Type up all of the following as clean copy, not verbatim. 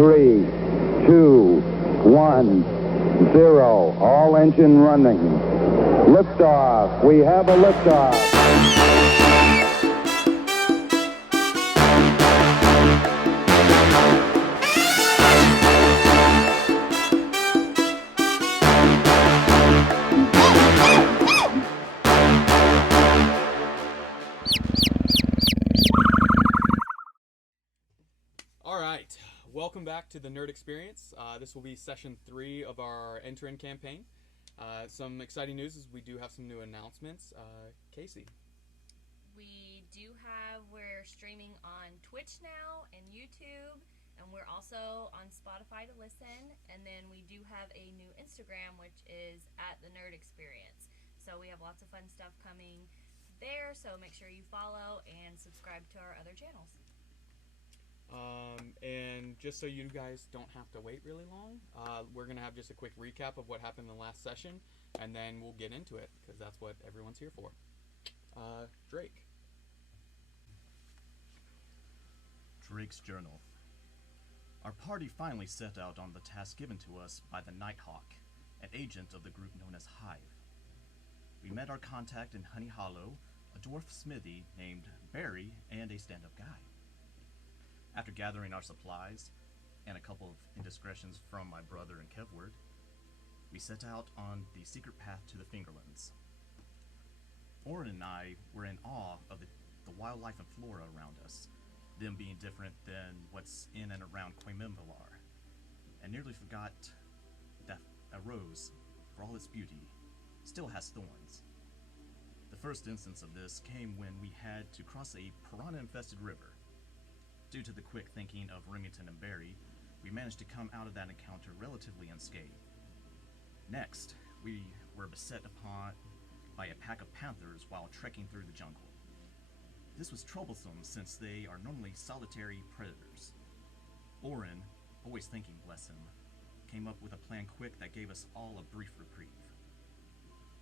3, 2, 1, 0. All engine running. Liftoff. We have a liftoff. Welcome back to the Nerd Experience. This will be session 3 of our Entorin campaign. Some exciting news is we do have some new announcements. Casey. We're streaming on Twitch now and YouTube, and we're also on Spotify to listen. And then we do have a new Instagram, which is at the Nerd Experience. So we have lots of fun stuff coming there, so make sure you follow and subscribe to our other channels. And just so you guys don't have to wait really long, we're going to have just a quick recap of what happened in the last session, and then we'll get into it, because that's what everyone's here for. Drake. Drake's Journal. Our party finally set out on the task given to us by the Nighthawk, an agent of the group known as Hive. We met our contact in Honey Hollow, a dwarf smithy named Barry, and a stand-up guy. After gathering our supplies, and a couple of indiscretions from my brother and Kevward, we set out on the secret path to the Fingerlands. Orin and I were in awe of the wildlife and flora around us, them being different than what's in and around Quemimbalar, and nearly forgot that a rose, for all its beauty, still has thorns. The first instance of this came when we had to cross a piranha-infested river. Due to the quick thinking of Remington and Barry, we managed to come out of that encounter relatively unscathed. Next, we were beset upon by a pack of panthers while trekking through the jungle. This was troublesome since they are normally solitary predators. Orin, always thinking, bless him, came up with a plan quick that gave us all a brief reprieve.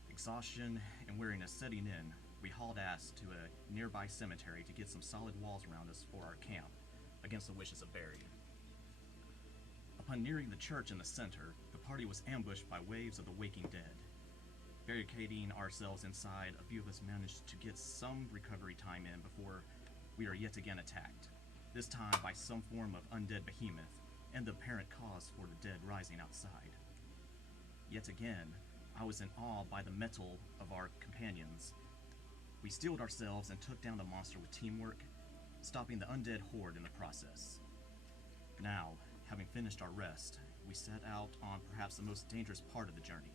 Exhaustion and weariness setting in, we hauled ass to a nearby cemetery to get some solid walls around us for our camp, against the wishes of Barry. Upon nearing the church in the center, the party was ambushed by waves of the waking dead. Barricading ourselves inside, a few of us managed to get some recovery time in before we are yet again attacked, this time by some form of undead behemoth, and the apparent cause for the dead rising outside. Yet again, I was in awe by the mettle of our companions. We steeled ourselves and took down the monster with teamwork, stopping the undead horde in the process. Now, having finished our rest, we set out on perhaps the most dangerous part of the journey,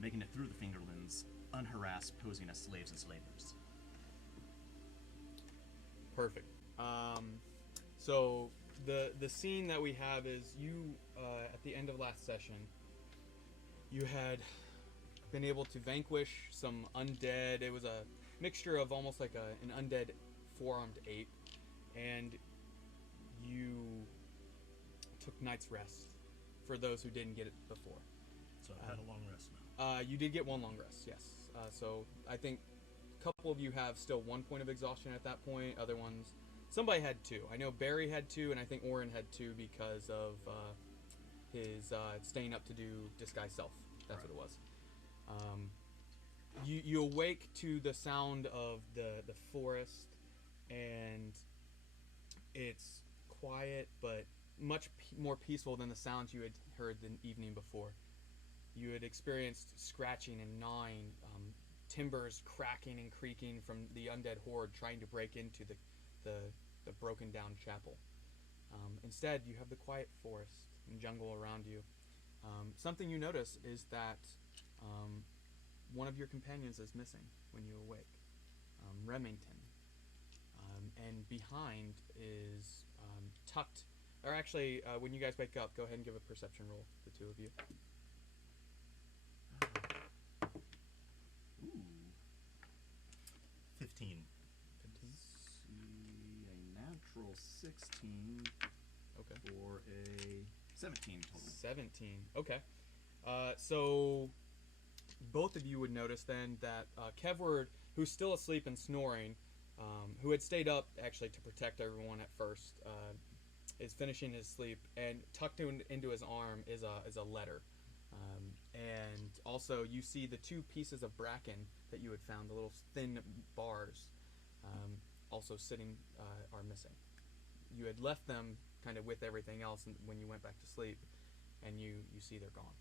making it through the Fingerlands, unharassed, posing as slaves and slavers. Perfect. So the scene that we have is you, at the end of last session, you had been able to vanquish some undead. It was a mixture of almost like an undead four-armed ape, and you took night's rest for those who didn't get it before. So I've had a long rest now. You did get one long rest, yes. So I think a couple of you have still 1 point of exhaustion at that point. Other ones, somebody had 2. I know Barry had 2, and I think Orin had 2 because of his staying up to do disguise self. That's right. What it was. You awake to the sound of the forest, and it's quiet but much more peaceful than the sounds you had heard the evening before. You had experienced scratching and gnawing, timbers cracking and creaking from the undead horde trying to break into the broken down chapel. Instead, you have the quiet forest and jungle around you. Something you notice is that one of your companions is missing when you awake, Remington. And behind is tucked, or actually, when you guys wake up, go ahead and give a perception roll, the two of you. Ooh. 15. 15. See, a natural 16. Okay. For a 17 total. 17. Okay. So both of you would notice then that Kevward, who's still asleep and snoring, who had stayed up actually to protect everyone at first, is finishing his sleep, and tucked into his arm is a letter. And also you see the 2 pieces of bracken that you had found, the little thin bars, also sitting, are missing. You had left them kind of with everything else when you went back to sleep, and you see they're gone.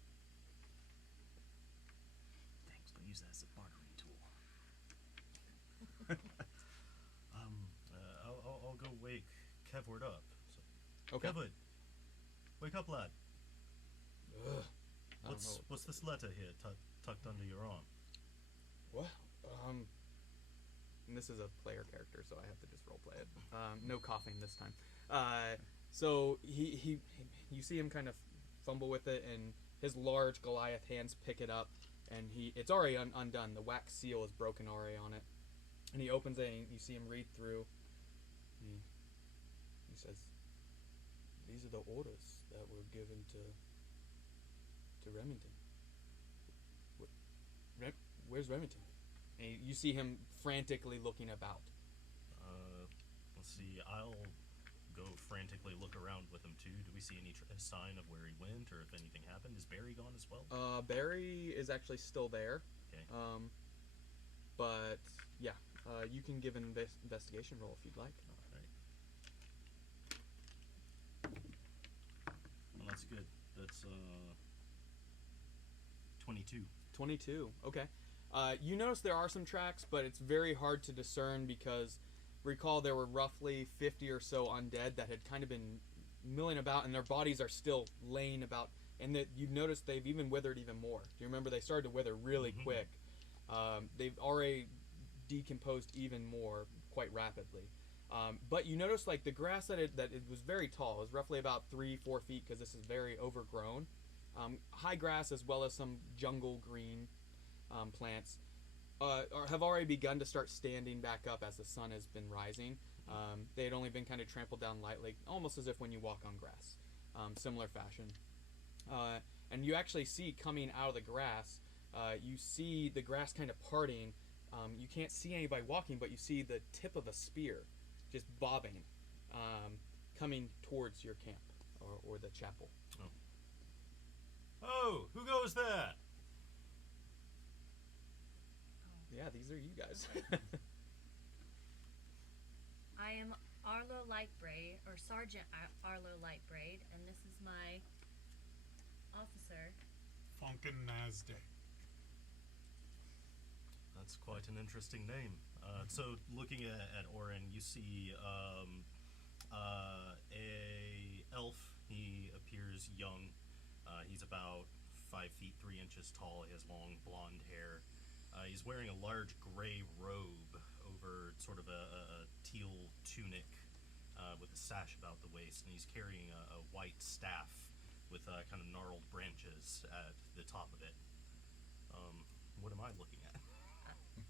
Thanks, gonna use that as a bartering tool. I'll go wake Kevward up. So, Okay. Kevward, wake up, lad. Ugh. I don't know. What's this letter here tucked under your arm? What? And this is a player character, so I have to just roleplay it. No coughing this time. So he you see him kind of fumble with it, and his large Goliath hands pick it up, and it's already undone. The wax seal is broken already on it, and he opens it, and you see him read through. He says, "These are the orders that were given to Remington. Where's Remington?" And you see him frantically looking about. Let's see. I'll go frantically look around with him too. Do we see any sign of where he went, or if anything happened? Is Barry gone as well? Barry is actually still there. Okay. But yeah, you can give an investigation roll if you'd like. All right. Well, that's good. That's 22. 22. Okay. You notice there are some tracks, but it's very hard to discern because recall there were roughly 50 or so undead that had kind of been milling about, and their bodies are still laying about, and that you've noticed they've even withered even more. Do you remember they started to wither really quick? They've already decomposed even more quite rapidly. But you notice like the grass that it was very tall. It was roughly about 3-4 feet because this is very overgrown. High grass as well as some jungle green plants have already begun to start standing back up as the sun has been rising. They had only been kind of trampled down lightly, almost as if when you walk on grass, similar fashion. And you actually see coming out of the grass, you see the grass kind of parting. You can't see anybody walking, but you see the tip of a spear just bobbing, coming towards your camp or the chapel. Oh, who goes there? Yeah, these are you guys. I am Arlo Lightbraid, or Sergeant Arlo Lightbraid, and this is my officer. Funkin' Nasday. That's quite an interesting name. So, looking at Orin, you see a elf. He appears young. He's about 5 feet 3 inches tall. He has long blonde hair. He's wearing a large gray robe over sort of a teal tunic with a sash about the waist, and he's carrying a white staff with kind of gnarled branches at the top of it. What am I looking at?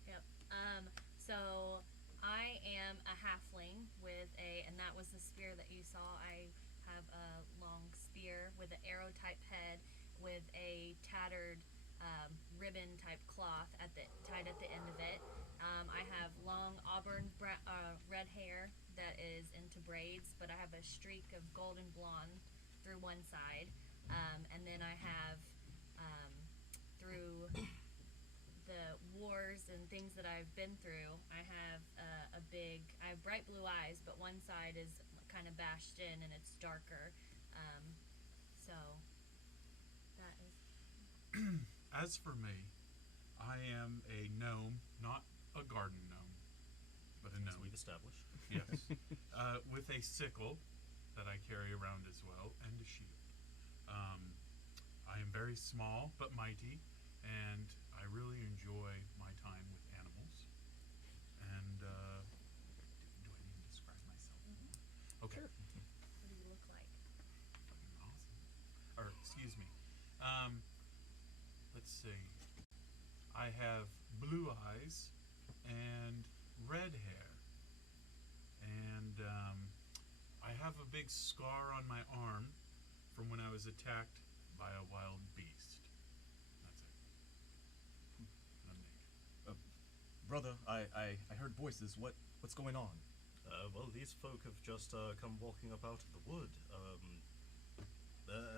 Yep. So I am a halfling with and that was the spear that you saw. I have a long spear with an arrow type head with a tattered ribbon type cloth tied at the end of it. I have long auburn red hair that is into braids, but I have a streak of golden blonde through one side, and then I have through the wars and things that I've been through, I have I have bright blue eyes, but one side is kind of bashed in and it's darker. So that is. As for me, I am a gnome, not a garden gnome, but a As gnome. we've established. Yes. With a sickle that I carry around as well, and a shield. I am very small but mighty, and I really enjoy my time with animals. And do I need to describe myself? Okay. What do you look like? Fucking awesome. Or excuse me. Let's see. I have blue eyes and red hair. And I have a big scar on my arm from when I was attacked by a wild beast. That's it. And I'm naked. Brother, I heard voices. What's going on? Well, these folk have just come walking up out of the wood.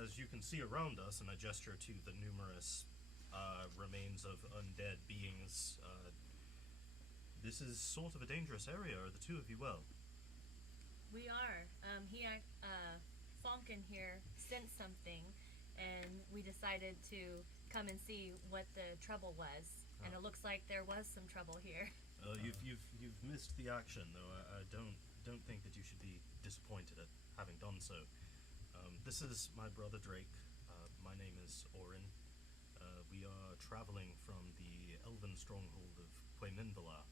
As you can see around us, and I gesture to the numerous remains of undead beings, this is sort of a dangerous area. Are the two of you well? We are. Falcon here sensed something, and we decided to come and see what the trouble was. And it looks like there was some trouble here. You've missed the action, though. I don't think that you should be disappointed at having done so. This is my brother Drake. My name is Orin. We are traveling from the elven stronghold of Queminvala.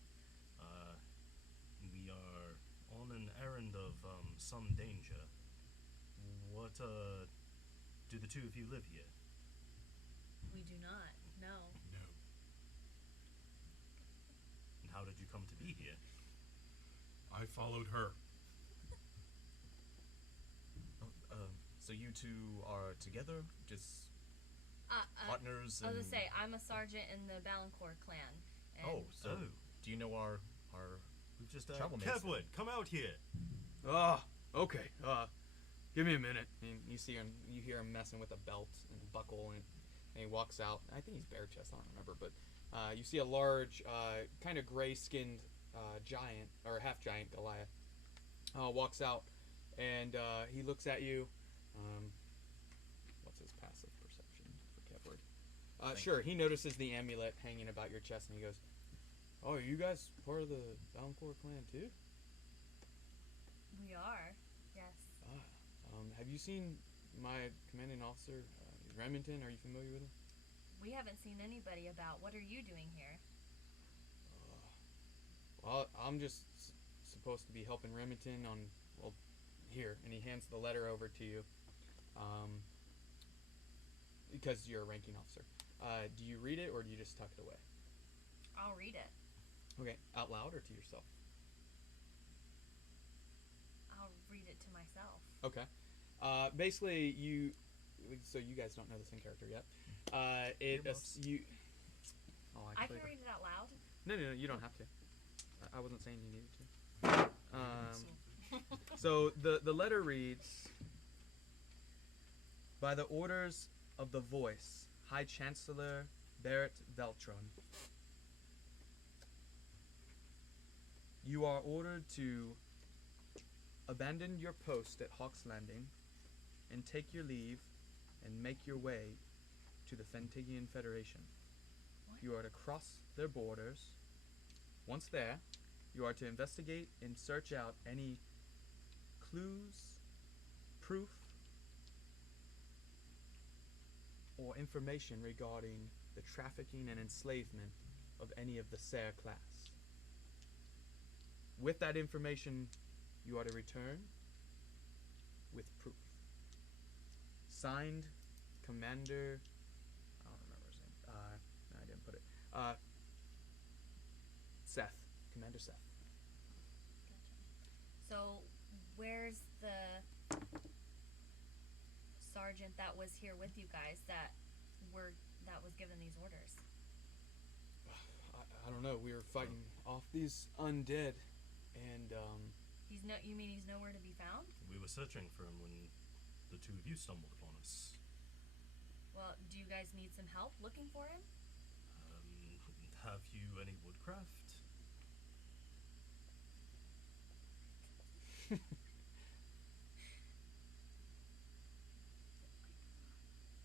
We are on an errand of some danger. What do the two of you live here? We do not. No. No. And how did you come to be here? I followed her. So you two are together, just partners? I was gonna say, I'm a sergeant in the Balancourt clan. And do you know our We've just Troublemates. Kevwood, come out here. Okay. Give me a minute. And you see him. You hear him messing with a belt and a buckle, and he walks out. I think he's bare chest. I don't remember, but you see a large, kind of gray-skinned giant or half-giant Goliath walks out, and he looks at you. What's his passive perception for Kevwood? Sure. He notices the amulet hanging about your chest, and he goes, "Oh, are you guys part of the Balancourt clan too?" we are. Yes. Have you seen my commanding officer, Remington? Are you familiar with him? We haven't seen anybody about. What are you doing here? Well, I'm just supposed to be helping Remington on, well, here. And he hands the letter over to you. Because you're a ranking officer. Do you read it, or do you just tuck it away? I'll read it. Okay, out loud or to yourself? I'll read it to myself. Okay. Basically, so you guys don't know this in character yet. You. Oh, I can read it out loud. No, you don't have to. I wasn't saying you needed to. So the letter reads, "By the orders of the Voice, High Chancellor Barrett Veltron, you are ordered to abandon your post at Hawk's Landing and take your leave and make your way to the Fentigian Federation. What? You are to cross their borders. Once there, you are to investigate and search out any clues, proof, or information regarding the trafficking and enslavement of any of the Serre class. With that information, you are to return with proof. Signed, Commander, I don't remember his name. No, I didn't put it. Seth. Commander Seth." So, where's the sergeant that was here with you guys that was given these orders? I don't know. We were fighting off these undead, and You mean he's nowhere to be found? We were searching for him when the two of you stumbled upon us. Well, do you guys need some help looking for him? Have you any woodcraft?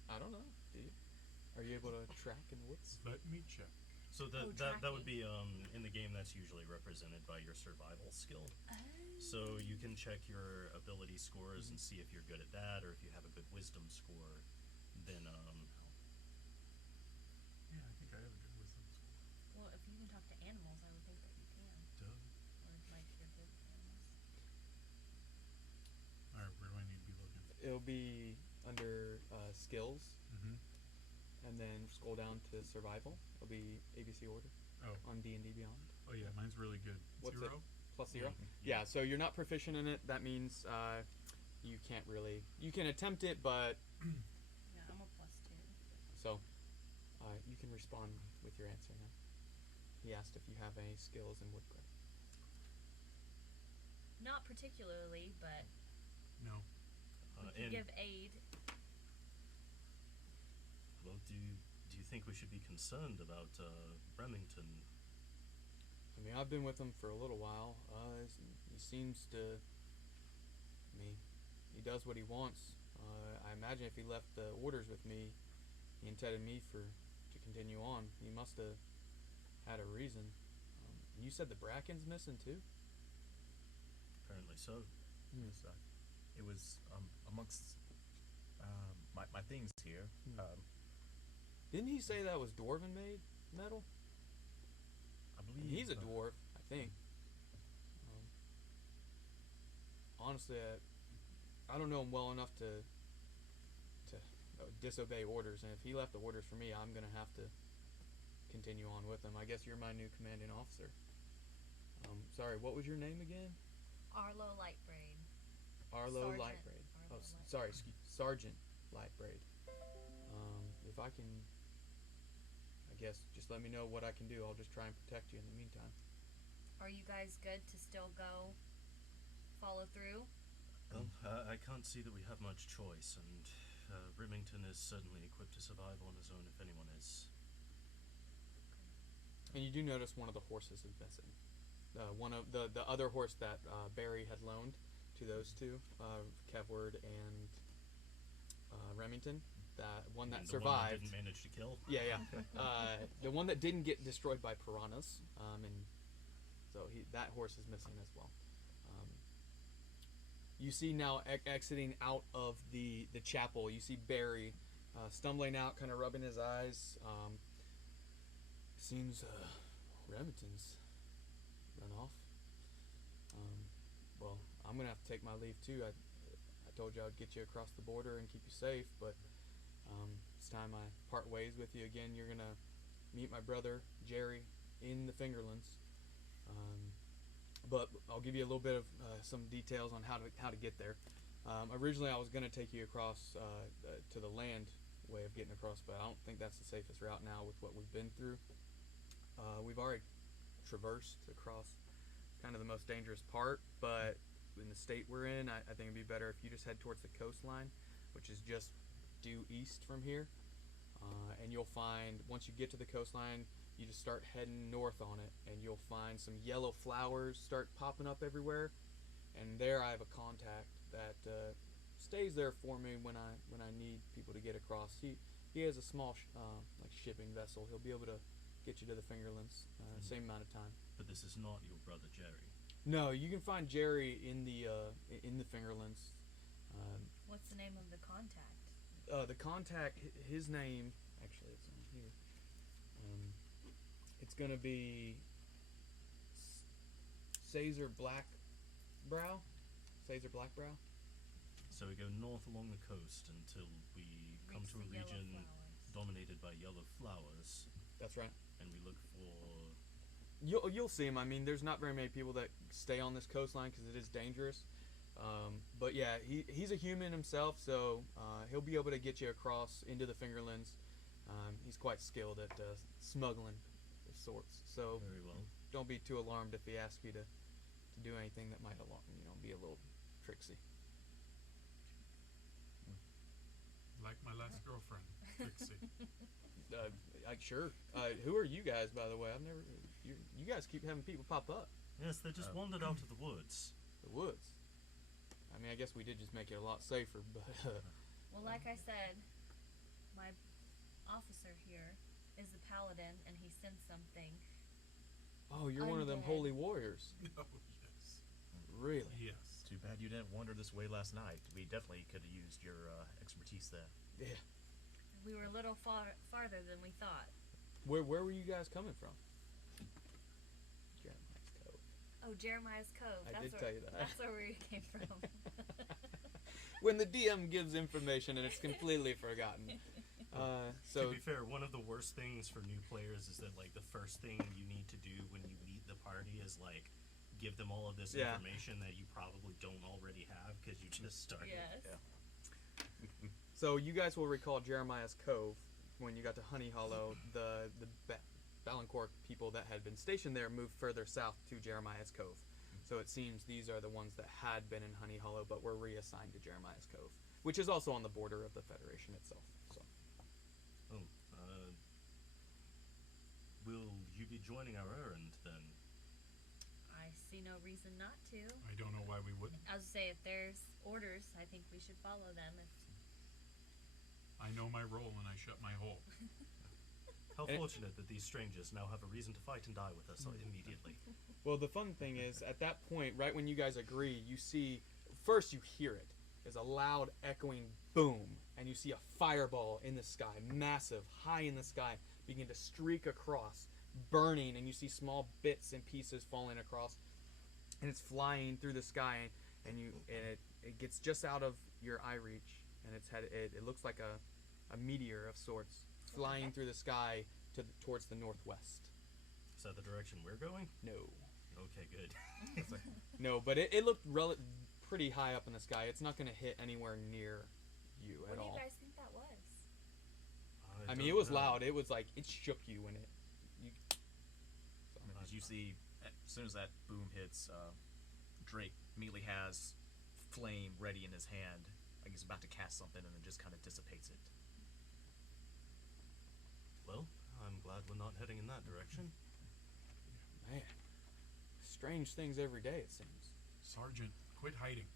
I don't know. Are you able to track in the woods? Let me check. So that would be in the game that's usually represented by your survival skill. So you can check your ability scores and see if you're good at that, or if you have a good wisdom score. Then Yeah, I think I have a good wisdom score. Well, if you can talk to animals, I would think that you can. Duh. Or like you're good with animals. Alright, where do I need to be looking? It'll be under skills, Mm-hmm. and then scroll down to survival. It'll be ABC order Oh. on D&D Beyond. Oh yeah, mine's really good. What's it? Zero? Plus 0. Mhm. Yeah, so you're not proficient in it. That means you can't really. You can attempt it, but Yeah, I'm a +2. so you can respond with your answer now. He asked if you have any skills in woodcraft. Not particularly, but No. we can And give aid. well, do you think we should be concerned about Remington? I mean, I've been with him for a little while. He seems to. I mean, he does what he wants. I imagine if he left the orders with me, he intended me to continue on. He must have had a reason. You said the Bracken's missing too? Apparently so. Yes, it was amongst my things here. Didn't he say that was dwarven made metal? I And believe he's a dwarf, I think. Honestly, I don't know him well enough to disobey orders, and if he left the orders for me, I'm gonna have to continue on with him. I guess you're my new commanding officer. Sorry, what was your name again? Arlo Lightbraid. Arlo Sergeant Lightbraid. Arlo Sorry, Sergeant Lightbraid. If I can, I guess, just let me know what I can do. I'll just try and protect you in the meantime. Are you guys good to still go follow through? Well, I can't see that we have much choice, and Remington is certainly equipped to survive on his own if anyone is. And you do notice one of the horses is missing. One of the other horse that Barry had loaned to those two, Kevward and Remington, that one that And the survived. one that didn't manage to kill. Yeah. The one that didn't get destroyed by piranhas, and so that horse is missing as well. You see now exiting out of the chapel. You see Barry stumbling out, kind of rubbing his eyes. Seems Remington's run off. Well, I'm gonna have to take my leave too. I told you I would get you across the border and keep you safe, but it's time I part ways with you again. You're gonna meet my brother Jerry in the Fingerlands. But I'll give you a little bit of some details on how to get there. Originally, I was gonna take you across to the land way of getting across, but I don't think that's the safest route now with what we've been through. We've already traversed across kind of the most dangerous part, but in the state we're in, I think it'd be better if you just head towards the coastline, which is just due east from here. And you'll find, once you get to the coastline, you just start heading north on it, and you'll find some yellow flowers start popping up everywhere. And there I have a contact that stays there for me when I need people to get across. He has a small like shipping vessel. He'll be able to get you to the Fingerlands same amount of time. But this is not your brother Jerry. No, you can find Jerry in the Fingerlands. What's the name of the contact? The contact, his name, actually, it's on here. It's gonna be Caesar Blackbrow. Caesar Blackbrow. So we go north along the coast until we come Reach to a the yellow region flowers. dominated by yellow flowers, That's right. and we look for. You'll see him. I mean, there's not very many people that stay on this coastline because it is dangerous. But yeah, he's a human himself, so he'll be able to get you across into the Fingerlands. He's quite skilled at smuggling of sorts. So Very well. don't be too alarmed if he asks you to do anything that might be a little tricksy. Like my last girlfriend, Trixie. Sure. Who are you guys, by the way? I've never. You guys keep having people pop up. Yes, they just wandered out of the woods. The woods. I mean, I guess we did just make it a lot safer, but Well, like I said, my officer here is a paladin, and he sent something. oh, you're one of them Undead. holy warriors. Oh, yes. Really? Yes. Too bad you didn't wander this way last night. We definitely could have used your expertise there. Yeah. We were a little farther than we thought. Where were you guys coming from? Jeremiah's Cove. Oh, Jeremiah's Cove. I That's did where, tell you that. That's where we came from. When the DM gives information and it's completely forgotten. So To be fair, one of the worst things for new players is that like the first thing you need to do when you meet the party is like give them all of this Yeah. information that you probably don't already have because you just started. Yes. Yeah. So you guys will recall Jeremiah's Cove when you got to Honey Hollow. The Valancourt people that had been stationed there moved further south to Jeremiah's Cove. So it seems these are the ones that had been in Honey Hollow but were reassigned to Jeremiah's Cove, which is also on the border of the Federation itself. So Oh, will you be joining our errand then? I see no reason not to. I don't know why we wouldn't. I was to say, if there's orders, I think we should follow them. If I know my role and I shut my hole. How And- fortunate that these strangers now have a reason to fight and die with us immediately. well, the fun thing is, at that point, right when you guys agree, you see, first you hear it. There's a loud echoing boom, and you see a fireball in the sky, massive, high in the sky, begin to streak across, burning, and you see small bits and pieces falling across, and it's flying through the sky, and it gets just out of your eye reach, and it looks like a meteor of sorts, flying Okay. through the sky towards the northwest. Is that the direction we're going? No. Okay, good. No, but it looked pretty high up in the sky. It's not going to hit anywhere near you what at do you all. guys think that was? I mean, don't it was know. loud. It was like, it shook you when it. As you see, as soon as that boom hits, Drake immediately has flame ready in his hand, like he's about to cast something, and then just kind of dissipates it. Well, I'm glad we're not heading in that direction. Man, strange things every day, it seems. Sergeant, quit hiding.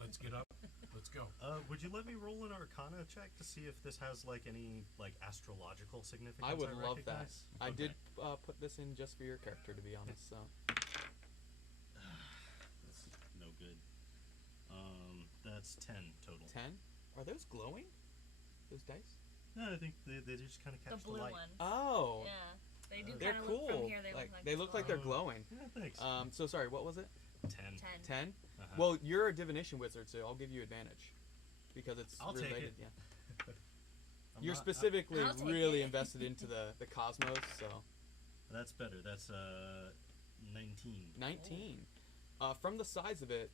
Let's get up. Let's go. Would you let me roll an Arcana check to see if this has like any like astrological significance? I would love that. recognize? I Okay. did put this in just for your character, to be honest. So That's no good. That's 10 total. 10. Are those glowing? Those dice? No, I think they just kind of The catch the blue light. ones. Oh, Yeah, they do they're kind of cool. look from here. They They look like they're glowing. Yeah, thanks. So sorry, what was it? 10. 10. 10. Uh-huh. Well, you're a divination wizard, so I'll give you advantage because it's I'll take related. it. Yeah. I'm You're not- specifically I'll take really it. invested into the cosmos, so that's better. That's 19. 19. From the size of it,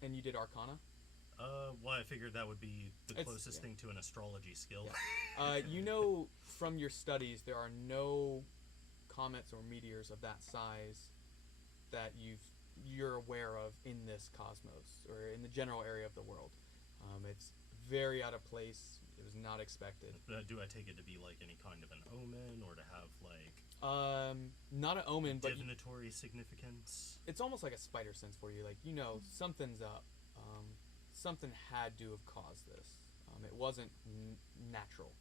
and you did Arcana. Well, I figured that would be the It's- closest yeah. thing to an astrology skill. You know from your studies there are no comets or meteors of that size that you're aware of in this cosmos or in the general area of the world. It's very out of place. It was not expected. Do I take it to be like any kind of an omen, or to have like Not an omen, but divinatory significance? it's almost like a spider sense for you. Like, you know, something's up. Something had to have caused this. It wasn't natural.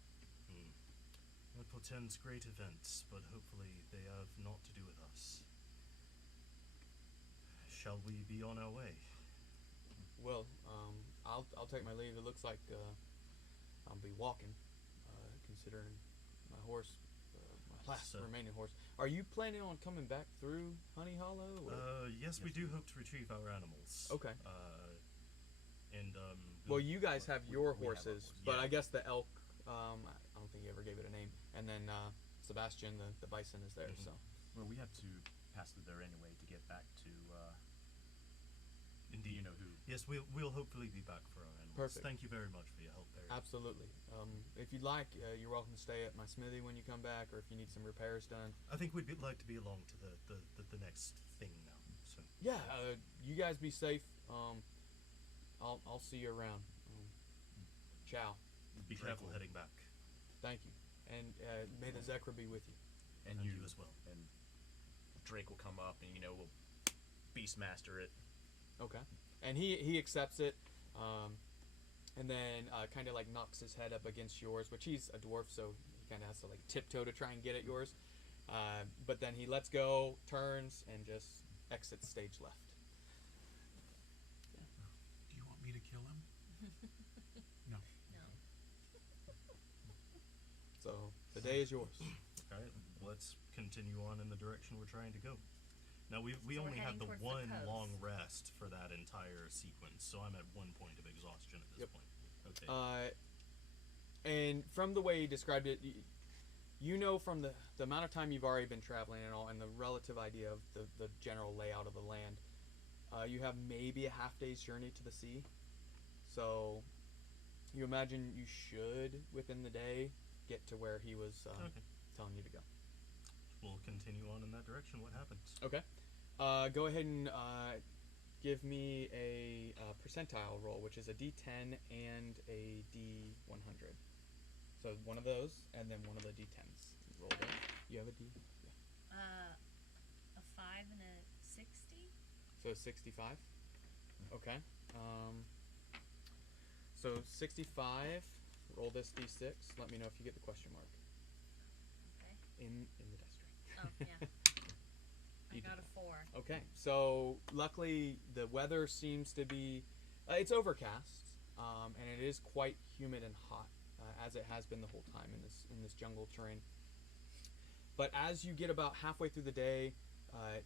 It portends great events, but hopefully they have naught to do with us. Shall we be on our way? Well, I'll take my leave. It looks like I'll be walking, considering my horse, my last So- remaining horse. Are you planning on coming back through Honey Hollow? Or? Yes, we do hope to retrieve our animals. Okay. And Well, you guys have your we have our horses, horses. but Yeah. I guess the elk. I don't think you ever gave it a name. And then Sebastian, the bison, is there. Mhm. So Well, we have to pass through there anyway to get back to, Indeed. you know who. Yes, we'll hopefully be back for our animals. Perfect. Thank you very much for your help, Barry. absolutely. If you'd like, you're welcome to stay at my smithy when you come back, or if you need some repairs done. I think we'd like to be along to the next thing now. So Yeah, you guys be safe. I'll see you around. Ciao. be Very careful cool. heading back. Thank you, and may the Zekra be with you. And And you you as well. And Drake will come up and, we'll Beastmaster it. Okay. And he accepts it, and then kind of like knocks his head up against yours, which he's a dwarf, so he kind of has to like tiptoe to try and get at yours. But then he lets go, turns, and just exits stage left. Do you want me to kill him? No. No. So the day is yours. All right, let's continue on in the direction we're trying to go. Now we So we're only had heading the towards the one coast. long rest for that entire sequence, so I'm at 1 point of exhaustion at this Yep. point. Okay. And from the way he described it, you know from the amount of time you've already been traveling and all, and the relative idea of the general layout of the land, you have maybe a half day's journey to the sea. So you imagine you should, within the day, get to where he was Okay. telling you to go. We'll continue on in that direction. What happens? Okay. Go ahead and give me a percentile roll, which is a D10 and a D100. So one of those, and then one of the D10s. Roll that. You have a D? Yeah. A 5 and a 60. So 65? Okay. So 65, roll this D6. Let me know if you get the question mark. Okay. In the dice tray. Oh, yeah. I You got did a 4. Okay, so luckily the weather seems to be, it's overcast, and it is quite humid and hot, as it has been the whole time in this jungle terrain. But as you get about halfway through the day,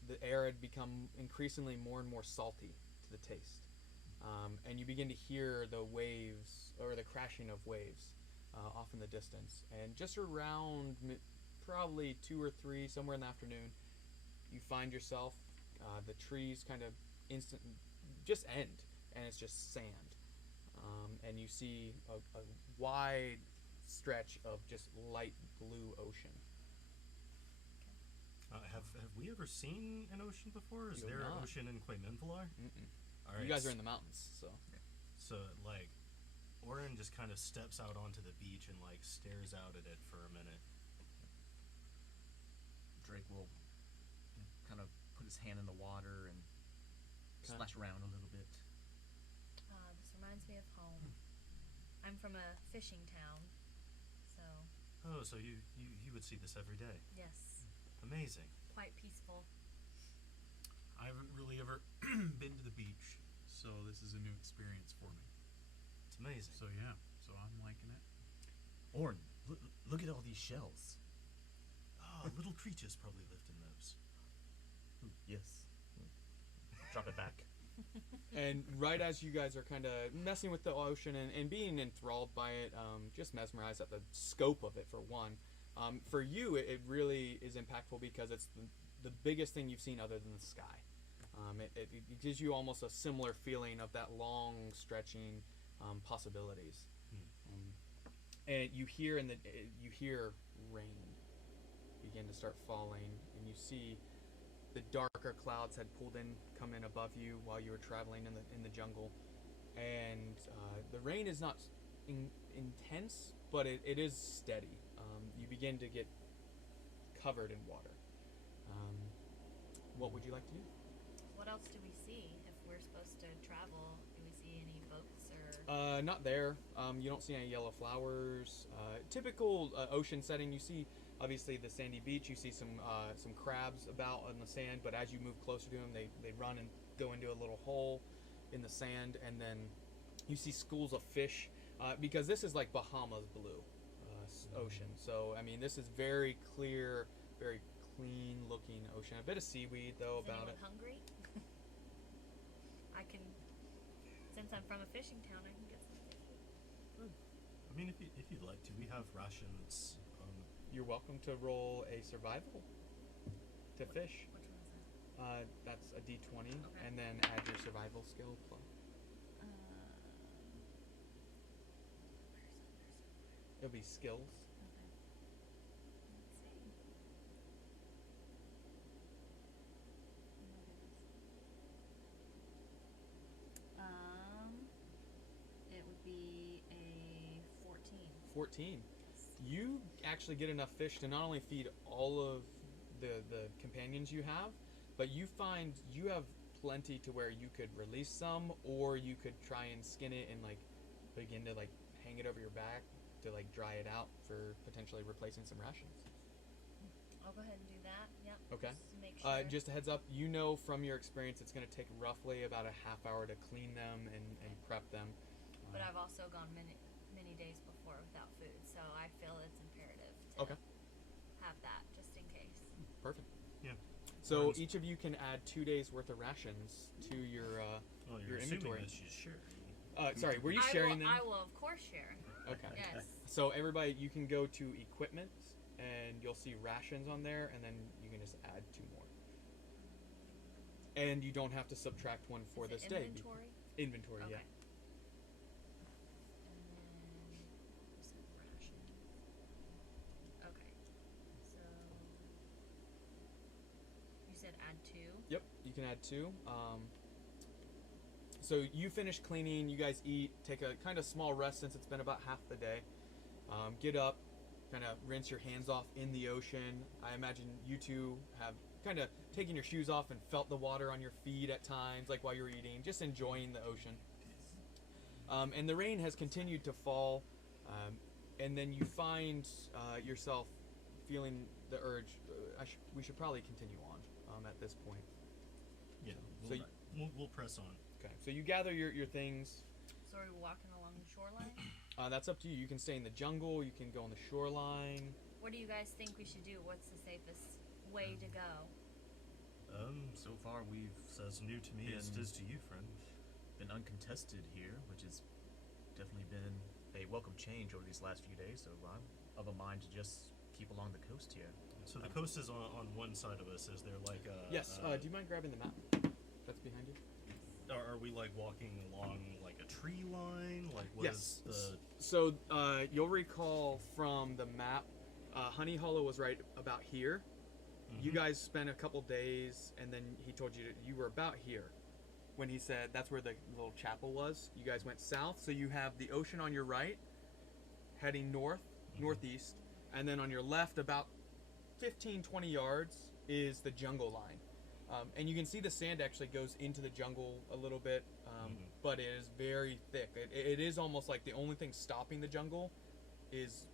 the air had become increasingly more and more salty to the taste, and you begin to hear the waves or the crashing of waves off in the distance. And just around probably 2 or 3, somewhere in the afternoon, you find yourself, the trees kind of just end, and it's just sand. And you see a wide stretch of just light blue ocean. Have we ever seen an ocean before? Is You have there an not. ocean in Quemenvalar? All right. You guys are in the mountains, so. So, like, Oren just kind of steps out onto the beach and, like, stares out at it for a minute. Drake will kind of put his hand in the water and splash around a little bit. This reminds me of home. I'm from a fishing town, so Oh, so you would see this every day. yes, Amazing. quite peaceful. I haven't really ever been to the beach, so this is a new experience for me. It's amazing. So yeah, so I'm liking it. Orn, look at all these shells. Oh, little creatures probably lived in those. Yes. Drop it back. And right as you guys are kind of messing with the ocean and being enthralled by it, just mesmerized at the scope of it, for one. For you, it really is impactful because it's the biggest thing you've seen other than the sky. It gives you almost a similar feeling of that long stretching possibilities. And you hear rain begin to start falling, and you see the darker clouds had come in above you while you were traveling in the jungle, and the rain is not intense, but it is steady. You begin to get covered in water. What would you like to do? What else do we see if we're supposed to travel? Do we see any boats or? Not there. You don't see any yellow flowers. Typical ocean setting. You see, obviously, the sandy beach. You see some crabs about on the sand. But as you move closer to them, they run and go into a little hole in the sand, and then you see schools of fish. Because this is like Bahamas blue ocean. So I mean, this is very clear, very clean-looking ocean. A bit of seaweed though Is about anyone it. hungry? I can, since I'm from a fishing town, I can get some fish. I mean, if you'd like to, we have rations. You're welcome to roll a survival to fish. Which one is that? That's a D20, Okay. and then add your survival skill plus. It'll be skills. Okay. Let's see. It would be a 14. 14. You actually get enough fish to not only feed all of the companions you have, but you find you have plenty to where you could release some, or you could try and skin it and like begin to like hang it over your back to like dry it out for potentially replacing some rations. I'll go ahead and do that. Yep. Okay. Just to make sure. Just a heads up, you know from your experience it's going to take roughly about a half hour to clean them and prep them. But I've also gone many days before without food, so I feel it's imperative to Okay. have that just in case. Perfect. Yeah. So Burns. each of you can add 2 days worth of rations to your Well, your you're assuming inventory. that she's sure. Sorry, were you sharing them? I will of course share. Okay. Yes. So everybody, you can go to equipment, and you'll see rations on there, and then you can just add 2 more. And you don't have to subtract one for Is this it day. inventory? Inventory, Okay. yeah. And then you said ration. Okay. So you said add 2. Yep. You can add 2. So you finish cleaning, you guys eat, take a kind of small rest since it's been about half the day. Get up, kind of rinse your hands off in the ocean. I imagine you two have kind of taken your shoes off and felt the water on your feet at times, like while you're eating, just enjoying the ocean. And the rain has continued to fall, and then you find yourself feeling the urge. We should probably continue on at this point. Yeah, So we'll press on. Okay, so you gather your things. So are we walking along the shoreline? That's up to you. You can stay in the jungle. You can go on the shoreline. What do you guys think we should do? What's the safest way to go? So far as new to me as it is to you, friend. Been uncontested here, which has definitely been a welcome change over these last few days. So I'm of a mind to just keep along the coast here. So the coast is on one side of us. Is there like a... Yes. Do you mind grabbing the map that's behind you? Are we like walking along like a tree line? Like what is the... So you'll recall from the map, Honey Hollow was right about here. Mm-hmm. You guys spent a couple days, and then he told you you were about here. When he said that's where the little chapel was, you guys went south. So you have the ocean on your right, heading north, northeast, and then on your left, about 15, 20 yards, is the jungle line. And you can see the sand actually goes into the jungle a little bit, but it is very thick. It is almost like the only thing stopping the jungle is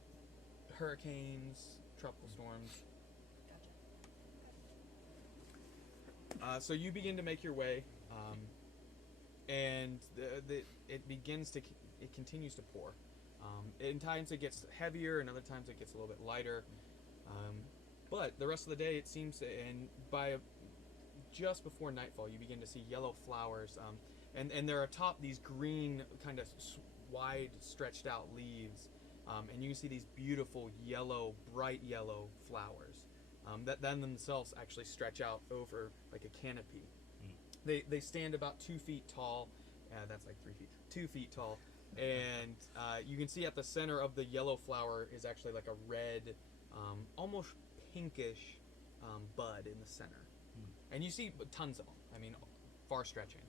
hurricanes, tropical storms. So you begin to make your way, and it continues to pour. In times it gets heavier, and other times it gets a little bit lighter. But the rest of the day it seems, and just before nightfall, you begin to see yellow flowers, and they're atop these green, kind of wide, stretched out leaves, and you can see these beautiful yellow, bright yellow flowers that then themselves actually stretch out over like a canopy. They stand about 2 feet tall. That's like 3 feet. 2 feet tall, and you can see at the center of the yellow flower is actually like a red, almost pinkish bud in the center. And you see tons of them. I mean, far stretching.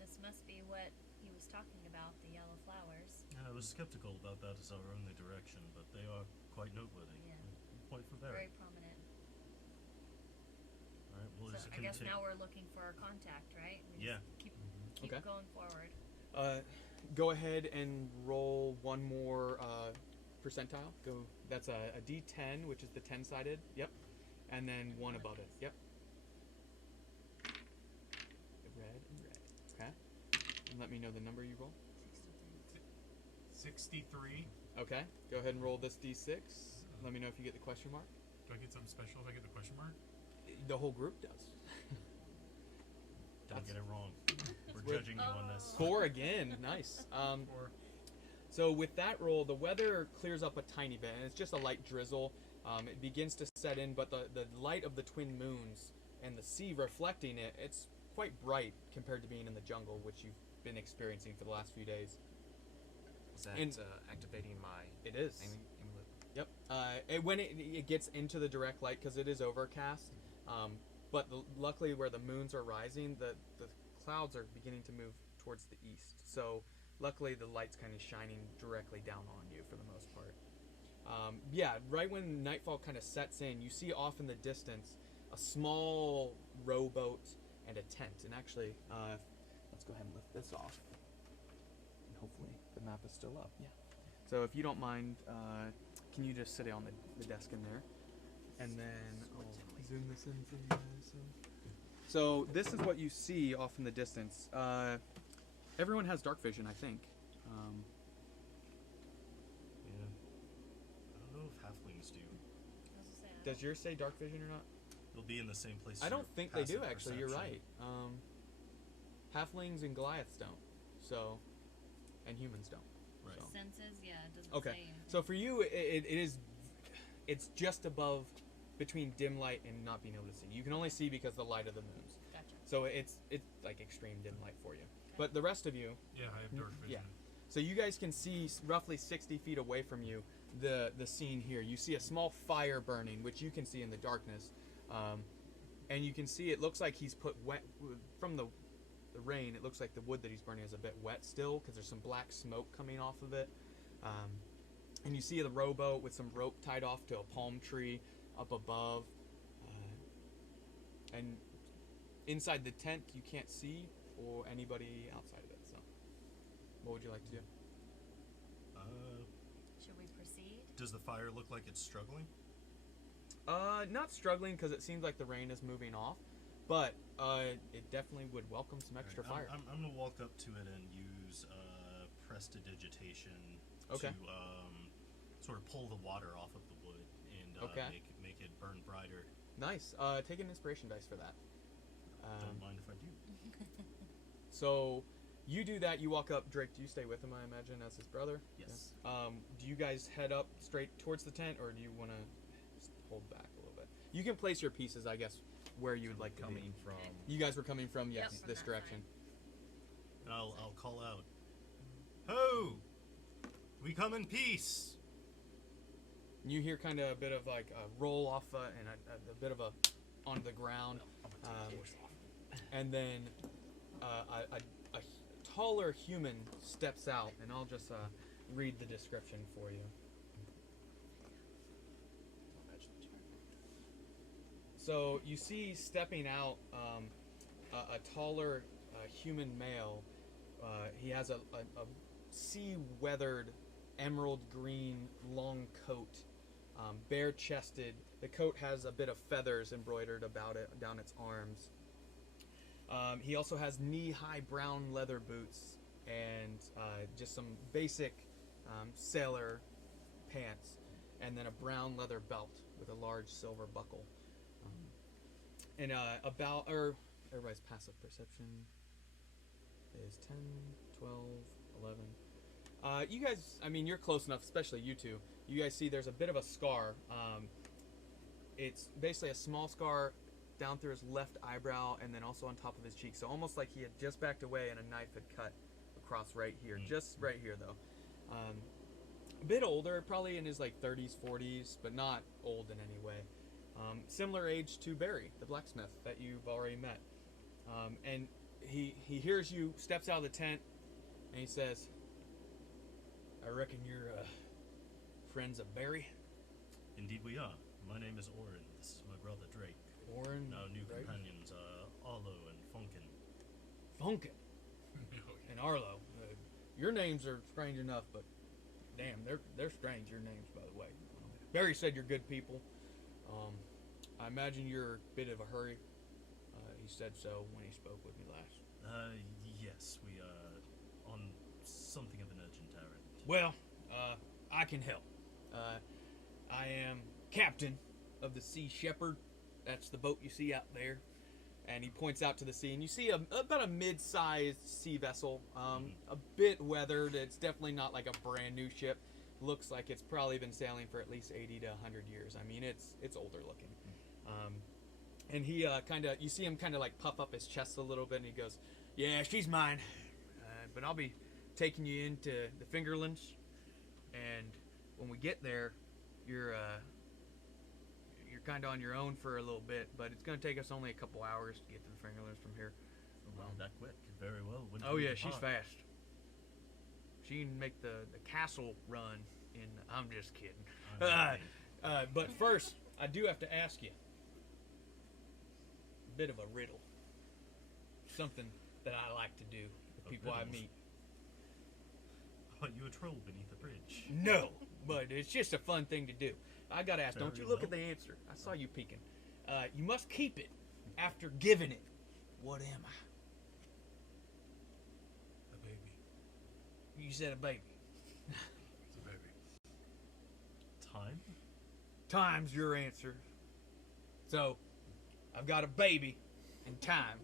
This must be what he was talking about, the yellow flowers. Yeah, I was skeptical about that as our only direction, but they are quite noteworthy. Yeah. Point for there. Very prominent. All right. Well, So I guess now we're looking for our contact, right? We Yeah. just keep Okay. going forward. Go ahead and roll one more percentile. Go. That's a D10, which is the 10-sided. Yep. And then one above it. Yep. Red and red. Okay. And let me know the number you roll. 63. Okay. Go ahead and roll this D6. Let me know if you get the question mark. Do I get something special if I get the question mark? The whole group does. Don't get it wrong. We're We're- judging you on this. 4 again. Nice. Or So with that roll, the weather clears up a tiny bit, and it's just a light drizzle. It begins to set in, but the light of the twin moons and the sea reflecting it, it's quite bright compared to being in the jungle, which you've been experiencing for the last few days. Is that And- activating my It is. amulet? Yep. When it gets into the direct light, because it is overcast, but luckily where the moons are rising, the clouds are beginning to move towards the east. So luckily the light's kind of shining directly down on you for the most part. Right when nightfall kind of sets in, you see off in the distance a small rowboat and a tent. And actually, let's go ahead and lift this off. And hopefully the map is still up. Yeah. So if you don't mind, can you just sit on the desk in there? And then I'll zoom this in for you guys. So this is what you see off in the distance. Everyone has dark vision, I think. Yeah. I don't know if halflings do. I was gonna say, Does yours say dark vision or not? They'll be in the same place. I as don't your think they do, passive actually. You're right. perception. Halflings and Goliaths don't. So, and humans don't. Right. So. senses, yeah, it doesn't Okay. say anything. So for you, it's just above, between dim light and not being able to see. You can only see because of the light of the moons. Gotcha. So it's like extreme dim light for you. But the rest of you, yeah, I have dark vision. yeah. So you guys can see roughly 60 feet away from you the scene here. You see a small fire burning, which you can see in the darkness. and you can see it looks like he's put wet from the rain. It looks like the wood that he's burning is a bit wet still because there's some black smoke coming off of it. And you see the rowboat with some rope tied off to a palm tree up above. And inside the tent, you can't see or anybody outside of it. So, what would you like to do? Should we proceed? Does the fire look like it's struggling? Not struggling because it seems like the rain is moving off, but it definitely would welcome some extra fire. I'm gonna walk up to it and use prestidigitation Okay. to sort of pull the water off of the wood and Okay. make it burn brighter. Nice. Take an inspiration dice for that. Don't mind if I do. So you do that. You walk up. Drake, do you stay with him? I imagine as his brother. Yes. Yeah. Do you guys head up straight towards the tent, or do you want to hold back a little bit? You can place your pieces, I guess, where you would like to be. Coming from. You guys were coming from, yes, Yep, from this that direction. side. And I'll call out, "Ho! We come in peace." You hear kind of a bit of like a roll off and a bit of a onto the ground, and then a taller human steps out, and I'll just read the description for you. So you see stepping out a taller human male. He has a sea-weathered emerald green long coat, bare-chested. The coat has a bit of feathers embroidered about it down its arms. He also has knee-high brown leather boots and just some basic sailor pants, and then a brown leather belt with a large silver buckle. And everybody's passive perception is 10, 12, 11. You guys, I mean, you're close enough, especially you two. You guys see there's a bit of a scar. It's basically a small scar down through his left eyebrow and then also on top of his cheek. So almost like he had just backed away and a knife had cut across right here. Just right here, though. A bit older, probably in his like 30s, 40s, but not old in any way. Similar age to Barry, the blacksmith that you've already met. And he hears you, steps out of the tent, and he says, "I reckon you're friends of Barry?" Indeed we are. My name is Orin. This is my brother Drake. Orin, Our new Drake? companions are Arlo and Funkin. Funkin and Arlo. Your names are strange enough, but damn, they're strange, your names, by the way. Barry said you're good people. I imagine you're a bit of a hurry. He said so when he spoke with me last. Yes, we are on something of an urgent errand. Well, I can help. I am captain of the Sea Shepherd. That's the boat you see out there. And he points out to the sea, and you see about a mid-sized sea vessel. A bit weathered. It's definitely not like a brand new ship. Looks like it's probably been sailing for at least 80 to 100 years. I mean, it's older looking. And he you see him kind of like puff up his chest a little bit, and he goes, "Yeah, she's mine. But I'll be taking you into the Fingerlands, and when we get there, you're kind of on your own for a little bit, but it's going to take us only a couple hours to get to the Fingerlands from here." Well, that quick. Very well. When Oh do we yeah, she's depart? fast. She can make the castle run in. I'm just kidding. But first, I do have to ask you a bit of a riddle. Something that I like to do with people I riddles? meet. Are you a troll beneath a bridge? No, but it's just a fun thing to do. I gotta ask, don't Very you look at well. the answer. I saw you peeking. You must keep it after giving it. What am I? A baby. You said a baby. It's a baby. Time? Time's your answer. So, I've got a baby, and time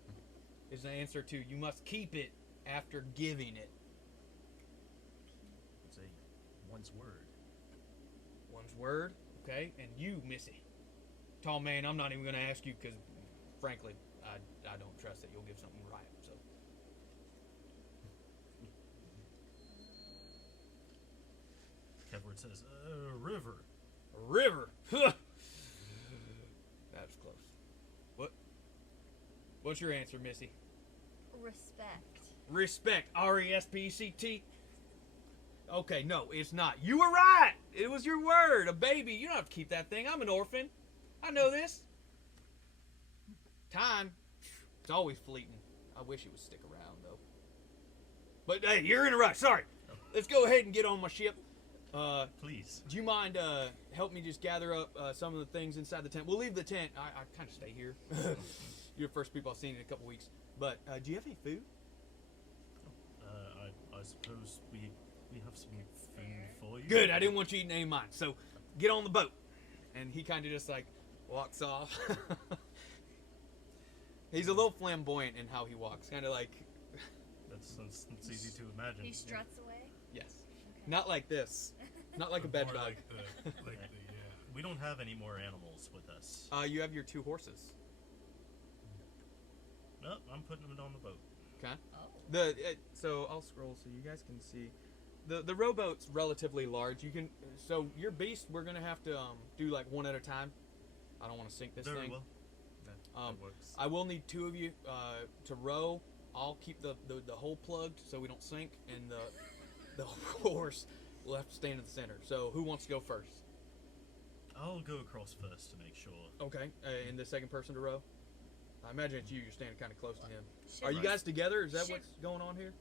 is the answer to you must keep it after giving it. It's a one's word. One's word, okay? And you, Missy. Tall man, I'm not even going to ask you because, frankly, I don't trust that you'll give something right, so. Kevward says, river. A river. That's close. What? What's your answer, Missy? Respect. Respect. R-E-S-P-E-C-T. Okay, no, it's not. You were right. It was your word. A baby. You don't have to keep that thing. I'm an orphan. I know this. Time. It's always fleeting. I wish it would stick around, though. But, hey, you're in a rush. Sorry. Let's go ahead and get on my ship. Please. Do you mind help me just gather up some of the things inside the tent? We'll leave the tent. I kind of stay here. You're the first people I've seen in a couple weeks. But do you have any food? I suppose we have some food for you. Good. I didn't want you eating any of mine. So get on the boat. And he kind of just like walks off. He's a little flamboyant in how he walks. Kind of like... That's easy to imagine. He struts away. Yes. Okay. Not like this. Not like a bed More bug. like the We don't have any more animals with us. You have your 2 horses. Nope, I'm putting them on the boat. Okay. Oh. So I'll scroll so you guys can see. The rowboat's relatively large. You can your beast we're gonna have to do like one at a time. I don't want to sink this Very thing. well. That works. I will need 2 of you to row. I'll keep the hole plugged so we don't sink, and the horse will have to stand in the center. So who wants to go first? I'll go across first to make sure. Okay, and the second person to row. I imagine it's you. You're standing kind of close to him. Should Are you we- guys together? Is that Should- what's going on here?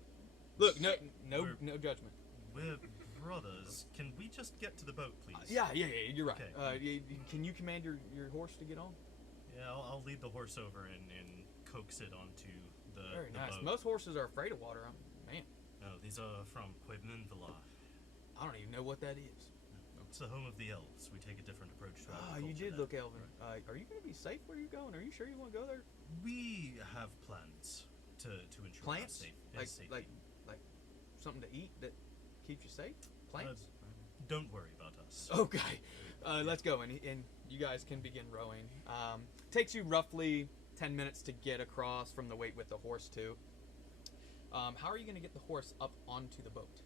Look, no We're- judgment. We're brothers. Can we just get to the boat, please? Yeah, you're right. Okay. Can you command your horse to get on? Yeah, I'll lead the horse over and coax it onto the Very nice. boat. Most horses are afraid of water. Man, No, these are from Quedninvala. I don't even know what that is. It's the home of the elves. We take a different approach to Ah, agriculture you did there. look elven. Are you going to be safe where you're going? Are you sure you want to go there? We have plans to ensure Plants? our safety. Like something to eat that keeps you safe? Plants? Don't worry about us. Okay, let's go, and you guys can begin rowing. Takes you roughly 10 minutes to get across from the wait with the horse too. How are you going to get the horse up onto the boat?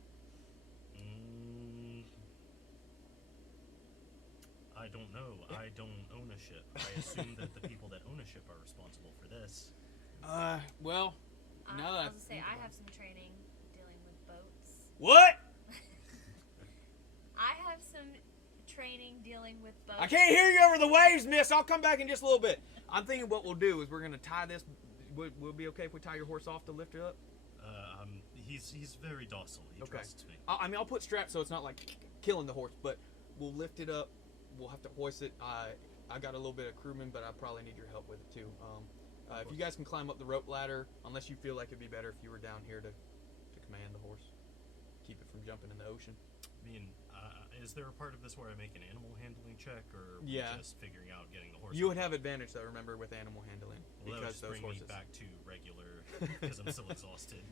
I don't know. I don't own a ship. I assume that the people that own a ship are responsible for this. Well, now I that was gonna say I have some training dealing with boats. what? I have some training dealing with boats. I can't hear you over the waves, miss. I'll come back in just a little bit. I'm thinking what we'll do is we're going to tie this. Will it be okay if we tie your horse off to lift it up? He's very docile. He Okay. trusts me. I'll put straps so it's not like killing the horse, but we'll lift it up. We'll have to hoist it. I got a little bit of crewman, but I probably need your help with it too. If you guys can climb up the rope ladder, unless you feel like it'd be better if you were down here to command the horse, keep it from jumping in the ocean. I mean, is there a part of this where I make an animal handling check, or Yeah. just figuring out getting the horse? You on would the have boat? advantage though. Remember with animal handling Well, that would because just those bring horses. me back to regular because I'm still exhausted.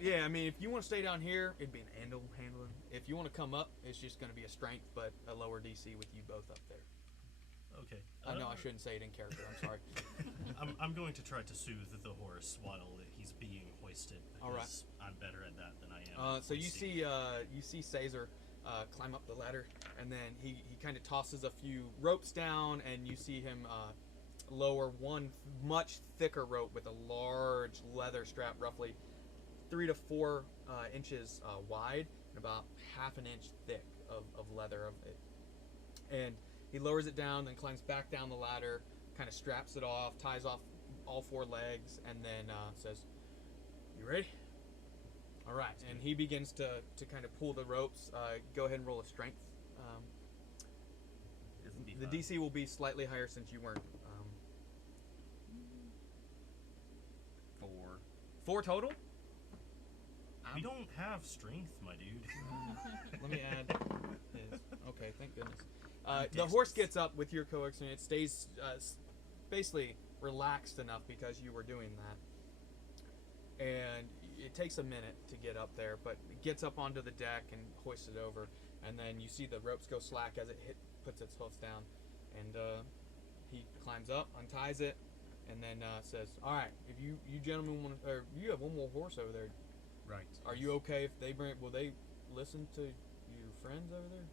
Yeah, I mean, if you want to stay down here, it'd be an animal handling. If you want to come up, it's just going to be a strength, but a lower DC with you both up there. Okay. I know I shouldn't say it in character. I'm sorry. I'm going to try to soothe the horse while he's being hoisted because All right. I'm better at that than I am. So you hoisting. see Caesar climb up the ladder, and then he kind of tosses a few ropes down, and you see him lower one much thicker rope with a large leather strap, roughly 3 to 4 inches wide and about half an inch thick of leather of it. And he lowers it down, then climbs back down the ladder, kind of straps it off, ties off all 4 legs, and then says, "You ready?" All right, and he begins to kind of pull the ropes. Go ahead and roll a strength. The DC will be slightly higher since you weren't. 4. 4 total? We don't have strength, my dude. Let me add his. Okay, thank goodness. The horse gets up with your coax, and it stays basically relaxed enough because you were doing that. And it takes a minute to get up there, but it gets up onto the deck and hoists it over. And then you see the ropes go slack as it puts its hoofs down. And he climbs up, unties it, and then says, "All right, if you gentlemen want to, or you have one more horse over there. Right. Are you okay if they bring? Will they listen to your friends over there?"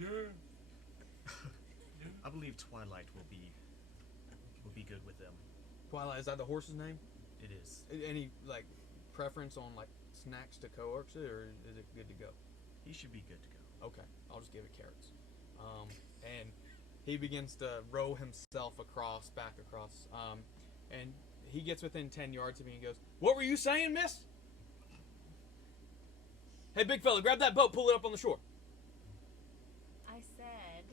Yeah. I believe Twilight will be good with them. Twilight, is that the horse's name? It is. Any like preference on like snacks to coax it, or is it good to go? He should be good to go. Okay, I'll just give it carrots. And he begins to row himself back across. And he gets within 10 yards of me and goes, "What were you saying, miss? Hey, big fella, grab that boat, pull it up on the shore." I said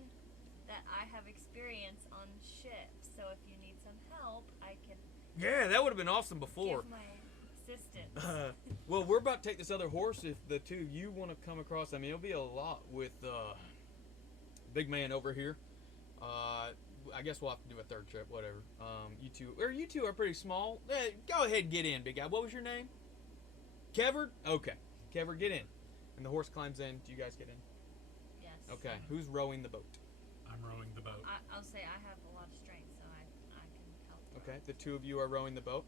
that I have experience on ships, so if you need some help, I can Yeah, that would have been awesome before. give my assistance. Well, we're about to take this other horse if the two of you want to come across. I mean, it'll be a lot with big man over here. I guess we'll have to do a third trip, whatever. You two are pretty small. Go ahead and get in, big guy. What was your name? Kevard? Okay. Kevard, get in. And the horse climbs in. Do you guys get in? Yes. Okay. Who's rowing the boat? I'm rowing the boat. I'll say I have a lot of strength, so I can help. Okay. The two of you are rowing the boat.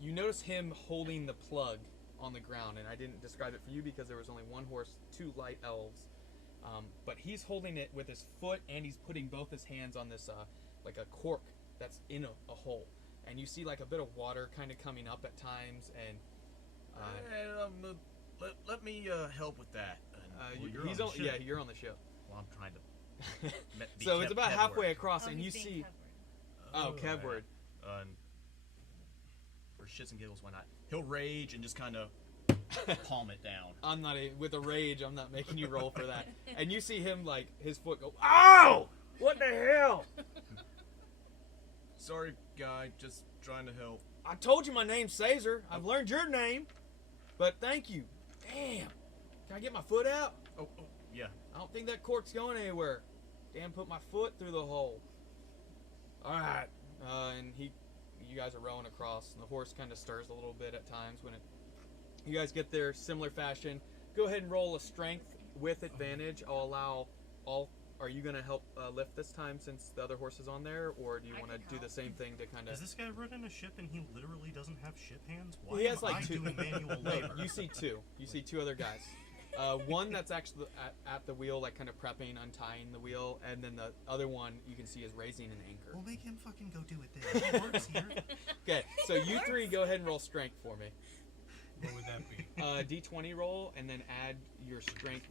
You notice him holding the plug on the ground, and I didn't describe it for you because there was only one horse, two light elves. But he's holding it with his foot, and he's putting both his hands on this, like a cork that's in a hole. And you see like a bit of water kind of coming up at times, and Let me help with that. you're on the ship. yeah, you're on the ship. Well, I'm trying to. Be So it's about Kevward. halfway across, Oh, and you he's being see. covered. Oh, Kevward. And for shits and giggles, why not? He'll rage and just kind of palm it down. I'm not with a rage. I'm not making you roll for that. And you see him like his foot go. Ow! What the hell? Sorry, guy. Just trying to help. I told you my name's Caesar. I've learned your name, but thank you. Damn. Can I get my foot out? Oh, yeah. I don't think that cork's going anywhere. Damn, put my foot through the hole. All right. And you guys are rowing across, and the horse kind of stirs a little bit at times when it. You guys get there similar fashion. Go ahead and roll a strength with advantage. I'll allow all. Are you gonna help lift this time since the other horse is on there, or do you I want to can do the help. same thing to kind Is of? this guy running a ship and he literally doesn't have ship hands? Why He has am like I two. doing manual No, labor? you see two. You see two other guys. One that's actually at the wheel, like kind of prepping, untying the wheel, and then the other one you can see is raising an anchor. We'll make him fucking go do it there. He works here. Okay, so you three go ahead and roll strength for me. What would that be? D20 roll, and then add your strength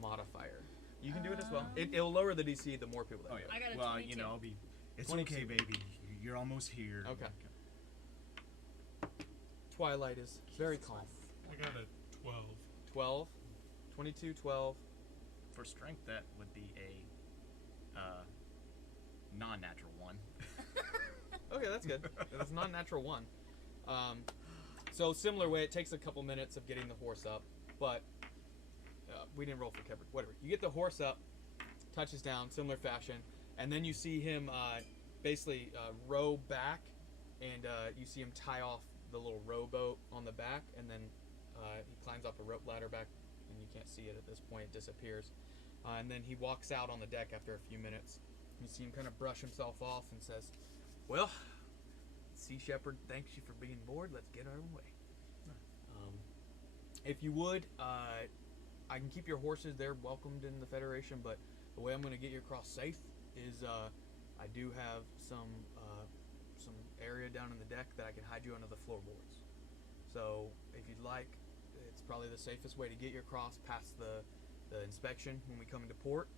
modifier. You can do it as well. It'll lower the DC the more people that Oh do it. I got a well, 22. you know, I'll be. It's 22. okay, baby. You're almost here. Okay. Twilight is very calm. I got a 12. 12, 22, 12. For strength, that would be a non-natural one. Okay, that's good. It's not a natural one. So similar way, it takes a couple minutes of getting the horse up, but we didn't roll for Kevin. Whatever. You get the horse up, touches down, similar fashion, and then you see him basically row back, and you see him tie off the little rowboat on the back, and then he climbs up a rope ladder back, and you can't see it at this point. It disappears, and then he walks out on the deck after a few minutes. You see him kind of brush himself off and says, "Well, Sea Shepherd, thanks you for being bored. Let's get our way. If you would, I can keep your horses. They're welcomed in the Federation, but the way I'm going to get you across safe is I do have some area down in the deck that I can hide you under the floorboards. So if you'd like, it's probably the safest way to get you across past the inspection when we come into port,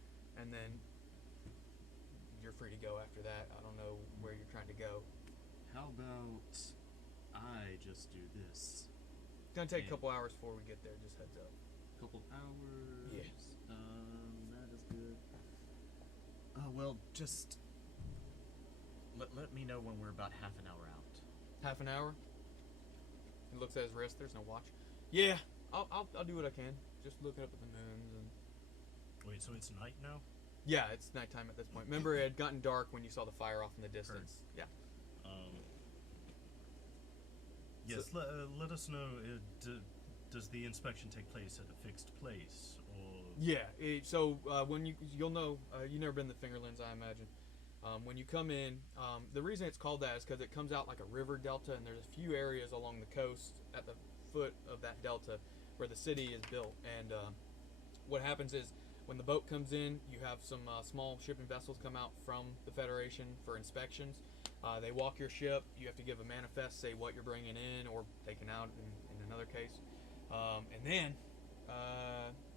and then you're free to go after that. I don't know where you're trying to go. How about I just do this? It's going to take a couple hours before we get there, just heads up. Couple hours. Yes. That is good. Well, just let me know when we're about half an hour out. Half an hour? He looks at his wrist. There's no watch. Yeah, I'll do what I can. Just looking up at the moons and. Wait, so it's night now? Yeah, it's nighttime at this point. Remember, it had gotten dark when you saw the fire off in the distance. Yeah. Yes, let us know. Does the inspection take place at a fixed place, or? Yeah. So when you'll know, you've never been to Fingerlands, I imagine. When you come in, the reason it's called that is because it comes out like a river delta, and there's a few areas along the coast at the foot of that delta where the city is built, and what happens is when the boat comes in, you have some small shipping vessels come out from the Federation for inspections. They walk your ship. You have to give a manifest, say what you're bringing in or taking out in another case. And then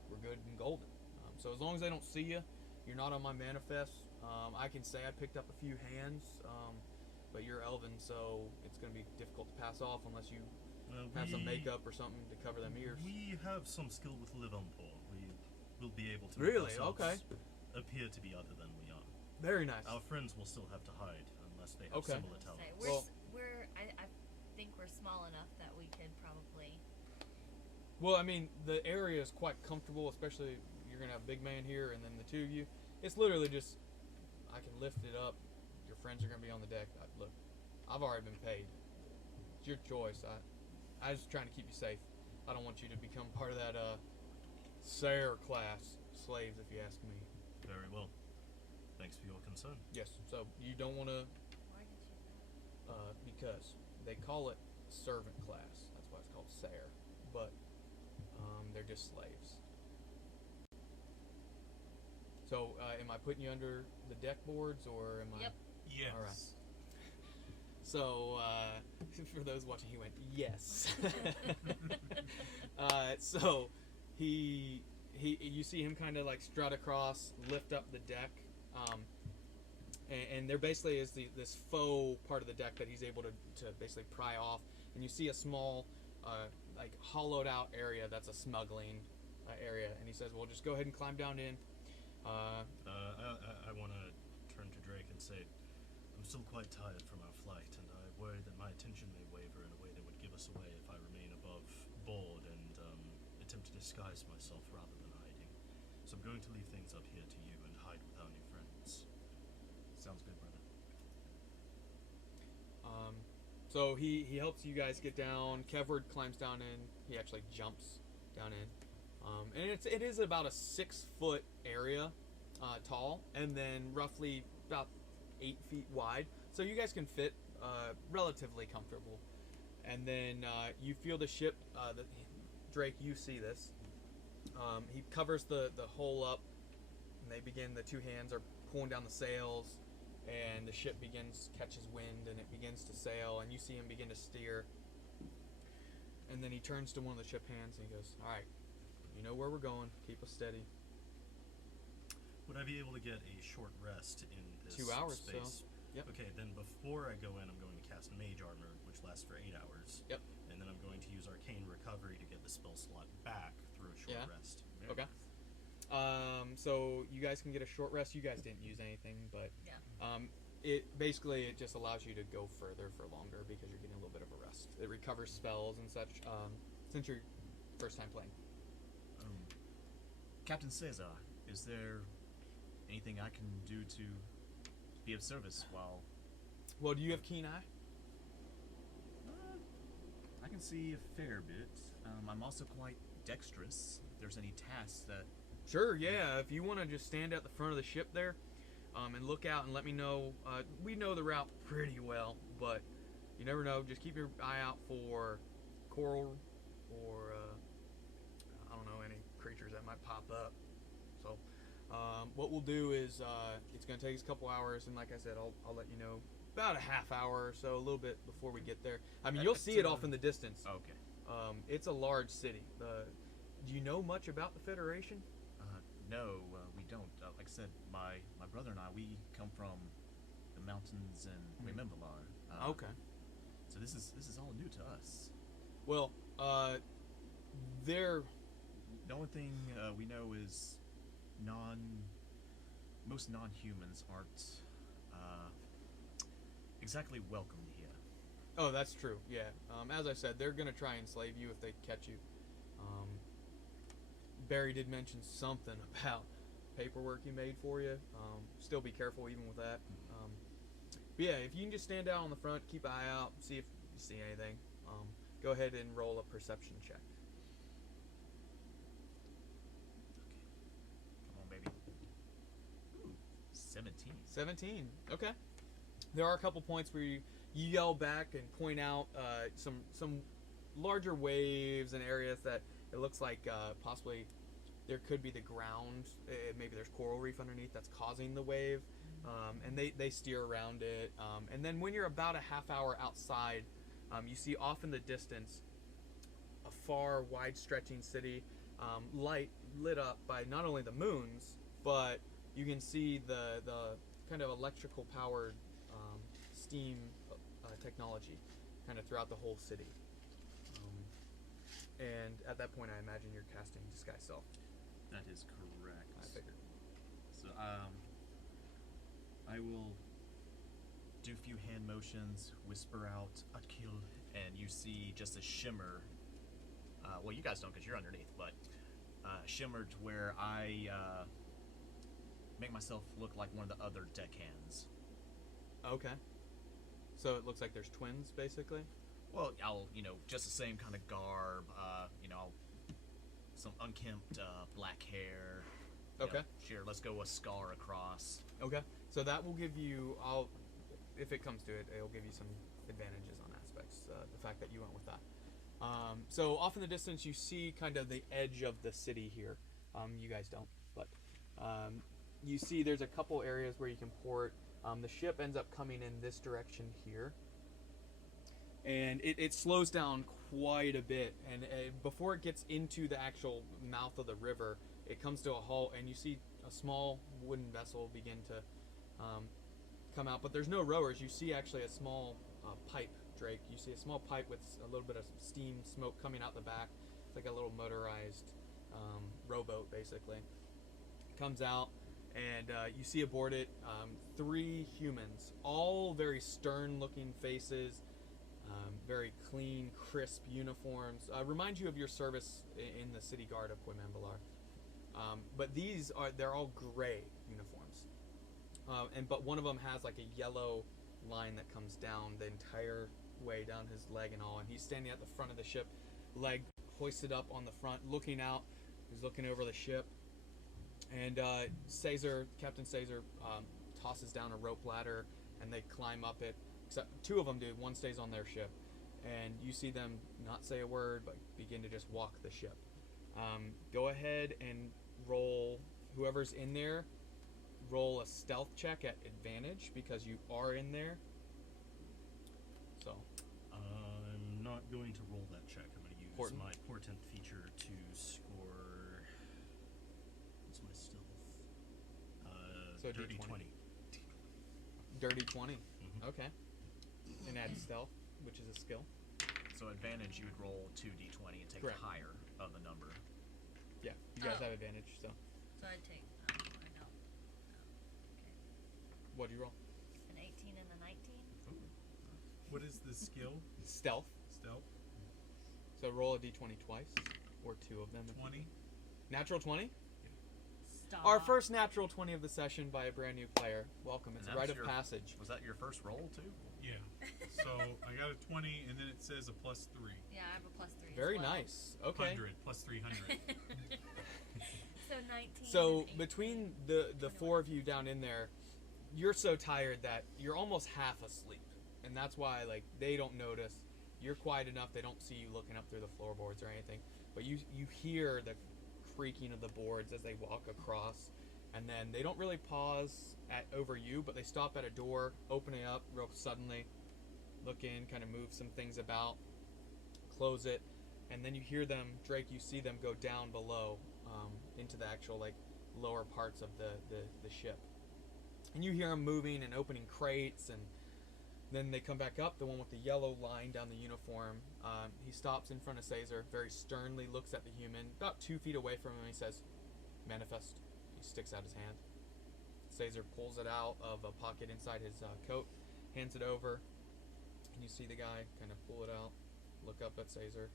we're good and golden. So as long as they don't see you, you're not on my manifest. I can say I picked up a few hands, but you're Elven, so it's going to be difficult to pass off unless you have some makeup or something to cover them ears. We have some skill with live on poor. We will be able to Really? make ourselves Okay. appear to be other than we are. Very nice. Our friends will still have to hide unless they have Okay. similar Say, talents. I think we're small enough that we could probably. Well, I mean, the area is quite comfortable, especially you're going to have a big man here and then the two of you. It's literally just, I can lift it up. Your friends are going to be on the deck. Look, I've already been paid. It's your choice. I was trying to keep you safe. I don't want you to become part of that Sayer class slaves, if you ask me. Very well. Thanks for your concern. Yes, so you don't want to, Why did you? because they call it servant class. That's why it's called Sayer. But they're just slaves. So, am I putting you under the deck boards, or am I? Yep. Yes. All right. So, for those watching, he went, yes. So, you see him kind of like strut across, lift up the deck, and there basically is this faux part of the deck that he's able to basically pry off, and you see a small, like hollowed out area that's a smuggling area, and he says, well, just go ahead and climb down in. I want to turn to Drake and say, I'm still quite tired from our flight, and I worry that my attention may waver in a way that would give us away if I remain above board and attempt to disguise myself rather than hiding. So I'm going to leave things up here to you and hide with our new friends. Sounds good, brother. So he helps you guys get down. Kevward climbs down in. He actually jumps down in. And it is about a 6-foot area tall, and then roughly about 8 feet wide. So you guys can fit relatively comfortable. And then you feel the ship. Drake, you see this. He covers the hole up, and they begin. The two hands are pulling down the sails, and the ship catches wind, and it begins to sail. And you see him begin to steer. And then he turns to one of the ship hands and he goes, "All right. You know where we're going. Keep us steady." Would I be able to get a short rest in this 2 hours, space? so. Yep. Okay, then before I go in, I'm going to cast Mage Armor, which lasts for 8 hours. Yep. And then I'm going to use Arcane Recovery to get the spell slot back through a short Yeah. rest. Okay. So you guys can get a short rest. You guys didn't use anything, but Yeah. it just allows you to go further for longer because you're getting a little bit of a rest. It recovers spells and such. Since you're first time playing. Captain Caesar, is there anything I can do to be of service while... Well, do you have keen eye? I can see a fair bit. I'm also quite dexterous. If there's any tasks that... Sure, yeah. If you want to just stand at the front of the ship there and look out and let me know. We know the route pretty well, but you never know. Just keep your eye out for coral or, I don't know, any creatures that might pop up. So what we'll do is it's going to take us a couple hours, and like I said, I'll let you know about a half hour or so, a little bit before we get there. I mean, you'll see it off in the distance. Okay. It's a large city. Do you know much about the Federation? No, we don't. Like I said, my brother and I, we come from the mountains in Rememberlar. Okay. So this is all new to us. Well, they're... The only thing we know is most non-humans aren't exactly welcome here. Oh, that's true. Yeah. As I said, they're gonna try and enslave you if they catch you. Barry did mention something about paperwork he made for you. Still be careful even with that. But yeah, if you can just stand out on the front, keep an eye out, see if you see anything. Go ahead and roll a perception check. Come on, baby. Ooh, 17. 17. Okay. There are a couple points where you yell back and point out some larger waves and areas that it looks like possibly There could be the ground. Maybe there's coral reef underneath that's causing the wave. And they steer around it. And then when you're about a half hour outside, you see off in the distance a far, wide-stretching city, lit up by not only the moons, but you can see the kind of electrical powered steam technology kind of throughout the whole city. And at that point, I imagine you're casting Disguise Self. That is correct. I figured. So, I will do a few hand motions, whisper out a kill, and you see just a shimmer. Well, you guys don't because you're underneath, but shimmer to where I make myself look like one of the other deckhands. Okay. So it looks like there's twins, basically? Well, I'll, just the same kind of garb, some unkempt black hair. Okay. Sure, let's go a scar across. Okay. So that will give you, if it comes to it, it'll give you some advantages on aspects, the fact that you went with that. So off in the distance, you see kind of the edge of the city here. You guys don't, but you see there's a couple areas where you can port. The ship ends up coming in this direction here. And it slows down quite a bit. And before it gets into the actual mouth of the river, it comes to a halt, and you see a small wooden vessel begin to come out. But there's no rowers. You see actually a small pipe, Drake. You see a small pipe with a little bit of steam smoke coming out the back. It's like a little motorized rowboat, basically. It comes out, and you see aboard it 3 humans, all very stern-looking faces, very clean, crisp uniforms. Remind you of your service in the city guard of Poimambalar. But they're all gray uniforms. But one of them has like a yellow line that comes down the entire way down his leg and all, and he's standing at the front of the ship, leg hoisted up on the front, looking out. He's looking over the ship, and Captain Caesar tosses down a rope ladder, and they climb up it. Except 2 of them do. One stays on their ship, and you see them not say a word, but begin to just walk the ship. Go ahead and roll, whoever's in there, roll a stealth check at advantage because you are in there. So I'm not going to roll that check. I'm going to use Portent. my portent feature to score. What's my stealth? So Dirty D20. 20. dirty 20. Mhm. Okay. And add stealth, which is a skill. So advantage, you would roll 2d20 and take Correct. the higher of the number. Yeah, you guys Oh. have advantage. So So I'd take, I know. Okay. what'd you roll? An 18 and a 19. What is the skill? Stealth. Stealth. So roll a d20 twice, or 2 of them. if you 20. can. Natural 20. Stop. Our first natural 20 of the session by a brand new player. Welcome. It's And a that rite was of your- passage. Was that your first roll too? Yeah. So I got a 20, and then it says a +3. Yeah, I have a +3. Very as well. nice. Okay. 100 plus 300. So 19. So and 18. between the 4 of you down in there, you're so tired that you're almost half asleep, and that's why like they don't notice. You're quiet enough; they don't see you looking up through the floorboards or anything. But you hear the creaking of the boards as they walk across, and then they don't really pause over you, but they stop at a door, open it up real suddenly, look in, kind of move some things about, close it, and then you hear them, Drake. You see them go down below. Into the actual like lower parts of the ship, and you hear them moving and opening crates, and then they come back up. The one with the yellow line down the uniform, he stops in front of Caesar, very sternly looks at the human about 2 feet away from him, and he says, "Manifest." He sticks out his hand. Caesar pulls it out of a pocket inside his coat, hands it over, and you see the guy kind of pull it out, look up at Caesar.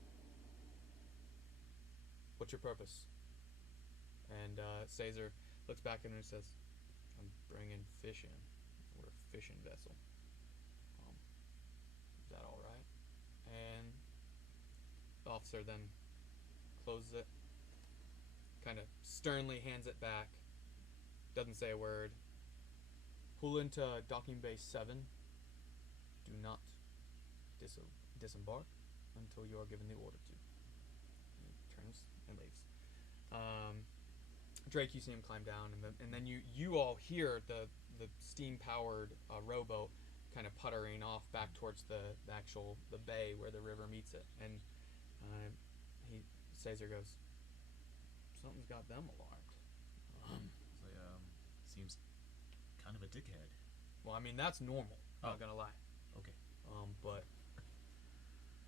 "What's your purpose?" And Caesar looks back at him and says, "I'm bringing fish in. We're a fishing vessel. Is that all right?" And the officer then closes it, kind of sternly hands it back, doesn't say a word. "Pull into docking bay 7. Do not disembark until you are given the order to." And he turns and leaves. Drake, you see him climb down, and then you all hear the steam-powered rowboat kind of puttering off back towards the bay where the river meets it. And Caesar goes, something's got them alarmed. Seems kind of a dickhead. Well, I mean, that's normal. Not gonna lie. Okay. But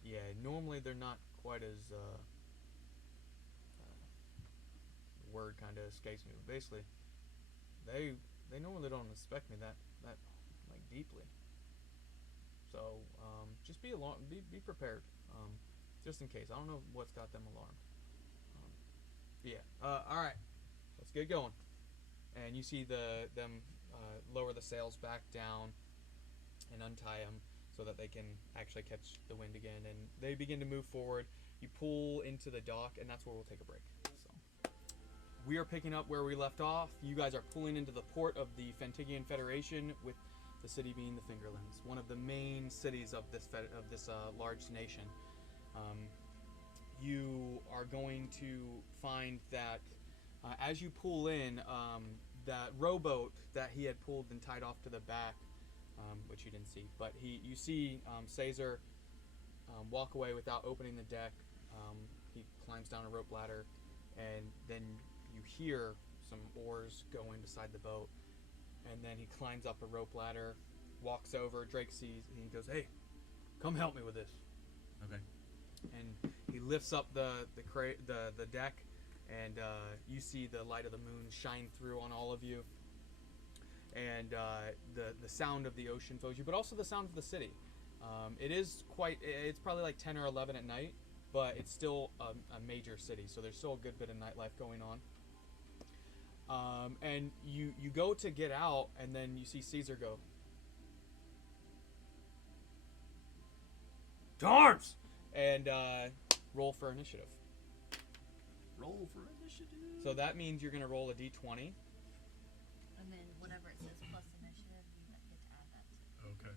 yeah, normally they're not quite as word kind of escapes me. But basically, they normally don't expect me that like deeply. So just be prepared, just in case. I don't know what's got them alarmed. Yeah. All right. Let's get going. And you see them lower the sails back down and untie them so that they can actually catch the wind again. And they begin to move forward. You pull into the dock, and that's where we'll take a break. So we are picking up where we left off. You guys are pulling into the port of the Fantigian Federation, with the city being the Fingerlands, one of the main cities of this large nation. You are going to find that as you pull in, that rowboat that he had pulled and tied off to the back, which you didn't see, but you see Caesar walk away without opening the deck. He climbs down a rope ladder, and then you hear some oars going beside the boat, and then he climbs up a rope ladder, walks over. Drake sees, and he goes, "Hey, come help me with this." Okay. And he lifts up the deck, and you see the light of the moon shine through on all of you, and the sound of the ocean fills you, but also the sound of the city. It's probably like 10 or 11 at night, but it's still a major city, so there's still a good bit of nightlife going on. And you go to get out, and then you see Caesar go, "To arms!" And roll for initiative. Roll for initiative. So that means you're going to roll a d20. And then whatever it says plus initiative, you get to add that to. Okay.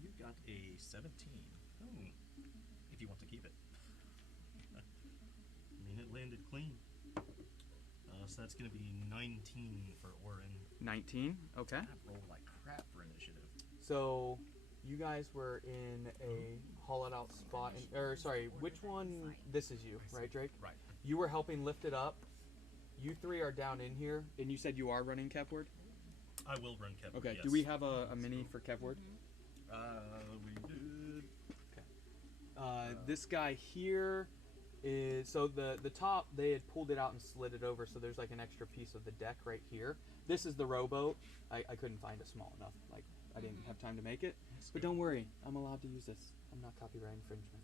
You got a 17. If you want to keep it. I mean, it landed clean. So that's going to be 19 for Orin. 19, okay. I rolled like crap for initiative. So you guys were in a hollowed out spot. Which one? This is you, right, Drake? Right. You were helping lift it up. You three are down in here, and you said you are running Kevward? I will run Kevward. Okay, yes. do we have a mini for Kevward? We did. Okay. This guy here is, so the top, they had pulled it out and slid it over, so there's like an extra piece of the deck right here. This is the rowboat. I couldn't find it small enough. Like, I didn't have time to make it. But don't worry, I'm allowed to use this. I'm not copyright infringement.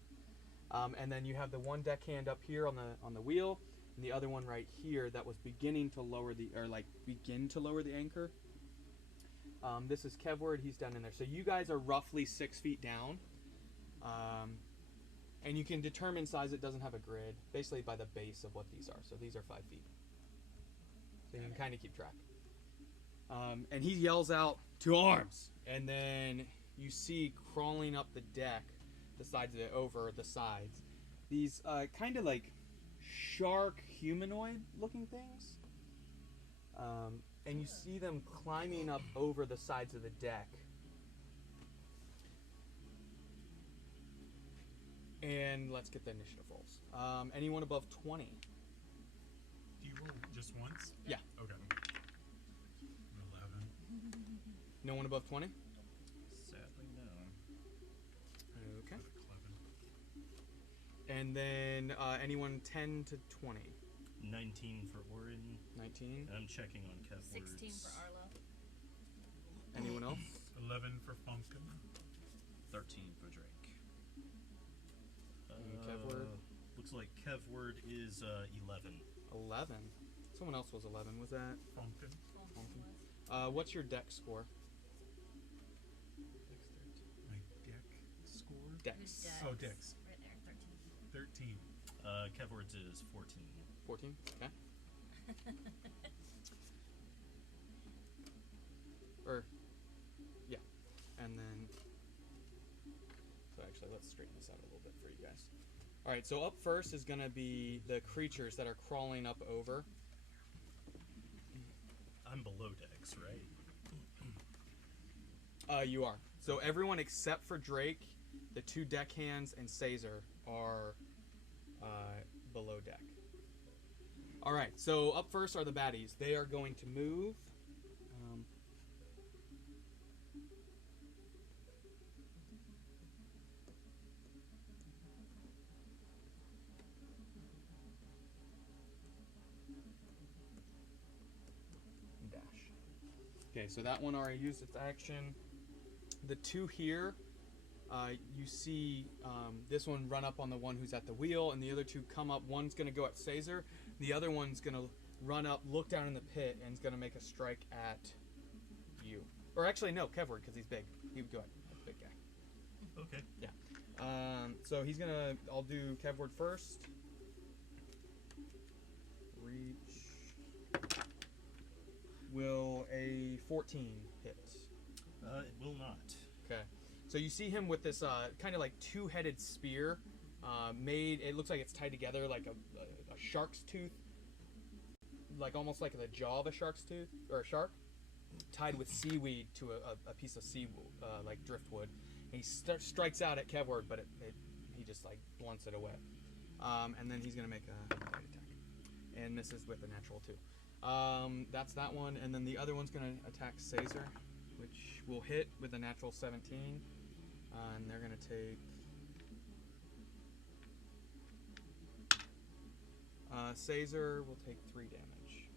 And then you have the one deckhand up here on the wheel, and the other one right here that was begin to lower the anchor. This is Kevward. He's down in there. So you guys are roughly 6 feet down. And you can determine size. It doesn't have a grid, basically by the base of what these are. So these are 5 feet. So you can kind of keep track. And he yells out, "To arms!" And then you see crawling up the deck, the sides of it, over the sides, these kind of like shark humanoid looking things. And you see them climbing up over the sides of the deck. And let's get the initiative rolls. Anyone above 20? Do you roll just once? Yeah. Okay. 11. No one above 20? Sadly, no. Okay. 11. And then anyone 10 to 20? 19 for Orin. 19. And I'm checking on Kevward's. 16 for Arlo. Anyone else? 11 for Pumpkin. 13 for Drake. Kevward? Looks like Kevward is 11. 11. Someone else was 11. Was that? Pumpkin. What's your deck score? My deck score? Dex. Oh, Dex. Right there, 13. 13. Kevward's is 14. 14? Okay. Yeah. And then, so actually, let's straighten this out a little bit for you guys. All right, so up first is gonna be the creatures that are crawling up over. I'm below decks, right? You are. So everyone except for Drake, the 2 deckhands, and Caesar are below deck. All right, so up first are the baddies. They are going to move. Dash. Okay, so that one already used its action. The 2 here, you see this one run up on the one who's at the wheel, and the other 2 come up. One's going to go at Caesar. The other one's going to run up, look down in the pit, and is going to make a strike at you. Or actually, no, Kevward, because he's big. He would go at the big guy. Okay. Yeah. So he's going to, I'll do Kevward first. Reach. Will a 14 hit? It will not. Okay. So you see him with this kind of like 2-headed spear made, it looks like it's tied together like a shark's tooth, like almost like the jaw of a shark's tooth, or a shark, tied with seaweed to a piece of like driftwood. And he strikes out at Kevward, but he just like blunts it away. And then he's going to make a bite attack. And misses with a natural 2. That's that one. And then the other one's going to attack Caesar, which will hit with a natural 17. And they're going to take... Caesar will take 3 damage.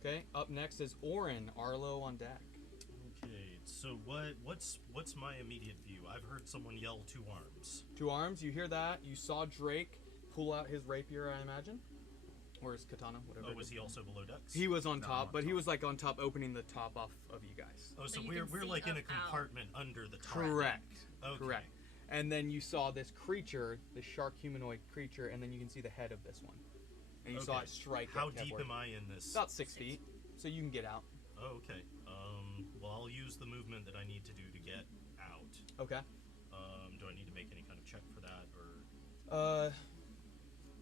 Okay, up next is Orin, Arlo on deck. Okay, so what's my immediate view? I've heard someone yell 2 arms. 2 arms, you hear that. You saw Drake pull out his rapier, I imagine. Or his katana, whatever. Oh, was he also below decks? He was on top, but he was like on top, opening the top off of you guys. Oh, so you we're can like see in a up compartment under the top. Correct. Okay. Correct. And then you saw this creature, the shark humanoid creature, and then you can see the head of this one. And you saw Okay. it strike. How at deep Kevward. am I in this? About 6 feet, so you can get out. Oh, okay. Well, I'll use the movement that I need to do to get out. Okay. Do I need to make any kind of check for that, or?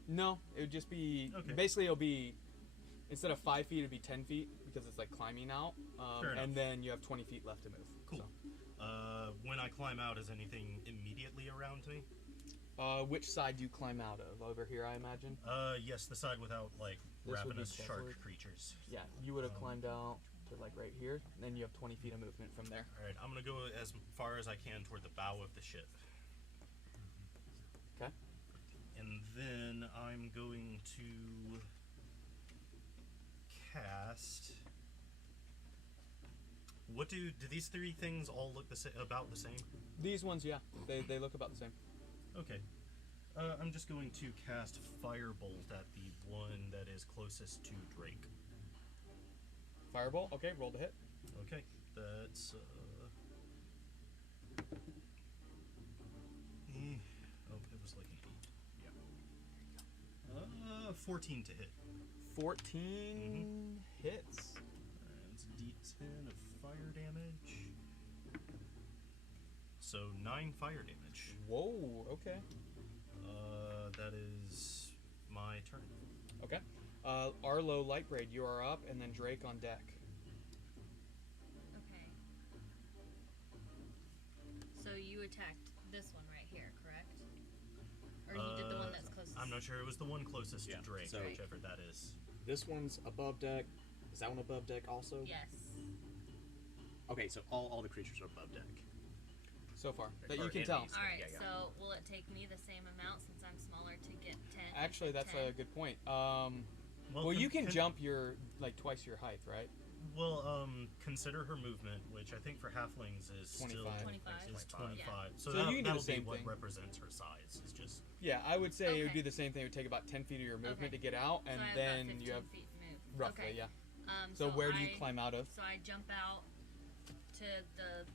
No, it would just be Okay. basically it'll be instead of 5 feet, it'd be 10 feet because it's like climbing out. Fair enough. And then you have 20 feet left to move. Cool. So. When I climb out, is anything immediately around me? Which side do you climb out of? Over here, I imagine. Yes, the side without like This would be ravenous shark Kevward. creatures. Yeah, you would have climbed out to like right here. And then you have 20 feet of movement from there. All right, I'm gonna go as far as I can toward the bow of the ship, Okay. and then I'm going to cast. What do these 3 things all look about the same? These ones, yeah, they look about the same. Okay. I'm just going to cast Firebolt at the one that is closest to Drake. Fireball. Okay, roll to hit. Okay, that's oh, it was like 8. 14 to hit. 14 hits. That's D10 of fire damage. So 9 fire damage. Whoa. Okay. That is my turn. Okay. Arlo Lightbraid, you are up, and then Drake on deck. Okay. So you attacked this one right here, correct? Or you did the one that's closest? I'm not sure. It was the one closest Yeah, to Drake, so- whichever that is. This one's above deck. Is that one above deck also? Yes. Okay, so all the creatures are above deck. So far, that Or you can tell. enemies. All right. Yeah, yeah. So will it take me the same amount since I'm smaller to get 10? Actually, that's 10? a good point. Well, you can jump your like twice your height, right? Well, consider her movement, which I think for halflings is 25. 25. Is 25. 25. So, So you can do that'll the same be what thing. represents her size. It's just Yeah, I would say it would Okay. be the same thing. It would take about 10 feet of your movement Okay. to get out, and so I have then about 15 you have feet to move. roughly, Okay. yeah. So where do you climb out of? So I jump out to the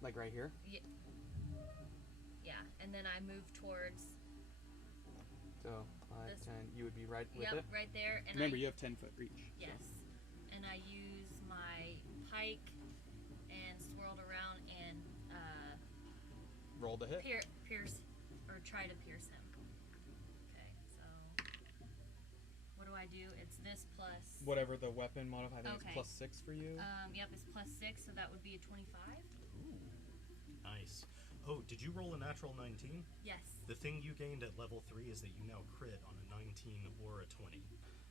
Like right here? yeah, and then I move towards So 5, This- 10. You would be right with yep, it. right there. And Remember, I, you have 10-foot reach. yes, and I use my pike and swirled around and Roll to hit. pierce or or try to pierce him. Okay, so what do I do? It's this plus. Whatever the weapon modifier, I think Okay. it's plus 6 for you. Yep, it's plus 6, so that would be a 25. Nice. Oh, did you roll a natural 19? Yes. The thing you gained at level 3 is that you now crit on a 19 or a 20.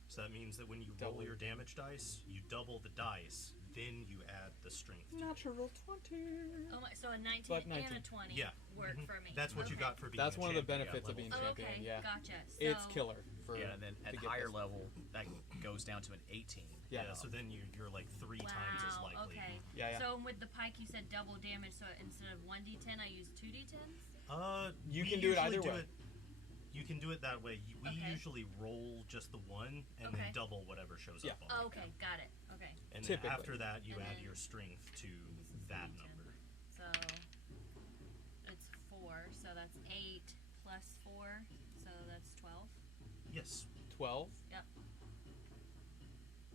So that means that when you roll Double. your damage dice, you double the dice, then you add the strength. to it. Natural 20. Oh my, so a 19, But and a 19. 20 Yeah. work Mhm. for me. That's what you Okay. got for being That's a one of the champion at benefits of level being Oh, champion. okay, Yeah, gotcha. So, it's killer for. Yeah, and then to at get higher this. level, that goes down to an 18. Yeah. So then you're like 3 Wow, times as likely. okay. Yeah. So with the pike, you said double damage, so instead of 1d10, I use 2d10s? You We can do it usually either way. You can do it that way. We Okay. usually roll just the one and Okay. then double whatever shows Yeah. up on Oh, it. okay, got it. Okay. And then Typically. after that, you And add then your strength to that number. So it's 4, so that's 8 plus 4, so that's 12. Yes. 12. Yep.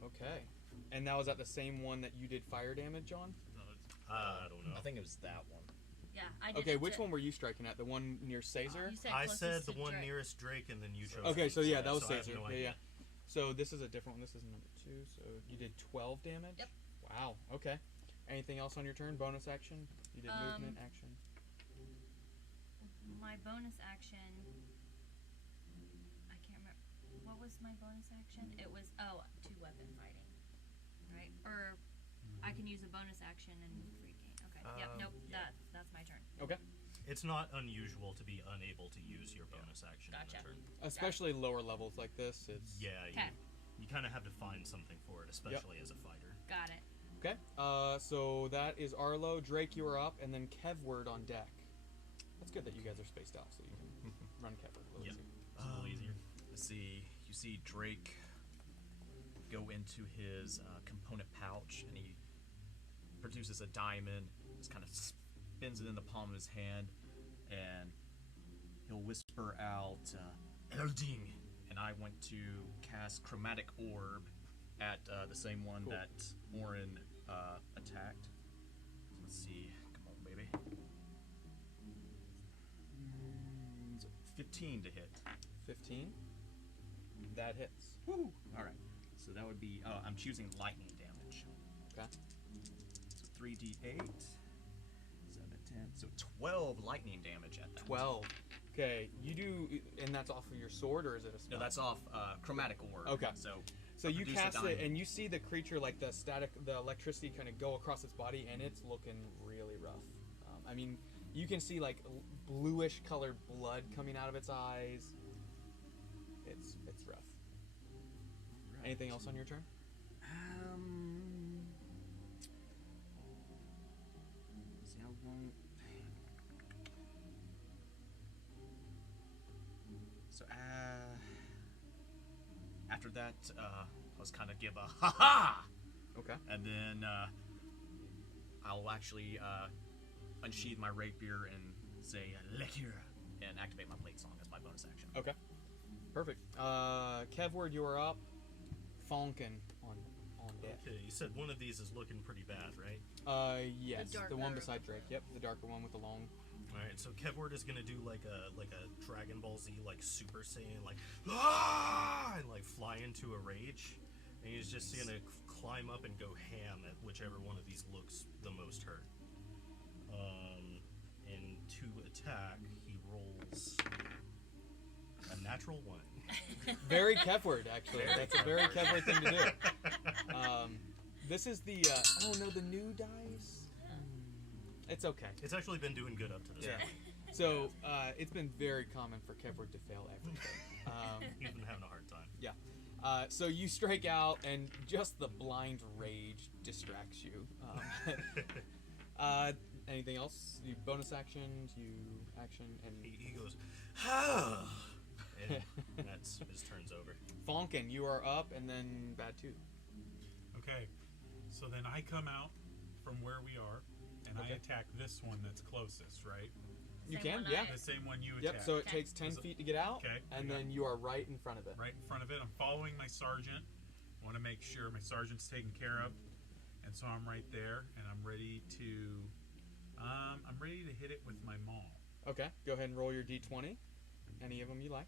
Okay. And that was at the same one that you did fire damage on? I don't know. I think it was that one. Yeah, I did. Okay, which one were you striking at? The one near Caesar? You said I closest said the to one Drake. nearest Drake, and then you chose. Okay, so yeah, that was so I have Caesar. no Yeah, idea. yeah. So this is a different one. This is number 2. So you did 12 damage? Yep. Wow. Okay. Anything else on your turn? Bonus action? You did movement action? My bonus action. I can't remember. What was my bonus action? It was 2-weapon fighting, right? Or I can use a bonus action and regain. Okay. Yep. Nope. yeah. That's my turn. Okay. It's not unusual to be unable to use your bonus action Gotcha. in a turn. Especially lower levels like this. It's Yeah, Okay. you kind of have to find something for it, especially as a fighter. Got it. Okay. So that is Arlo. Drake, you are up, and then Kevward on deck. That's good that you guys are spaced out, so you can run Kevward a little Yep. easier. It's a little easier. Let's see. You see Drake go into his component pouch, and he produces a diamond. Just kind of spins it in the palm of his hand, and he'll whisper out, "Elding." And I went to cast Chromatic Orb at the same one Cool. that Orin attacked. Let's see. Come on, baby. 15 to hit. 15. That hits. Woo! All right. So that would be. I'm choosing lightning damage. Okay. So 3d8, 7, 10. So 12 lightning damage at that. 12. Okay, you do, and that's off of your sword, or is it a spell? No, that's off Chromatic Orb. Okay. So I you produce a cast it, diamond. and you see the creature, like the electricity kind of go across its body, and it's looking really rough. I mean, you can see like bluish colored blood coming out of its eyes. It's rough. Right. Anything else on your turn? See how long. So after that, let's kind of give a ha-ha, Okay. and then I'll actually unsheath my rapier and say "Lekir" and activate my blade song as my bonus action. Okay. Perfect. Kevward, you are up. Falcon on deck. Okay, you said one of these is looking pretty bad, right? Yes, The the one darker- beside Drake. Yep, the darker one with the long. All right, so Kevward is gonna do like a Dragon Ball Z like Super Saiyan like ah! And like fly into a rage, and he's just gonna climb up and go ham at whichever one of these looks the most hurt. And to attack, he rolls a natural 1. Very Kevward, actually. That's a very Kevward thing to do. This is the oh no, the new dice. It's okay. It's actually been doing good up to this Yeah. point. So it's been very common for Kevward to fail everything. He's been having a hard time. Yeah. So you strike out, and just the blind rage distracts you. Anything else? You bonus action, you action, and He goes, ah! And that's his turn's over. Falcon, you are up, and then Bad Tooth. Okay, so then I come out from where we are, and I Okay. attack this one that's closest, right? You Same can, one yeah. I- The same one you Yep. attacked. So it Okay. takes 10 Is it- feet to get out, Okay, and okay. then you are right in front of it. Right in front of it. I'm following my sergeant. I want to make sure my sergeant's taken care of, and so I'm right there, and I'm ready to hit it with my maul. Okay, go ahead and roll your d20. Any of them you like.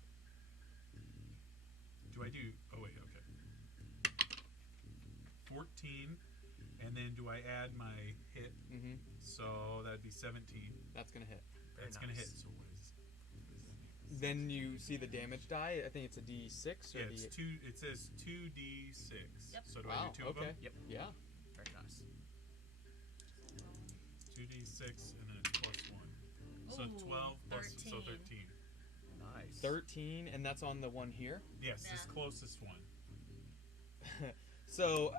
Do I do... Oh, wait, okay. 14, and then do I add my hit? Mm-hmm. So that'd be 17. That's going to hit. That's gonna hit. So what does that mean? Then you see the damage die. I think it's a d6 or Yeah, d8. it's two. It says 2d6. Yep. So do I Wow, do two of okay. them? Yep. Yeah. Very nice. 2d6 and then it's plus 1. So Ooh, 12 plus 13. so 13. Nice. 13, and that's on the one here. Yes, this Yeah. closest one. So,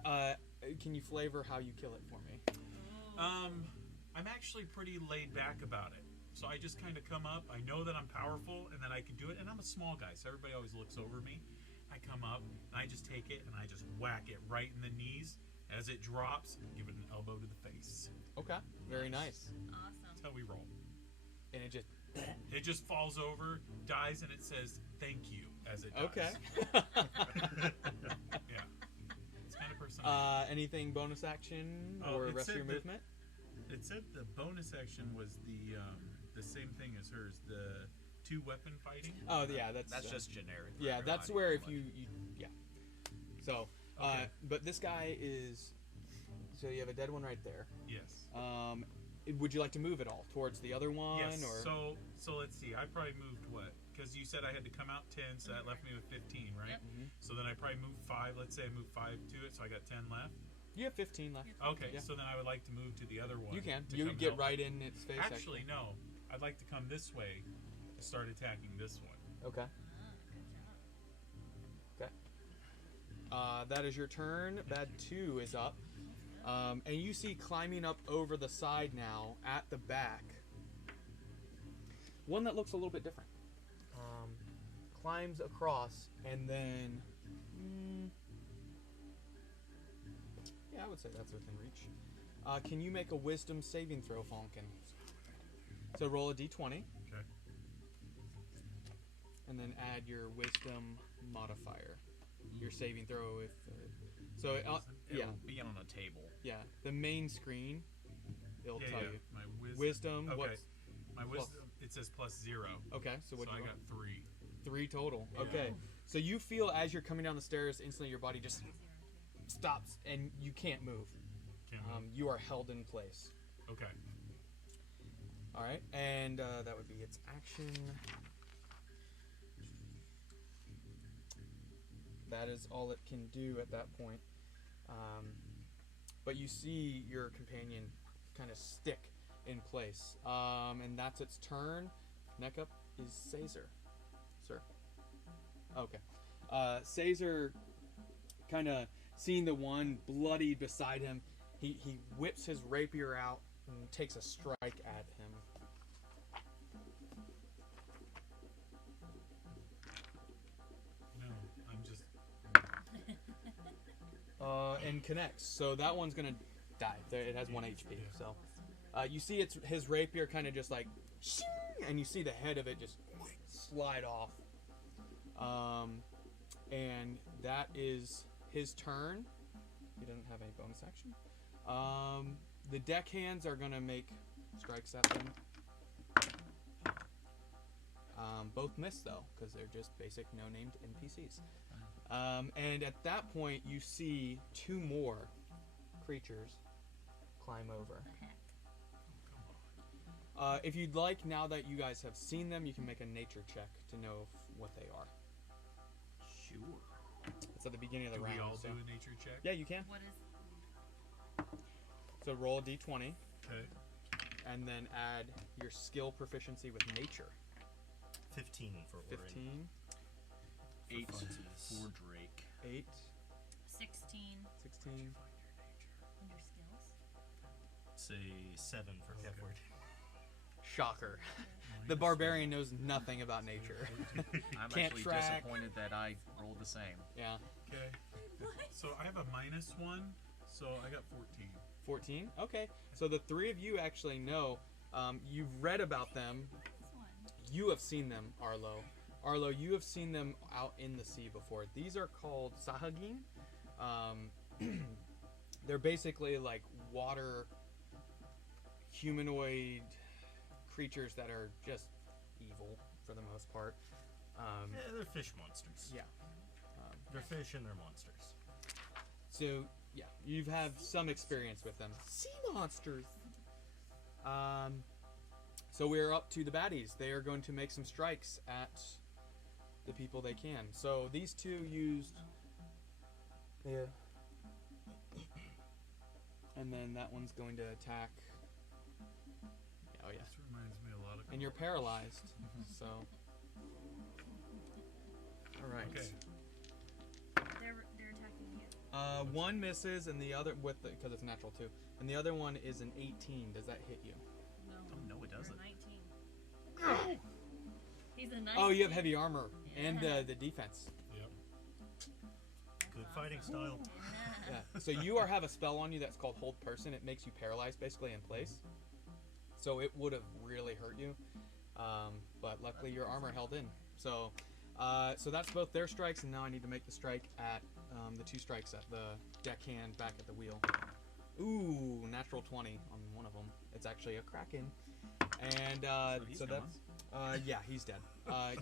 can you flavor how you kill it for me? I'm actually pretty laid back about it. So I just kind of come up. I know that I'm powerful and that I can do it. And I'm a small guy, so everybody always looks over me. I come up and I just take it and I just whack it right in the knees as it drops. Give it an elbow to the face. Okay, very nice. Awesome. That's how we roll. And it just... It just falls over, dies, and it says "thank you" as it dies. Okay. Yeah. It's kind of personal. Anything bonus action Oh, or it rest of said your that- movement? It said the bonus action was the same thing as hers, the 2 weapon fighting. Oh, yeah, that's just generic. for yeah, that's everybody, where if pretty you yeah. So, Okay. but this guy is. So you have a dead one right there. Yes. Would you like to move it all towards the other one, Yes. or So let's see. I probably moved what? Because you said I had to come out 10, so that left me with 15, right? Yep. So then I probably moved 5. Let's say I moved 5 to it, so I got 10 left. you have 15 left? Okay. Yeah. So then I would like to move to the other one. You can. to You come get help. right in its face. Actually, no. I'd like to come this way to start attacking this one. Okay. Ah, good job. Okay. That is your turn. Bad 2 is up. And you see climbing up over the side now at the back. One that looks a little bit different. Climbs across and then. Yeah, I would say that's within reach. Can you make a wisdom saving throw, Falcon? So roll a d20 Okay. and then add your wisdom modifier. Your saving throw if. So yeah, It'll be on a table. yeah. The main screen, it'll Yeah, tell yeah. you. My wisdom. Wisdom. Okay. What's My plus? wisdom. It says plus 0. Okay, so what So do I you got 3. 3 total. Yeah. Okay, so you feel as you're coming down the stairs, instantly your body just stops and you can't move. Can't move. You are held in place. Okay. All right, and that would be its action. That is all it can do at that point. But you see your companion kind of stick in place, and that's its turn. Next up is Caesar. Sir. Okay. Caesar, kind of seeing the one bloodied beside him, he whips his rapier out and takes a strike at him. No, I'm just. And connects. So that one's gonna die. It has 1 HP. So you see his rapier kind of just like, shing, and you see the head of it just slide off. And that is his turn. He doesn't have any bonus action. The deckhands are gonna make strikes at them. Both miss though, because they're just basic no-named NPCs. And at that point, you see 2 more creatures climb over. If you'd like, now that you guys have seen them, you can make a nature check to know what they are. Sure. It's at the beginning of the Do round. we all so. do a nature check? Yeah, you can. What is? So roll a d20, Okay. and then add your skill proficiency with nature. 15 for Orin. 15, 8 funsies. for Drake. 8, 16 16. under skills. Say 7 for Kefward. Shocker. The barbarian knows nothing about nature. I'm Can't actually track. disappointed that I rolled the same. Yeah. Okay. So I have a -1, so I got 14. 14? Okay. So the 3 of you actually know. You've read about them. This one. You have seen them, Arlo. Arlo, you have seen them out in the sea before. These are called Sahuagin. They're basically like water humanoid creatures that are just evil for the most part. Yeah, they're fish monsters. Yeah. They're fish and they're monsters. So yeah, you have some experience with them. Sea monsters. So we're up to the baddies. They are going to make some strikes at the people they can. So these two used. Yeah. And then that one's going to attack. Oh yeah. This reminds me a lot of. And you're paralyzed. So. All right. Okay. They're attacking you. One misses, and the other because it's natural too, and the other one is an 18. Does that hit you? No. Oh, no, it You're doesn't. 19. He's a 19. Oh, you have heavy armor and Yeah. the defense. Yep. Good fighting style. Yeah. Yeah. So you have a spell on you that's called Hold Person. It makes you paralyzed basically in place. So it would have really hurt you, but luckily your armor held in. So, so that's both their strikes, and now I need to make the strike at the two strikes at the deckhand back at the wheel. Ooh, natural 20 on one of them. It's actually a kraken, and he's so gone. that's yeah, he's dead.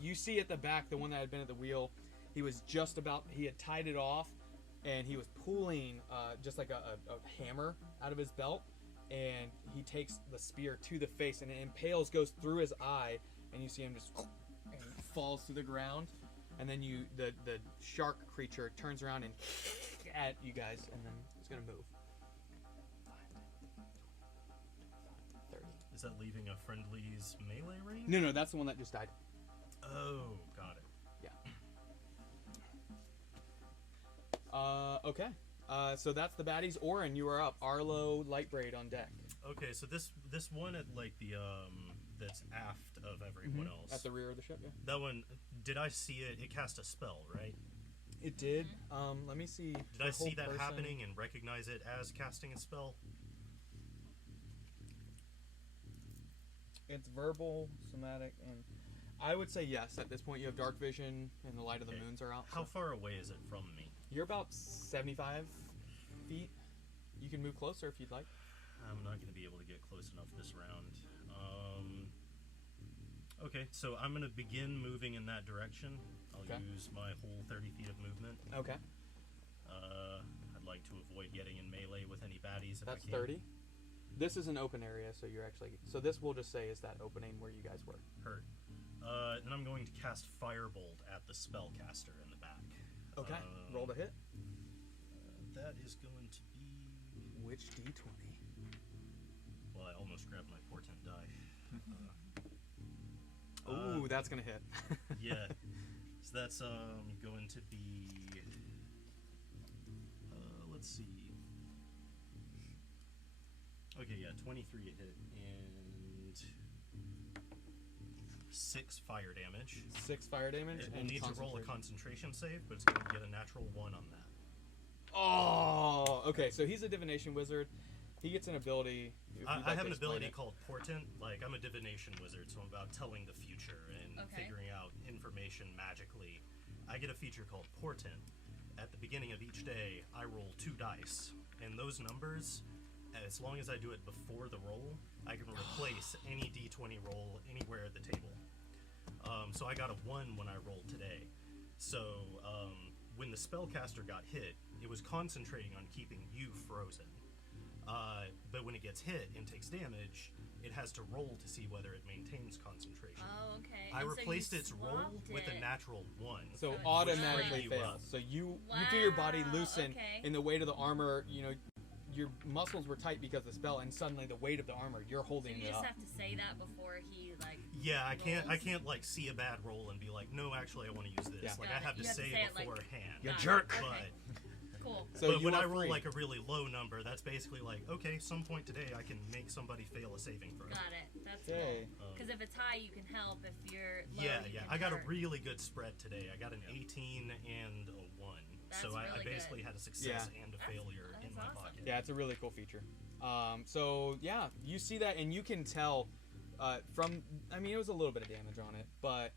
You see at the back, the one that had been at the wheel, he was just about. He had tied it off, and he was pulling just like a hammer out of his belt, and he takes the spear to the face, and it impales, goes through his eye, and you see him just and falls to the ground, and then the shark creature turns around and at you guys, and then it's gonna move. 30. Is that leaving a friendly's melee range? No, that's the one that just died. Oh, got it. Okay. So that's the baddies. Orin, you are up. Arlo, Lightbraid on deck. Okay, so this one at like the that's aft of everyone else. At the rear of the ship, yeah. That one, did I see it? It cast a spell, right? It did. Let me see. Did I see that happening and recognize it as casting a spell? It's verbal, somatic, and I would say yes. At this point, you have dark vision, and the light of the Okay. moons are out. How so- far away is it from me? You're about 75 feet. You can move closer if you'd like. I'm not going to be able to get close enough this round. Okay, so I'm going to begin moving in that direction. I'll Okay. use my whole 30 feet of movement. Okay. I'd like to avoid getting in melee with any baddies if That's I can. 30. This is an open area, so you're actually. So this we'll just say is that opening where you guys were. Hurt. Then I'm going to cast Firebolt at the spellcaster in the back. Okay. Roll to hit. That is going to be... Which d20? Well, I almost grabbed my portent die. Ooh, that's gonna hit. Yeah. So that's going to be... let's see. Okay, yeah, 23 to hit and 6 fire damage. 6 fire damage. It will and need to roll a concentration. concentration save, but it's going to get a natural 1 on that. Oh, okay. So he's a divination wizard. He gets an ability. if you'd I like have to an explain ability it. called Portent. Like, I'm a divination wizard, so I'm about telling the future and Okay. figuring out information magically. I get a feature called Portent. At the beginning of each day, I roll 2 dice, and those numbers, as long as I do it before the roll, I can replace any d20 roll anywhere at the table. So I got a 1 when I rolled today. So when the spellcaster got hit, it was concentrating on keeping you frozen. But when it gets hit and takes damage, it has to roll to see whether it maintains concentration. Oh, okay. I And so you replaced its roll swapped with a it. natural 1. So So it's automatically fine. fails. So you feel your body Wow, loosen okay. in the weight of the armor. You know, your muscles were tight because of the spell, and suddenly the weight of the armor, you're So holding you it just up. have to say that before he like. Yeah, I can't rolls? like see a bad roll and be like, no, actually I want to use this. Yeah. Like Got I have it. to You have to say say it it, like- beforehand. You Got it. jerk. Okay. Cool. So but you when are I roll free. like a really low number, that's basically like, okay, some point today I can make somebody fail a saving throw. Got it. That's Okay. cool. Because if it's high, you can help. If you're low, Yeah, you yeah. can I got hurt. a really good spread today. I got an 18 and a 1. So That's I really basically good. had a success Yeah. and a That's- failure in that's my awesome. pocket. Yeah, it's a really cool feature. So yeah, you see that, and you can tell from. I mean, it was a little bit of damage on it, but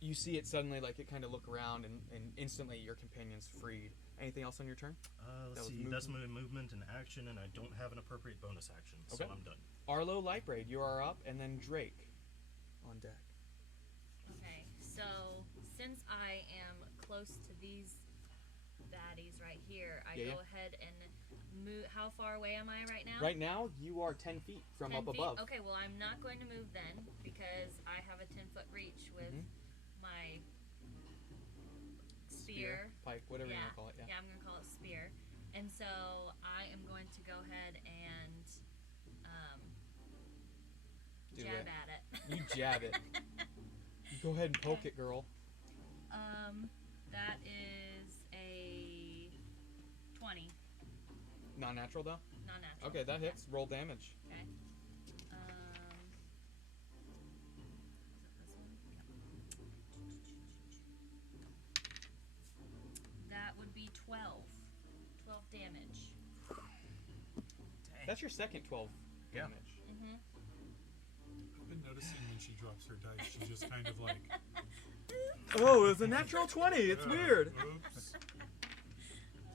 you see it suddenly, like it kind of look around, and instantly your companion's freed. Anything else on your turn? That Let's was see. That's my movement and action, and I don't have an appropriate bonus action, so Okay. I'm done. Arlo, Lightbraid, you are up, and then Drake. on deck. Okay, so since I am close to these baddies right here, I Yeah, go yeah. ahead and move. How far away am I right now? Right now, you are 10 feet from 10 up feet? above. Okay, well, I'm not going to move then because I have a 10-foot reach with Mhm. my spear. Pike, whatever you Yeah, want to call it. Yeah. I'm going to call it spear. And so I am going to go ahead and Do jab it. at it. You jab it. You go ahead and poke it, girl. That is a 20. Non-natural, though? Non-natural. Okay, that hits. Roll damage. Okay. Is it this one? That would be 12. 12 damage. That's your second 12 Yeah. damage. Mm-hmm. I've been noticing when she drops her dice, she just kind of like. Oh, it's a natural 20. It's "Yeah, weird. Oops.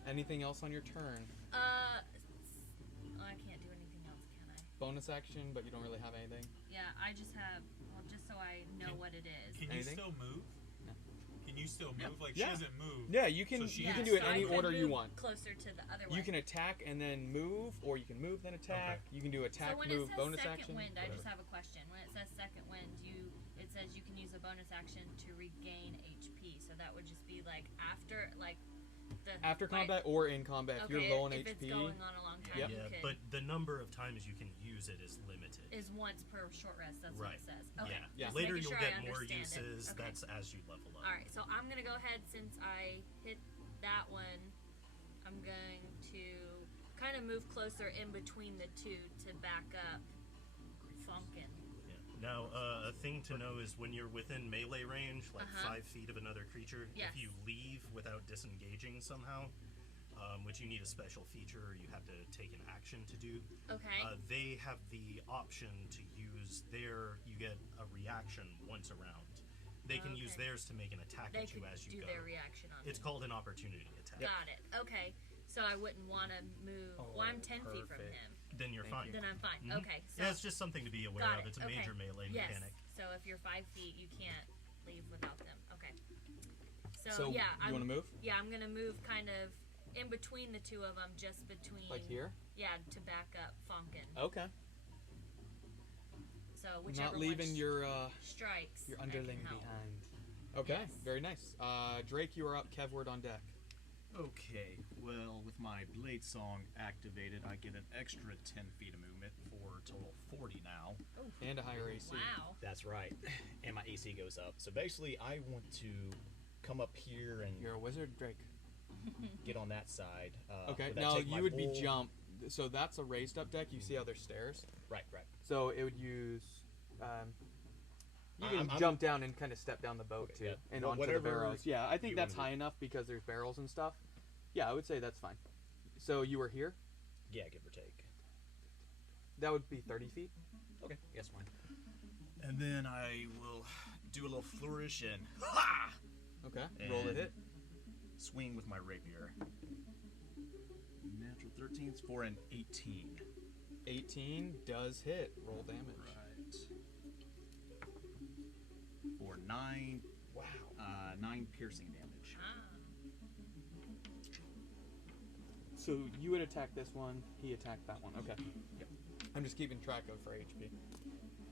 Anything else on your turn? I can't do anything else, can I? Bonus action, but you don't really have anything. Yeah, I just have, well, just so I know what it is. Can you Anything? still move? No. Can you still move? Like Yeah. she doesn't move. Yeah, you can. So she you has can do it so I any could order you move want. Closer to the other way. You can attack and then move, or you can move then attack. You can do attack, so when move, it says bonus second action. wind, I just whatever. have a question. When it says second wind, it says you can use a bonus action to regain HP. So that would just be like after, like the After right- combat or in combat, if Okay, you're low on if HP. it's going on a long time, Yep. you Yeah, could, but the number of times you can use it is limited. is once per short rest. That's Right. what it says. Okay. Yeah. Yeah. Just Later making you'll sure I get more understand it. uses. Okay. That's as you level up. All right, so I'm gonna go ahead since I hit that one. I'm going to kind of move closer in between the two to back up Funkin. Yeah. Now, a thing to know is when you're within melee range, like Uh-huh. 5 feet of another creature, Yes. if you leave without disengaging somehow, which you need a special feature or you have to take an action to do, Okay. they have the option to use you get a reaction once around. They can use Okay. theirs to make an attack They at you could as you do go. their reaction on It's me. called an opportunity attack. Got it. Okay. So I wouldn't want to move. Well, I'm 10 feet from perfect. him. Then you're Thank fine. you. Then I'm fine. Mhm. Okay. So Yeah, it's just something to be aware got of. it. It's a Okay. major melee yes. mechanic. So if you're 5 feet, you can't leave without them. Okay. So, So yeah, you want to move? Yeah, I'm gonna move kind of in between the two of them, just between. Like here? Yeah, to back up Funkin. Okay. So whichever Not leaving one your strikes. your I can underling help. behind. Okay, Yes. very nice. Drake, you are up. Kevward on deck. Okay, well, with my blade song activated, I get an extra 10 feet of movement for a total of 40 now. And a higher AC. Wow. That's right, and my AC goes up. So basically, I want to come up here and You're a wizard, Drake. get on that side. Okay, would that now take my you would bull? be jump. So that's a raised up deck. You see how there's stairs? Right. So it would use. You can I'm- jump down and kind of step down the boat Okay, too, yeah. and Well, onto the whatever barrels. Yeah, I think you that's wanna high do. enough because there's barrels and stuff. Yeah, I would say that's fine. So you were here. Yeah, give or take. That would be 30 feet. Okay, that's fine. And then I will do a little flourish and Okay. Roll a And- hit. swing with my rapier. Natural 13s for an 18. 18 does hit. Roll damage. Right. For 9. Wow. 9 piercing damage. Ah. So you would attack this one. He attacked that one. Okay. Yep. I'm just keeping track of for HP.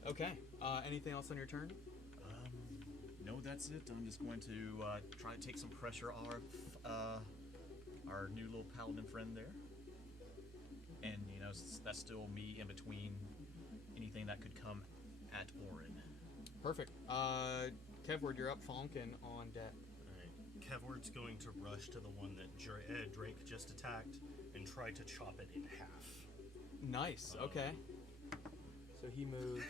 Okay. Anything else on your turn? No, that's it. I'm just going to try to take some pressure off our new little paladin friend there. And, that's still me in between anything that could come at Orin. Perfect. Kevward, you're up. Falcon on deck. Alright. Kevward's going to rush to the one that Drake just attacked and try to chop it in half. Nice. Okay. So he moves.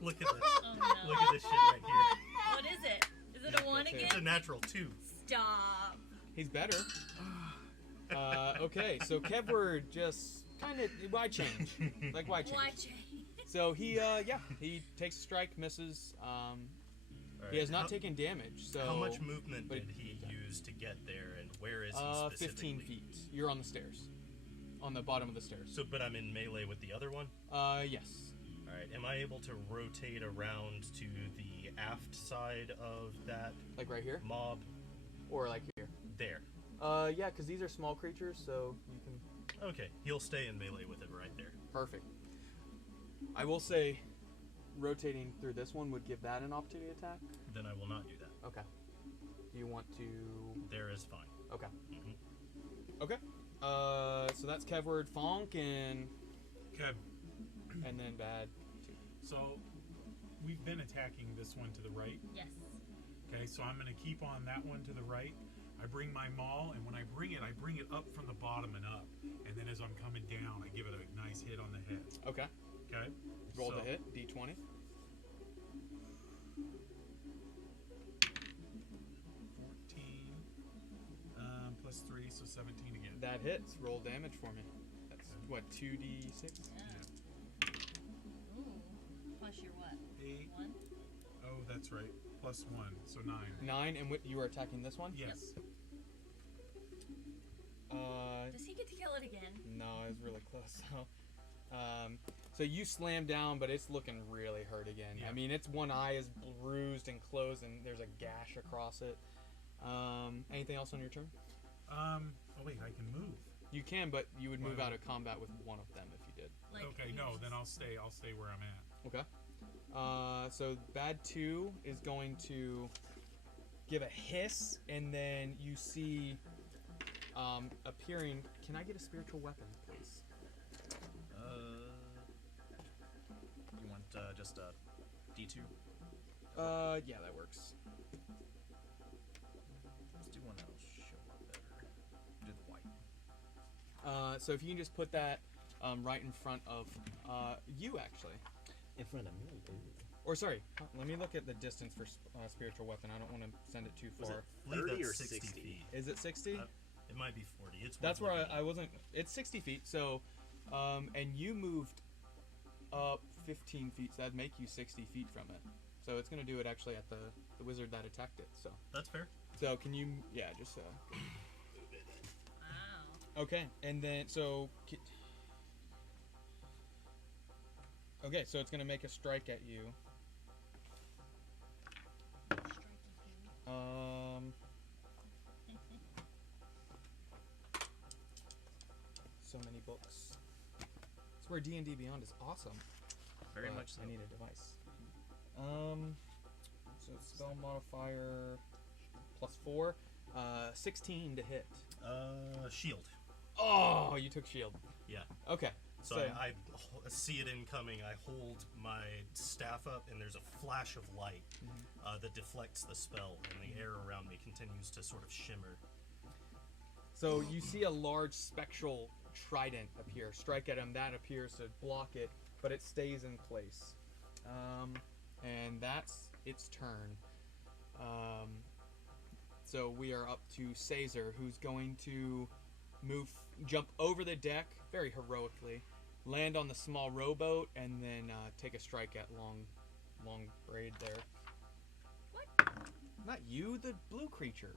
Look at this. Oh no. Look at this shit right here. What is it? Is it a 1 Okay. It's a again? natural 2. Stop. He's better. Okay, so Kevward just kind of why change? Like why change? Why change? So he he takes a strike, misses. He has not taken damage. So How much movement but did he use to get there, and where is he 15 specifically? feet. You're on the stairs, on the bottom of the stairs. So, but I'm in melee with the other one. Yes. Alright, am I able to rotate around to the aft side of that Like right here? mob? Or like here? There. Yeah, because these are small creatures, so you can... Okay, he'll stay in melee with it right there. Perfect. I will say, rotating through this one would give that an opportunity attack. Then I will not do that. Okay. Do you want to... There is fine. Okay. Mhm. Okay. So that's Kevward, Fonk, and Kev, then Bad. so we've been attacking this one to the right. Yes. Okay, so I'm going to keep on that one to the right. I bring my maul, and when I bring it up from the bottom and up. And then as I'm coming down, I give it a nice hit on the head. Okay. Okay? Roll So, the hit, D20. 14 plus 3, so 17 again. That hits. Roll damage for me. That's, what, 2d6? Yeah. Ooh. Plus your what? 8. 1? Oh, that's right. Plus 1, so 9. 9, and you are attacking this one? Yes. Does he get to kill it again? No, it was really close. So you slam down, but it's looking really hurt again. Yeah. I mean, its one eye is bruised and closed, and there's a gash across it. Anything else on your turn? Oh wait, I can move. You can, but you would move Why? out of combat with one of them if you did. Like, Okay, you no, just- then I'll stay where I'm at. Okay. So Bad 2 is going to give a hiss, and then you see appearing. Can I get a spiritual weapon, please? You want just a D2? Yeah, that works. Let's do one that'll show up better. Do the white. So if you can just put that right in front of you, actually. In front of me. Or sorry, let me look at the distance for spiritual weapon. I don't want to send it too Was far. it I believe 30 that's or 60 60? feet. Is it 60? It might be 40. It's That's worth where looking I at. wasn't. It's 60 feet. So, and you moved up 15 feet. So that'd make you 60 feet from it. So it's gonna do it actually at the wizard that attacked it. So, That's fair. so can you? Yeah, just Wow. okay. And then so. Okay, so it's gonna make a strike at you. So many books. That's where D&D Beyond is awesome. Very but much so. I need a device. So spell modifier +4, 16 to hit. Shield. Oh, you took shield. Yeah. Okay. So I see it incoming. I hold my staff up, and there's a flash of light that deflects the spell, and the air around me continues to sort of shimmer. So you see a large spectral trident appear, strike at him. That appears to block it, but it stays in place. And that's its turn. So we are up to Caesar, who's going to jump over the deck very heroically, land on the small rowboat, and then take a strike at long braid there. What? Not you, the blue creature.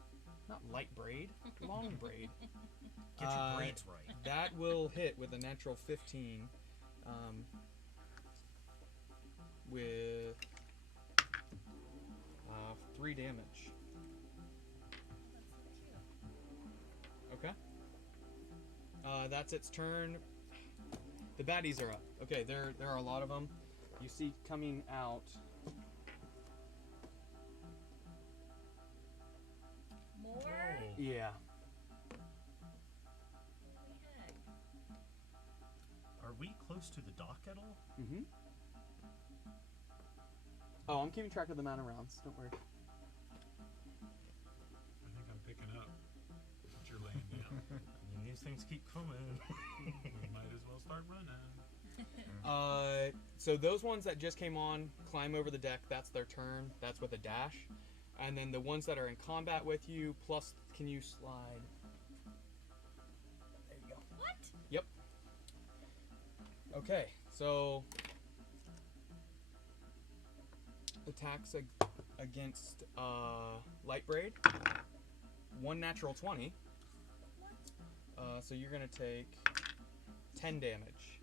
Not light braid, long braid. Get your braids right. That will hit with a natural 15. With 3 damage. Okay. That's its turn. The baddies are up. Okay, there are a lot of them. You see coming out. More? Oh, Yeah. Holy heck. Are we close to the dock at all? Mm-hmm. Oh, I'm keeping track of the amount of rounds. Don't worry. I think I'm picking up what you're laying down. I mean, these things keep coming. We might as well start running. So those ones that just came on climb over the deck. That's their turn. That's with a dash. And then the ones that are in combat with you, plus, can you slide? There you go. What? Yep. Okay, so attacks against Light Braid. 1 natural 20. So you're gonna take 10 damage.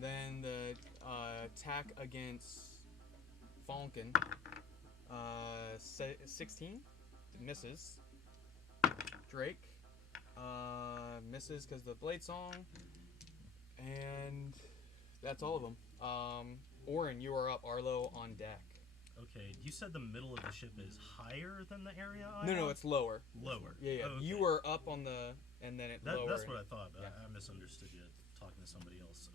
Then the attack against Falcon, 16 misses. Drake misses because of the blade song, and that's all of them. Orin, you are up. Arlo on deck. Okay, you said the middle of the ship is higher than the area I'm No, on? it's lower. Lower. Yeah, yeah. Oh, okay. You were up on the, and then it lower. That's what I thought. Yeah. I misunderstood you talking to somebody else.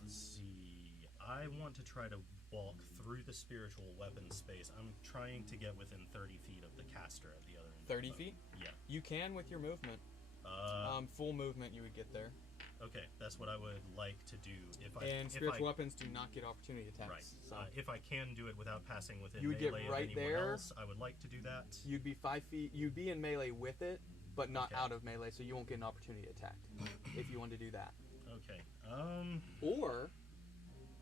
Let's see. I want to try to walk through the spiritual weapon space. I'm trying to get within 30 feet of the caster at the other end. 30 feet? Yeah. You can with your movement. Full movement, you would get there. Okay, that's what I would like to do. And spiritual weapons do not get opportunity attacks. Right. So If I can do it without passing within you would get melee right of anyone there. else, I would like to do that. You'd be 5 feet. You'd be in melee with it, but not Okay. out of melee, so you won't get an opportunity attack if you want to do that. Okay. Or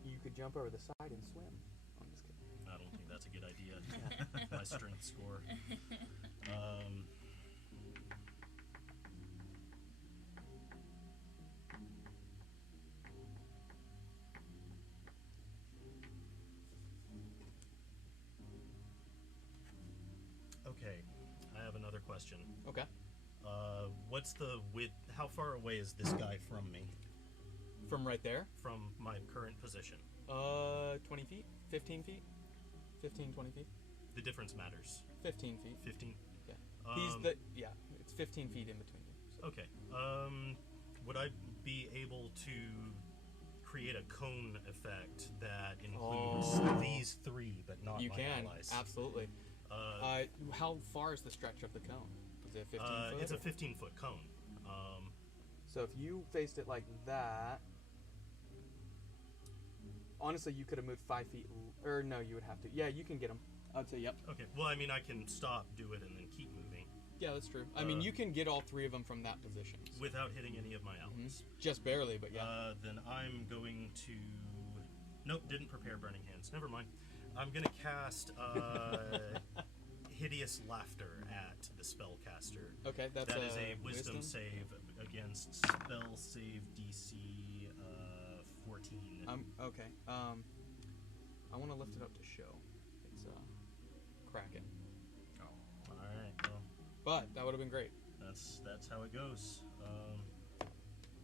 you could jump over the side and swim. I'm just kidding. I don't think that's a good idea. My strength score. Okay, I have another question. Okay. What's the width? How far away is this guy from me? From right there, From my current position? 20 feet, 15 feet, 15, 20 feet, The difference matters. 15 feet. 15. Yeah. Um, It's 15 feet in between you. So. Okay. Would I be able to create a cone effect that includes these three, but not You my can, allies? absolutely. How far is the stretch of the cone? Is it 15 foot? It's a 15-foot cone. So if you faced it like that, honestly, you could have moved 5 feet. Or no, you would have to. Yeah, you can get them. I'd say yep. Okay. Well, I mean, I can stop, do it, and then keep moving Yeah, that's true. I mean, you can get all three of them from that position. without hitting any of my allies. Just barely, but yeah. Then I'm going to. Nope, didn't prepare Burning Hands. Never mind. I'm gonna cast Hideous Laughter at the spellcaster. Okay, that's That is a wisdom save against spell save DC 14. Okay. I want to lift it up to show. It's Kraken. All right. Well, But that would have been great. that's how it goes.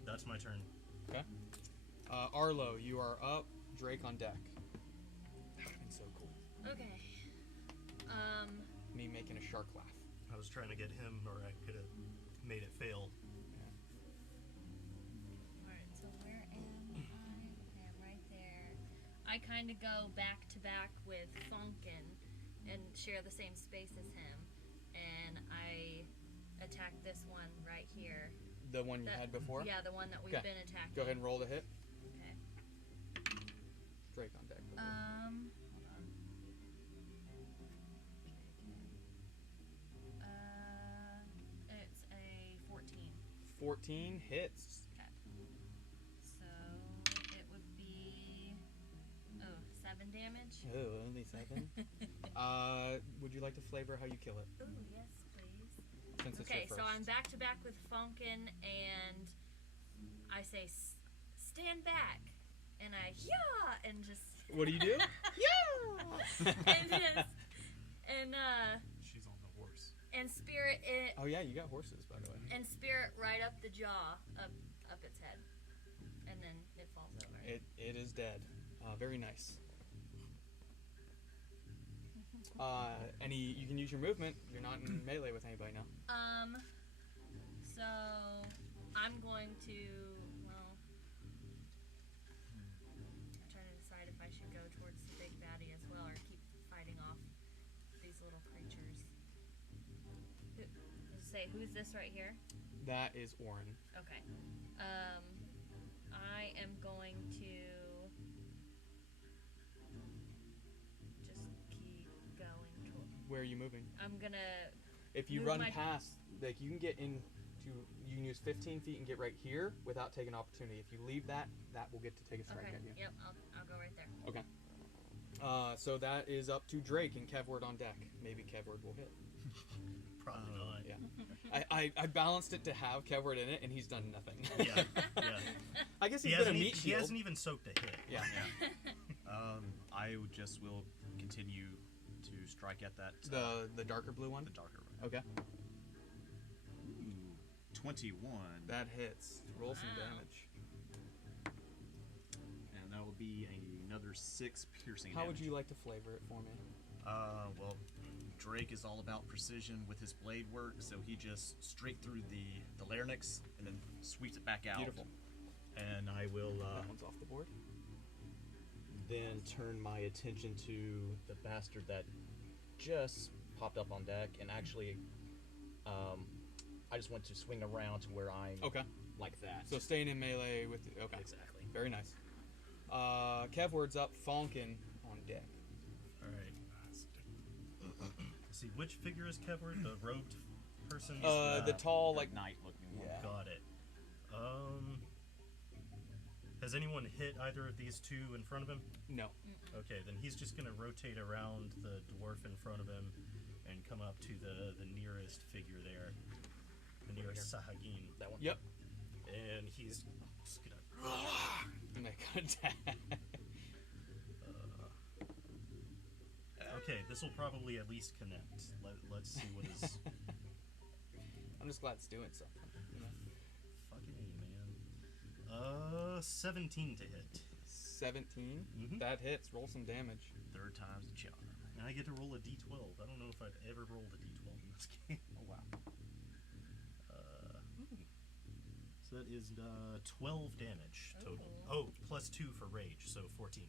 That's my turn. Okay. Arlo, you are up. Drake on deck. That would have been so cool. Okay. Me making a shark laugh. I was trying to get him, or I could have made it fail. Alright, so where am I? Okay, I'm right there. I kind of go back to back with Funkin and share the same space as him. And I attack this one right here. The one you had before? Yeah, the one that we've Okay. been attacking. Go ahead and roll the hit. Okay. Drake on deck. Hold on. It's a 14. 14 hits. Okay. So it would be 7 damage. Oh, only 7. Would you like to flavor how you kill it? Ooh, yes, please. Since it's Okay, your so first. I'm back to back with Funkin, and I say, "Stand back," and I and just. What do you do? She's on the horse. And spirit it Oh yeah, you got horses, by the way. and spirit right up the jaw, up its head, and then it falls over. It is dead. Very nice. You can use your movement. You're not in melee with anybody now. So I'm going to, well, I'm trying to decide if I should go towards the big baddie as well or keep fighting off these little creatures. Who's this right here? That is Orin. Okay. I am going to just keep going. Where are you moving? I'm gonna. If you Move run my- past, like you can get into, you can use 15 feet and get right here without taking opportunity. If you leave that will get to take a strike Okay. at you. Yep. I'll go right there. Okay. So that is up to Drake and Kevward on deck. Maybe Kevward will hit. Probably not. Yeah. I balanced it to have Kevward in it, and he's done nothing. Yeah. Yeah. I guess He he's been a hasn't, meat he shield. hasn't even soaked a hit. Yeah. I just will continue to strike at that. The darker blue one? The darker one. Okay. Ooh, 21. That hits. Roll some damage. And that will be another 6 piercing How damage. would you like to flavor it for me? Well, Drake is all about precision with his blade work, so he just straight through the larynx and then sweeps it back out. Beautiful. And I will That one's off the board. then turn my attention to the bastard that just popped up on deck, and actually, I just want to swing around to where I'm Okay. like that. So staying in melee with the, okay. Exactly. Very nice. Kevward's up, Falcon on deck. All right. Let's see, which figure is Kevward? The robed person? The tall, like, knight-looking one. Yeah. Got it. Has anyone hit either of these two in front of him? no. Okay, then he's just gonna rotate around the dwarf in front of him and come up to the nearest figure there, the nearest Sahuagin. That one? Yep. And he's just gonna. Make an attack. Okay, this will probably at least connect. Let's see what is. I'm just glad it's doing something. You know? Fucking A, man. 17 to hit. 17. Mhm. That hits. Roll some damage. Third time's the charm. And I get to roll a d12. I don't know if I've ever rolled a d12 in this game. Oh, wow. So that is 12 damage total. Ooh. Oh, plus 2 for rage, so 14.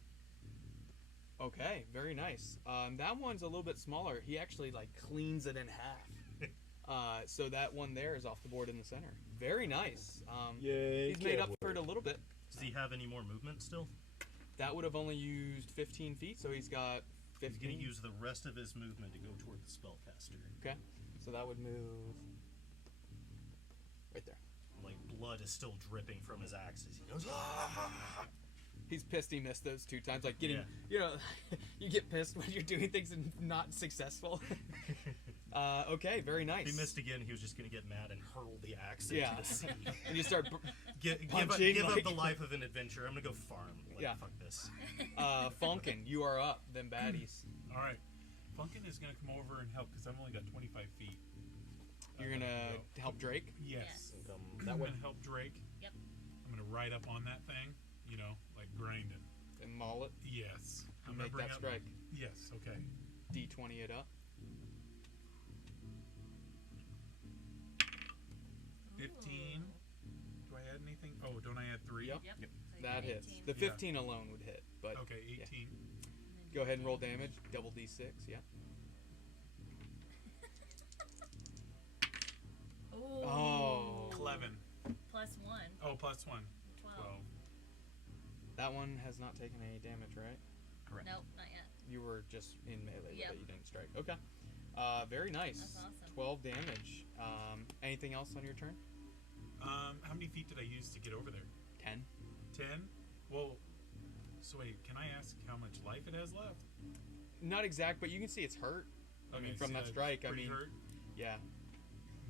Okay, very nice. That one's a little bit smaller. He actually like cleans it in half. So that one there is off the board in the center. Very nice. Yay, He's made up for it a little bit. Does he have any more movement still? That would have only used 15 feet, so he's got 15. He's going to use the rest of his movement to go toward the spellcaster. Okay, so that would move right there. Like, blood is still dripping from his axe as he goes, "Ah!" He's pissed he missed those 2 times. Like getting, Yeah. you know, you get pissed when you're doing things and not successful. Okay, very nice. If he missed again, he was just going to get mad and hurl the axe Yeah. into the sea. And you start Give Punching, up like- the life of an adventurer. I'm going to go farm. Like, Yeah. fuck this. Funkin', you are up. Them baddies. All right. Funkin is going to come over and help because I've only got 25 feet. You're gonna help Drake. Yes. Yes. That I'm way. going to help Drake. Yep. I'm going to ride up on that thing, you know, like grinding. And maul it. Yes. You I'm make gonna bring that up- strike. Yes, okay. D20 it up. 15. Do I add anything? Oh, don't I add 3? Yep. Yep. So you That got hits. 18. The Yeah. 15 alone would hit, but Okay, 18. go ahead and roll damage. Double D6. Yeah. Ooh. Oh. 11. Plus 1. Oh, plus 1. 12. 12. That one has not taken any damage, right? Correct. Nope, not yet. You were just in melee, Yep. but you didn't strike. Okay. Very nice. That's awesome. 12 damage. Anything else on your turn? How many feet did I use to get over there? 10. 10? Well, so wait, can I ask how much life it has left? Not exact, but you can see it's hurt. I mean, from see that that's strike, I pretty mean, hurt? yeah.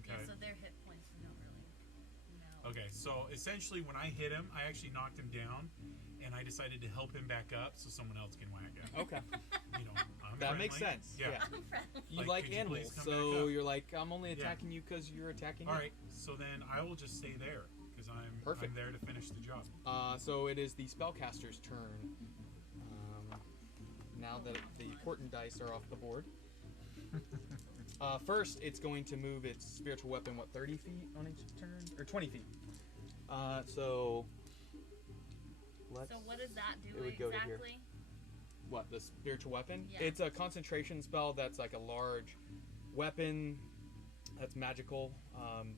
Okay. Yeah, so their hit points we don't really know. Okay, so essentially when I hit him, I actually knocked him down, and I decided to help him back up so someone else can whack him. Okay. You know, I'm That makes friendly. sense. Yeah. Yeah. I'm friendly. You Like, like could you animals, please come so back up? you're like, I'm only Yeah. attacking you because you're attacking me. All right, so then I will just stay there because I'm Perfect. there to finish the job. So it is the spellcaster's turn. Now that the portent dice are off the board. First, it's going to move its spiritual weapon, 30 feet on each turn? Or 20 feet. So let's... So what does that do It would go to here. exactly? What, the spiritual weapon? Yeah. It's a concentration spell that's like a large weapon that's magical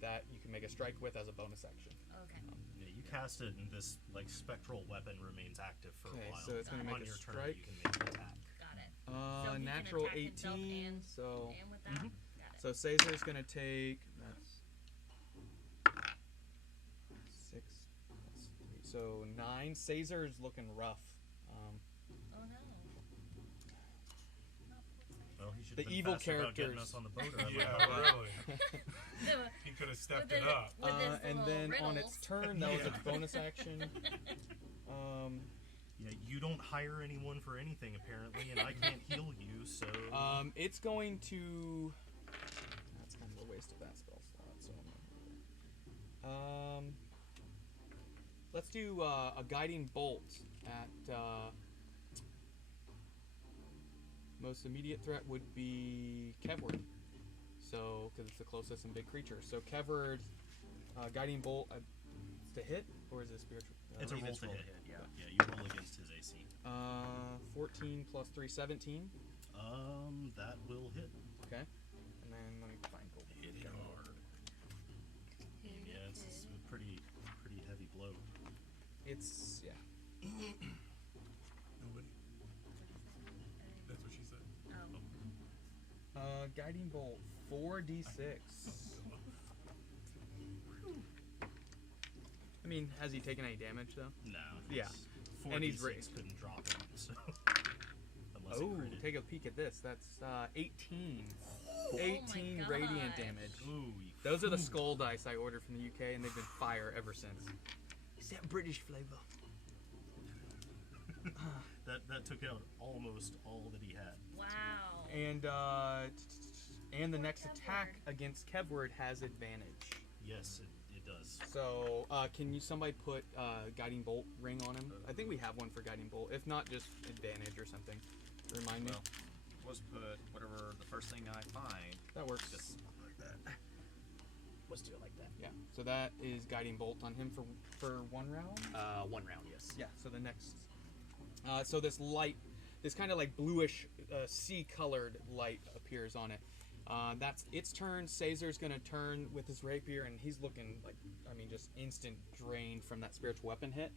that you can make a strike with as a bonus action. Okay. Yeah, you cast it, and this like spectral weapon remains active for Okay, a while. so it's gonna Got make On a your turn, strike. you can make an attack. Got it. So he can Natural attack himself 18, and- so... And with that? Got it. So Caesar's gonna take that's 6 plus 3, so 9. Caesar's looking rough. Oh no. Well, he Should The have been evil faster about getting characters. us on the boat. Or I Yeah, might have really. He could have stepped With it his- up. with his And little then on its riddles. turn, that was Yeah. its bonus action. Yeah, you don't hire anyone for anything apparently, and I can't heal you, so. It's going to. That's kind of a waste of that spell slot. So I'm not here. Let's do a guiding bolt at. Most immediate threat would be Kevward. So, because it's the closest and big creature. So Kevward, guiding bolt. It's to hit, or is it spiritual? It's a believe roll it's to roll hit. to hit, yeah. Yeah, you roll against his AC. 14 plus 3, 17. That will hit. Okay. And then let me find gold. Hit it hard. Yeah, it's a pretty heavy blow. It's yeah. Nobody. That's what she said. Guiding bolt 4d6. I mean, has he taken any damage though? No. Yeah. Four And he's D6 raised. couldn't drop him, so. Unless it Oh, critted. take a peek at this. That's 18. my 18 gosh. radiant damage. Ooh, Those are the skull dice I ordered from the UK, and they've been fire ever since. It's that British flavor. that took out almost all that he had. Wow. And the next attack against Kevward has advantage. Yes, it does. So, can somebody put guiding bolt ring on him? I think we have one for guiding bolt. If not, just advantage or something. Remind me. Well, let's put whatever the first thing I find. That works. Just like that. Let's do it like that. Yeah. So that is guiding bolt on him for 1 round. 1 round, yes. Yeah. So the next. So this light, this kind of like bluish sea-colored light appears on it. That's its turn. Caesar's gonna turn with his rapier, and he's looking like, I mean, just instant drain from that spiritual weapon hit.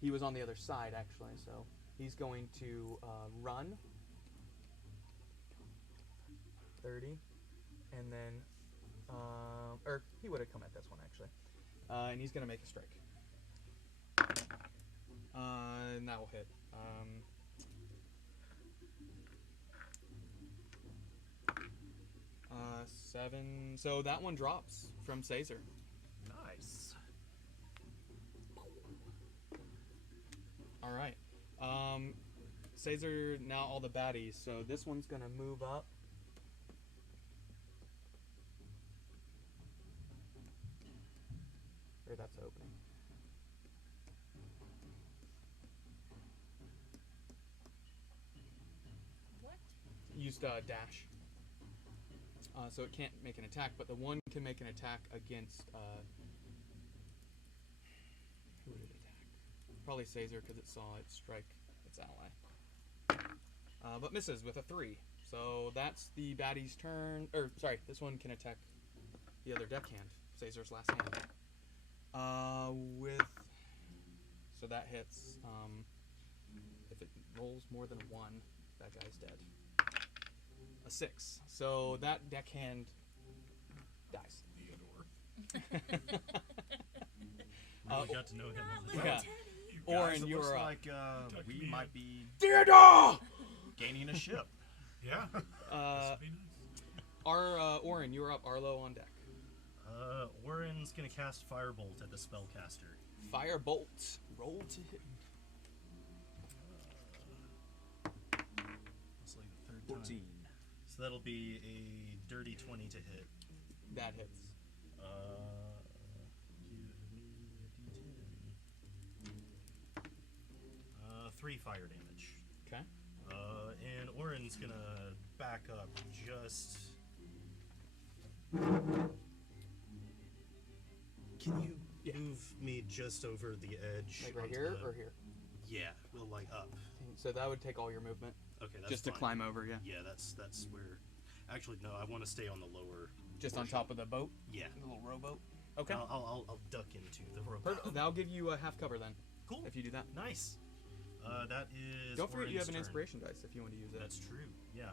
He was on the other side actually, so he's going to run 30, and then, or he would have come at this one actually, and he's gonna make a strike, and that will hit. 7. So that one drops from Caesar. Nice. All right. Caesar, now all the baddies. So this one's going to move up. Or that's opening. What? Used dash. So it can't make an attack, but the one can make an attack against. Who would it attack? Probably Caesar because it saw it strike its ally. But misses with a 3. So that's the baddie's turn. Or sorry, this one can attack the other deckhand, Caesar's last hand. So that hits. If it rolls more than 1, that guy's dead. A 6. So that deckhand dies. Theodore. Really got to know him. a little. Yeah. You Orin, guys- It you're looks up. like Tuck we me in. might be Theodore! gaining a ship. Yeah. This would be nice. Orin, you're up. Arlo on deck. Warren's gonna cast Firebolt at the spellcaster. Firebolt. Roll to hit. It's like the third time. So that'll be a dirty 20 to hit. That hits. Give me a d10. 3 fire damage. Okay. And Oren's gonna back up just. Can you move me just over the edge? Like right onto here the- or here? Yeah, well, like up. So that would take all your movement. Okay, that's Just to fine. climb over, yeah. Yeah, that's where. Actually, no, I want to stay on the lower. Just on top of the boat? Yeah. The little rowboat? Okay. I'll duck into the robot. That'll give you a half cover then. Cool. If you do that. Nice. That is. Don't forget you have Oren's an turn. inspiration dice if you want to use it. That's true. Yeah.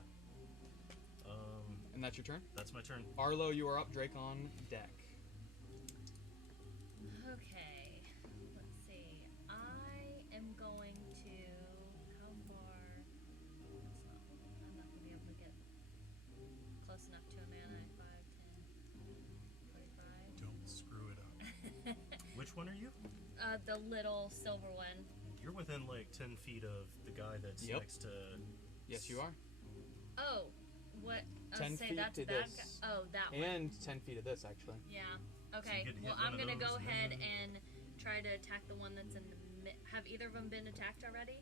And that's your turn? That's my turn. Arlo, you are up. Drake on deck. Okay. Let's see. I am going to. How far? I'm not going to be able to get The little silver one. You're within like 10 feet of the guy that's Yep. next to. Yes, you are. Oh, what? 10 say feet that's to a bad this. guy. Oh, that one. And 10 feet of this, actually. Yeah. Okay. get hit Well, one I'm of gonna those go and ahead then- and try to attack the one that's in the. Have either of them been attacked already?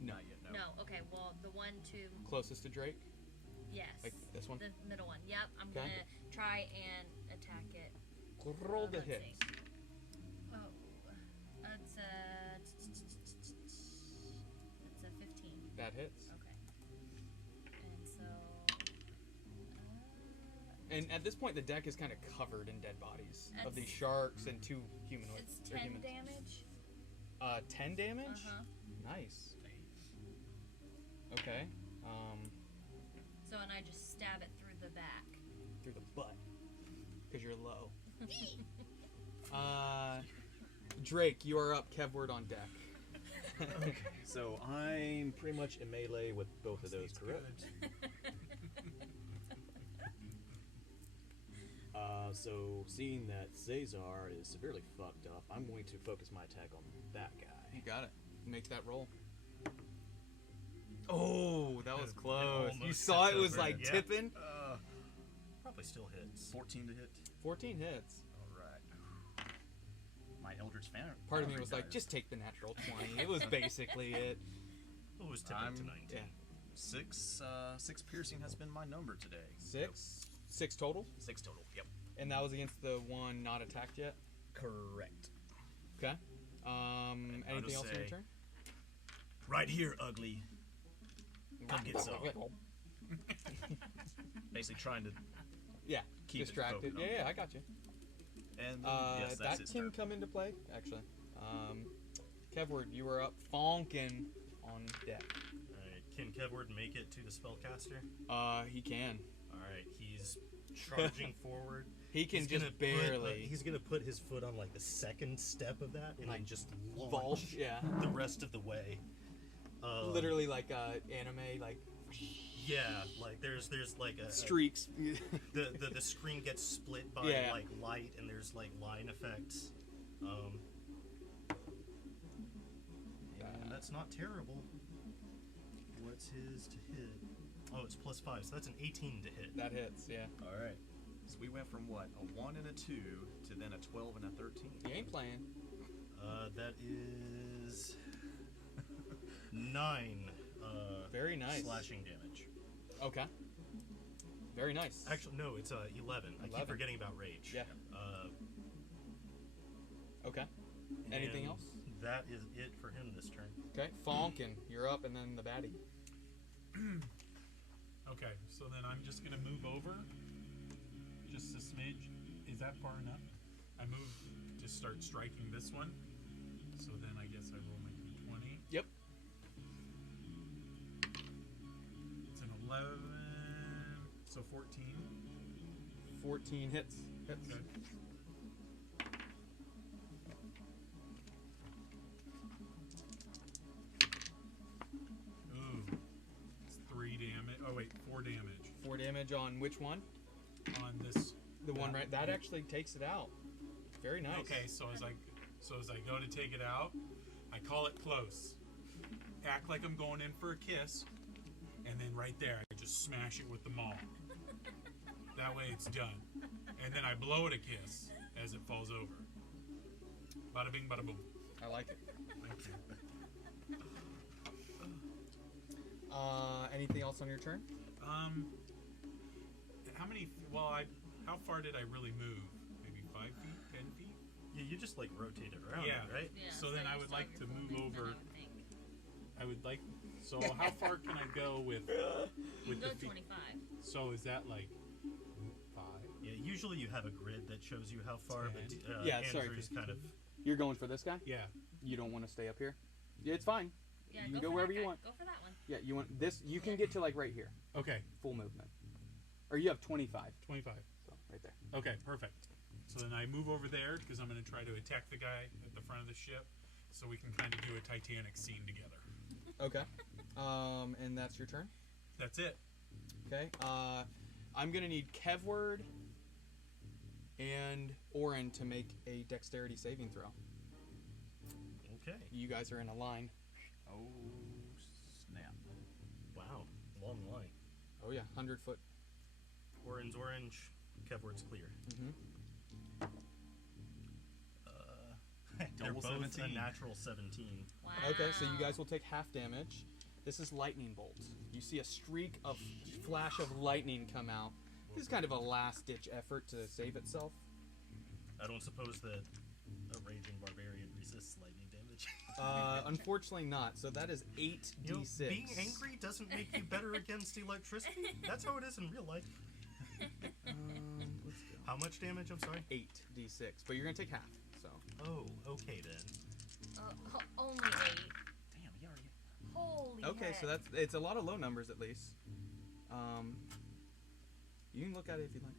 Not yet, no. No. Okay. Well, the one to Closest to Drake. yes. Like this one. The middle one. Yep. I'm Okay. gonna try and attack it. Roll the Let's hit. see. Oh, that's a 15. That hits. Okay. And so. And at this point, the deck is kind of covered in dead bodies of these That's- sharks and 2 humanoids. It's or 10 humans. damage. 10 damage. Uh-huh. Nice. Okay. So, and I just stab it through the back. Through the butt, because you're low. Drake, you are up. Kevward on deck. So I'm pretty much in melee with both of those, correct? So seeing that Cesar is severely fucked up, I'm going to focus my attack on that You guy. got it. Make that roll. Oh, that was close. You almost saw it tipped was over. like Yeah. tipping. Probably still hits. 14 to hit. 14 hits. All right. My Eldritch Fan. Part of me was like, just take the natural 20. It was basically it. It was tipping to 19. Yeah. 6 piercing has been my number today. 6? 6 total? 6 total. Yep. And that was against the one not attacked yet? Correct. Okay. I'll Anything just else on your say- turn? Right here, ugly. Come get some. Basically trying to Yeah, keep it distracted. focused on Yeah, I got you. and that yes, that's his can turn. come into play, actually. Kevward, you are up fonking on deck. Alright, can Kevward make it to the spellcaster? He can. Alright, he's charging forward. He can He's just gonna barely he's gonna put his foot on like the second step of that and Like, then just vault. launch Yeah, the rest of the way. literally like anime, like Yeah, like there's like a streaks. the screen gets split by Yeah. like light and there's like line effects. And that's not terrible. What's his to hit? Oh, it's +5, so that's an 18 to hit. That hits. Yeah, All right. So we went from what, a 1 and a 2 to then a 12 and a 13. you ain't playing. That is 9 Very nice. slashing damage. Okay. Very nice. Actually, no, it's 11. I 11. keep forgetting about rage. Yeah. Okay. Anything and else? That is it for him this turn. Okay. Fonkin, you're up, and then the baddie. Okay, so then I'm just gonna move over, just a smidge. Is that far enough? I move to start striking this one. So then I guess I roll my d20. Yep. It's an 11, so 14. 14 hits. Hits. Okay. Ooh, it's 3 damage. Oh wait, 4 damage 4 damage on which one? on this. The one right. That actually takes it out. Very nice. Okay, so as I go to take it out, I call it close. Act like I'm going in for a kiss, and then right there I just smash it with the maul. That way it's done. And then I blow it a kiss as it falls over. Bada bing, bada boom. I like it. Thank you. Anything else on your turn? How many? Well, how far did I really move? Maybe 5 feet, 10 feet. Yeah, you just like rotate it around, Yeah. it, right? Yeah, So then I you would still like have to your move movement, over. I would think. I would like. So how far can I go with You can the go feet? 25. So is that like 5? Yeah, usually you have a grid that shows you how far, but 10. Yeah, sorry, Andrew's Chris. kind of. You're going for this guy? Yeah. You don't want to stay up here? Yeah, it's fine. Yeah, You go can go for wherever that you guy. want. Go for that one. Yeah, you want this? You can get to like right here, Okay. full movement, or you have 25. 25. So right there. Okay, perfect. So then I move over there because I'm going to try to attack the guy at the front of the ship, so we can kind of do a Titanic scene together. Okay. And that's your turn. That's it. Okay. I'm gonna need Kevward and Orin to make a dexterity saving throw. Okay. You guys are in a line. Oh, snap. Wow. Long line. Oh yeah, 100-foot. Orin's orange. Kevward's clear. Mm-hmm. They're Double both 17. a natural 17. Wow. Okay, so you guys will take half damage. This is lightning bolt. You see a streak of flash of lightning come out. This is kind of a last-ditch effort to save itself. I don't suppose that a raging barbarian resists lightning damage. Unfortunately not. So that is 8d6. You know, being angry doesn't make you better against electricity. That's how it is in real life. Let's go. How much damage? I'm sorry. 8d6, but you're gonna take half. So Oh, okay then. Only 8. Damn, you already. Holy okay, heck. so it's a lot of low numbers at least. You can look at it if you'd like.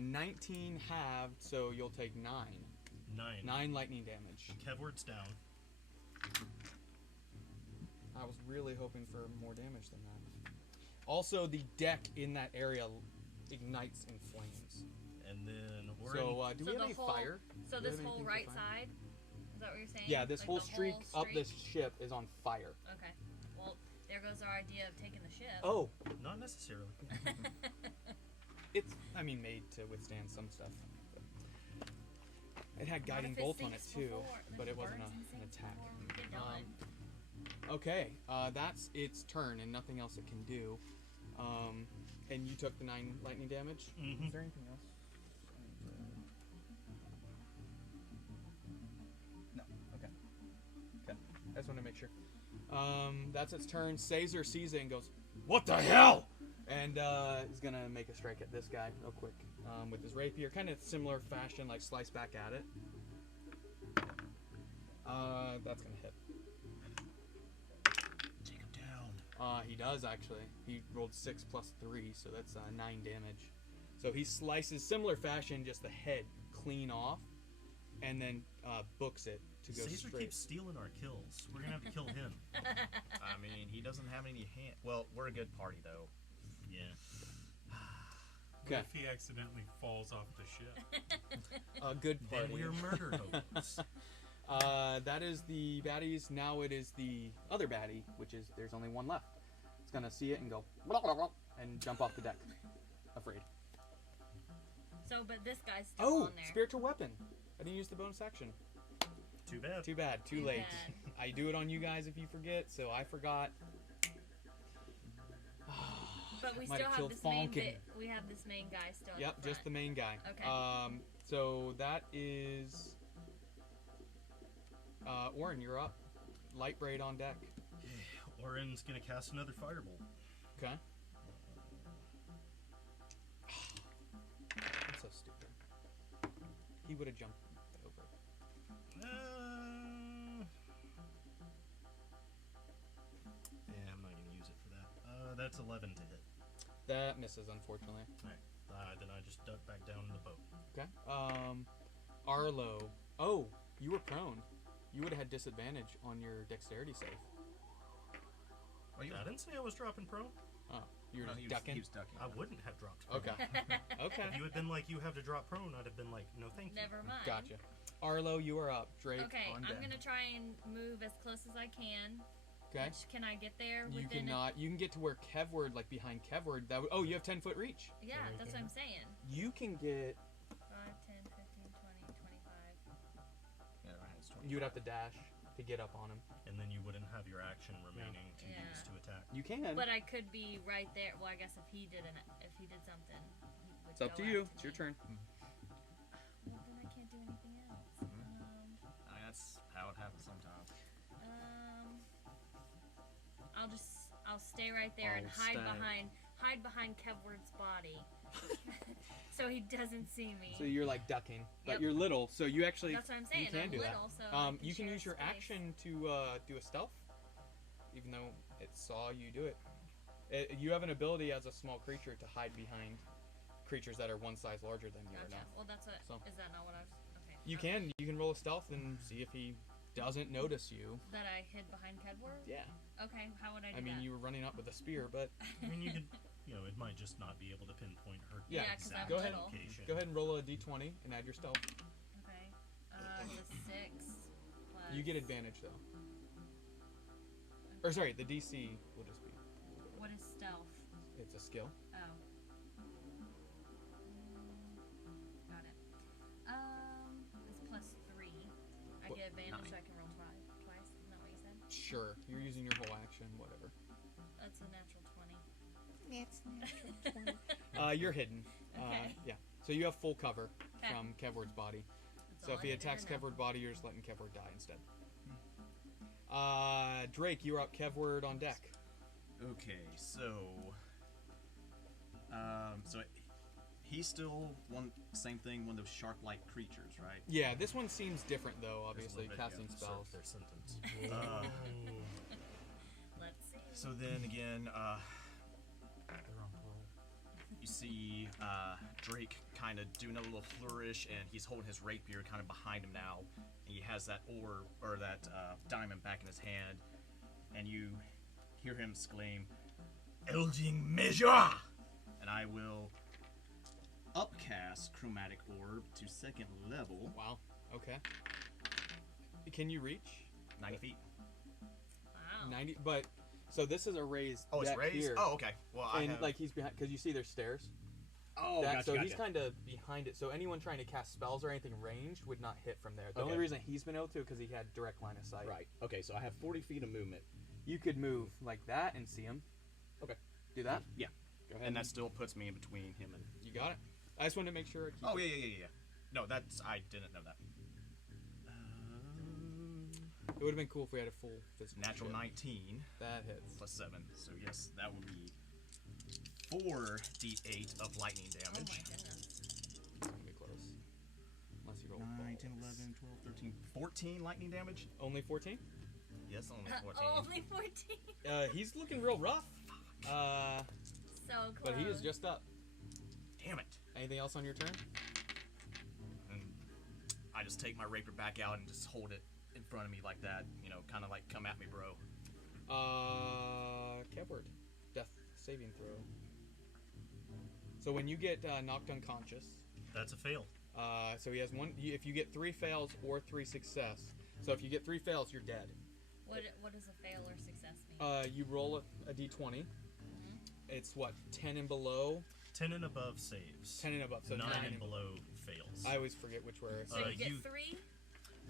19 halved, so you'll take 9. 9 lightning damage. Kevward's down. I was really hoping for more damage than that. Also, the deck in that area ignites in flames. And then Orin. So, do So we have the any whole- fire? So Do we this have whole anything for right fire? side? Is that what you're saying? Yeah, this Like whole the streak whole up this streak? ship is on fire. Okay. Well, there goes our idea of taking the ship. Oh, Not necessarily. it's, made to withstand some stuff. But it had What guiding if it bolts on it sinks too, before, and but then it wasn't burns and an sinks attack. before we get done? Okay, that's its turn and nothing else it can do. And you took the 9 lightning damage. Mhm. Is there anything else? No. Okay. Okay. I just want to make sure. That's its turn. Caesar sees it and goes, "What the hell?" And is gonna make a strike at this guy real quick with his rapier, kind of similar fashion, like slice back at it. That's gonna hit. Take him down. He does actually. He rolled 6 plus 3, so that's 9 damage. So he slices similar fashion, just the head clean off, and then books it to go Caesar straight. keeps stealing our kills. We're gonna have to kill him. I mean, he doesn't have any hand. Well, we're a good party though. Yeah. What Okay. if he accidentally falls off the ship? A good Then party. we're murder hobos. That is the baddies. Now it is the other baddie, which is there's only one left. It's gonna see it and go blah, blah, blah, and jump off the deck, afraid. So, but this guy's still Oh, on there. spiritual weapon. I didn't use the bonus action. Too bad. Too bad. Too Too late. bad. I do it on you guys if you forget, so I forgot. But we Might still have have killed this main Falcon. we have this main guy still. Yep, in just the main guy. Okay. So that is Orin, you're up. Light braid on deck. Orin's gonna cast another firebolt. Okay. I'm so stupid. He would have jumped over. Yeah, I'm not gonna use it for that. That's 11 to hit. That misses, unfortunately. Alright. Then I just duck back down in the boat. Okay. Arlo. Oh, you were prone. You would have had disadvantage on your dexterity save. Well, you I didn't say I was dropping prone. Oh, you were no, just ducking. He was ducking. I wouldn't have dropped prone. Okay. Okay. If you had been like, you have to drop prone, I'd have been like, no thank you. Never mind. Gotcha. Arlo, you are up. Drake Okay, on I'm deck. gonna try and move as close as I can. Okay. Which, can I get there You within? cannot. You can get to where Kevward, like behind Kevward. That. Oh, you have 10-foot reach. Yeah, that's what I'm saying. You can get. 5, 10, 15, 20, 25. Yeah, right, it's 20. You would have to dash to get up on him. And then you wouldn't have your action remaining to Yeah. use to attack. You can. But I could be right there. Well, I guess if he did something, he would It's up go to you. after It's your me. turn. Well, then I can't do anything else. I mean, that's how it happens sometimes. I'll stay right there and I'll stay. hide behind Kevward's body, so he doesn't see me. So you're like ducking, but Yep. you're little, so you actually That's what I'm saying. you can I'm do little, that. so I You can share use your space. action to do a stealth, even though it saw you do it. You have an ability as a small creature to hide behind creatures that are one size larger than you or Gotcha. not. Well, that's what. So. Is that not what I was? Okay. You can roll a stealth and see if he doesn't notice you. That I hid behind Kedward? Yeah. Okay. How would I do I mean, that? you were running up with a spear, but I mean, you could, it might just not be able to pinpoint her Yeah, Yeah, 'cause I'm exact go ahead. little. location. go ahead and roll a d20 and add your stealth. You get advantage though. Or sorry, the DC will just be. What is stealth? It's a skill. Oh. Got it. It's +3. I get advantage, so I can roll twice. Isn't that what you said? Sure, you're using your whole action, whatever. That's a natural 20. It's natural 20. You're hidden. Okay. Yeah. So you have full cover Okay. from Kevward's body. That's So all if he I needed to attacks know. Kevward's body, you're just letting Kevward die instead. Drake, you're up. Kevward on deck. Okay, so he's still same thing, one of those shark-like creatures, right? Yeah, this one seems different though. Obviously, There's one casting that, spells. Their sentence. Let's see. So then again, They're on parole. you see Drake kind of doing a little flourish, and he's holding his rapier kind of behind him now, and he has that orb or that diamond back in his hand, and you hear him exclaim, "Elding measure!" And I will upcast chromatic orb to 2nd level, Wow. Okay. Can you reach 90 feet. Wow. 90? But so this is a raised. Oh, it's deck raised. Here. Oh, okay. Well, I And have. like he's behind, because you see there's stairs. oh, That- gotcha, so he's kind of behind it. So anyone trying to cast spells or anything ranged would not hit from there. The only Okay. reason he's been able to because he had direct line of sight. Right. Okay, so I have 40 feet of movement. You could move like that and see him. Okay. Do that. Yeah. Go ahead. And that still puts me in between him and. You got it. I just wanted to make sure. I keep Oh it- yeah. No, I didn't know that. It would have been cool if we had a full physical. Natural check. 19 That hits. plus 7. So yes, that would be 4d8 of lightning Oh my damage. goodness. It's gonna be close. Unless you roll 9, 10, balls. 11, 12, 13, 14 lightning damage. Only 14. Yes, only 14. Only 14. He's looking real rough. So close. But he is just up. Damn it. Anything else on your turn? And I just take my rapier back out and just hold it in front of me like that. You know, kind of like, come at me, bro. Kevward. Death saving throw. So when you get knocked unconscious, That's a fail. so he has one. If you get 3 fails or 3 success, so if you get 3 fails, you're dead. What does a fail or success mean? You roll a d20. It's what, 10 and below? 10 and above saves. 10 and above. So 9 9 and below fails. I always forget which were. So you get you- 3?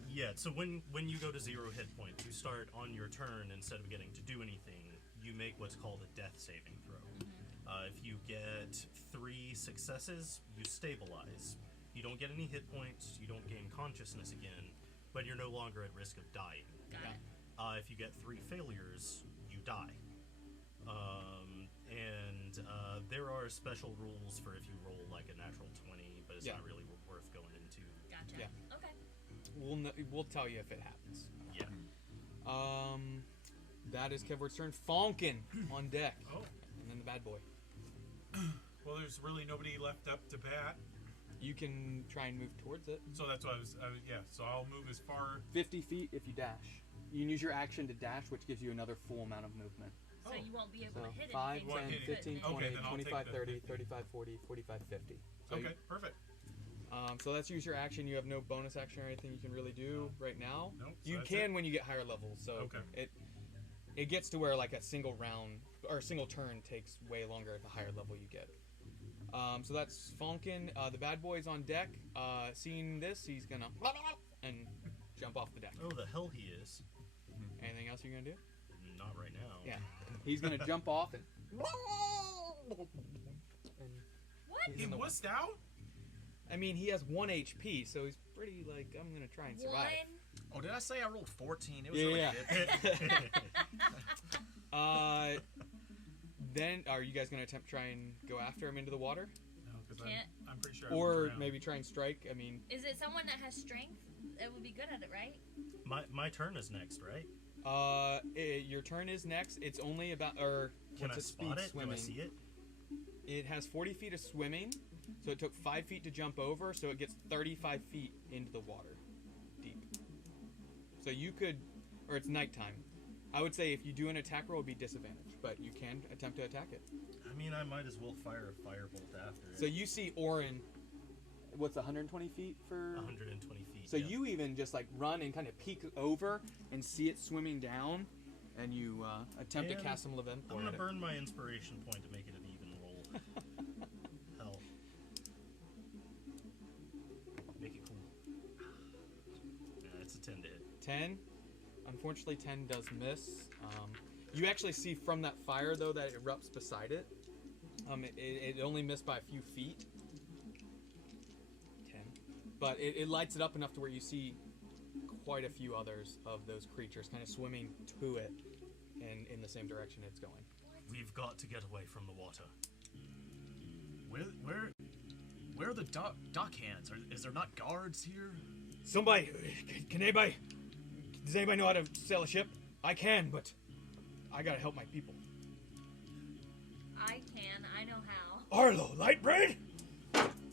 Yeah, so when you go to 0 hit points, you start on your turn, instead of getting to do anything, you make what's called a death saving throw. If you get 3 successes, you stabilize. You don't get any hit points, you don't gain consciousness again, but you're no longer at risk of dying. Got Yeah. it. If you get 3 failures, you die. There are special rules for if you roll like a natural 20, but it's Yeah. not really worth going into. Gotcha. Yeah. Okay. We'll tell you if it happens. Yeah. That is Kevward's turn. Falcon on deck. Oh, And then the bad boy. well, there's really nobody left up to bat, You can try and move towards it. so that's what I was yeah. So I'll move as far. 50 feet if you dash. You can use your action to dash, which gives you another full amount of movement. So Oh. you won't be able So to hit 5, anything. Won't 10, hit it. 15, Okay, 20, then I'll take 25, the 30, 50. 35, 40, 45, 50. So Okay, perfect. so let's use your action. You have no bonus action or anything you can really do right now. Nope, so You that's can it. when you get higher levels. So Okay. it gets to where like a single round or a single turn takes way longer at the higher level you get. So that's Falcon. The bad boy's on deck. Seeing this, he's gonna and jump off the deck. Oh, the hell he is. Anything else you're gonna do? Not right now. Yeah. He's gonna jump off and. What? He's He in the wussed out. I mean, he has 1 HP, so he's pretty like I'm gonna try and survive. 1? Oh, did I say I rolled 14? It was Yeah, really yeah. good. Then are you guys gonna attempt to try and go after him into the water, No, because Can't. I'm pretty sure. I or moved around. maybe try and strike? I mean, Is it someone that has strength? It would be good at it, right? My turn is next, right? your turn is next. It's only about Can what's I its spot speed it? swimming? Do I see it? It has 40 feet of swimming, so it took 5 feet to jump over, so it gets 35 feet into the water, deep. So you could, or it's nighttime. I would say if you do an attack roll, it would be disadvantage, but you can attempt to attack it. I mean, I might as well fire a firebolt after it. So you see Orin what's 120 feet for? 120 feet. So yeah. you even just like run and kind of peek over and see it swimming down, and you attempt to And cast some Levent I'm for gonna it. burn my inspiration point to make it an even roll. Hell. Make it cool. Yeah, it's a 10 to hit. 10. Unfortunately, 10 does miss. You actually see from that fire though that erupts beside it. It only missed by a few feet. 10. But it lights it up enough to where you see quite a few others of those creatures kind of swimming to it and in the same direction it's going. We've got to get away from the water. Where are the dock hands? Is there not guards here? Somebody, does anybody know how to sail a ship? I can, but I gotta help my people. I can. I know how. Arlo, Lightbraid,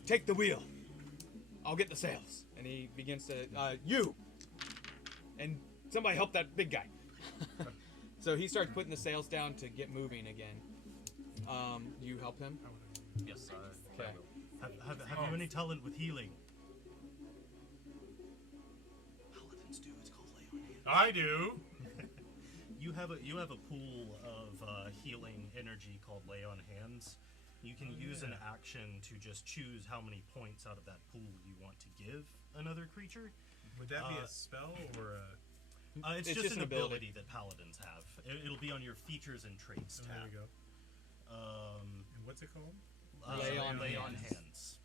take the wheel. I'll get the sails. And he begins to, you, and somebody help that big guy. So he starts putting the sails down to get moving again. You help him? Yes, Okay. Have you any talent with healing? Paladins do. It's called lay on hands. I do. You have a pool of healing energy called lay on hands. You can use an action to just choose how many points out of that pool you want to give another creature. Would that be a spell or a? It's just an ability that paladins have. It'll be on your features and traits Oh, tab. there we go. And what's it called? Lay on hands.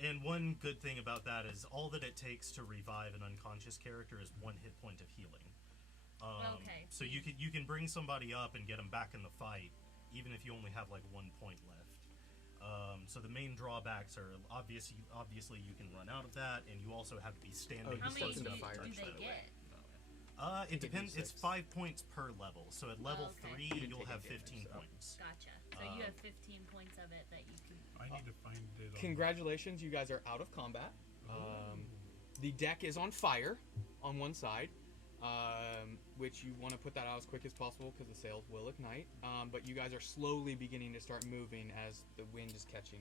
And one good thing about that is all that it takes to revive an unconscious character is 1 hit point of healing. Okay. So you can bring somebody up and get them back in the fight, even if you only have like 1 point left. So the main drawbacks are obviously you can run out of that, and you also have to be standing. How many close do enough to they touch that away. get? It depends. It's 5 points per level. So at level Okay. 3, you'll have 15 points. Gotcha. So you have 15 points of it that you can. I need to find it. Congratulations, you guys are out of combat. The deck is on fire on one side, which you want to put that out as quick as possible because the sails will ignite. But you guys are slowly beginning to start moving as the wind is catching.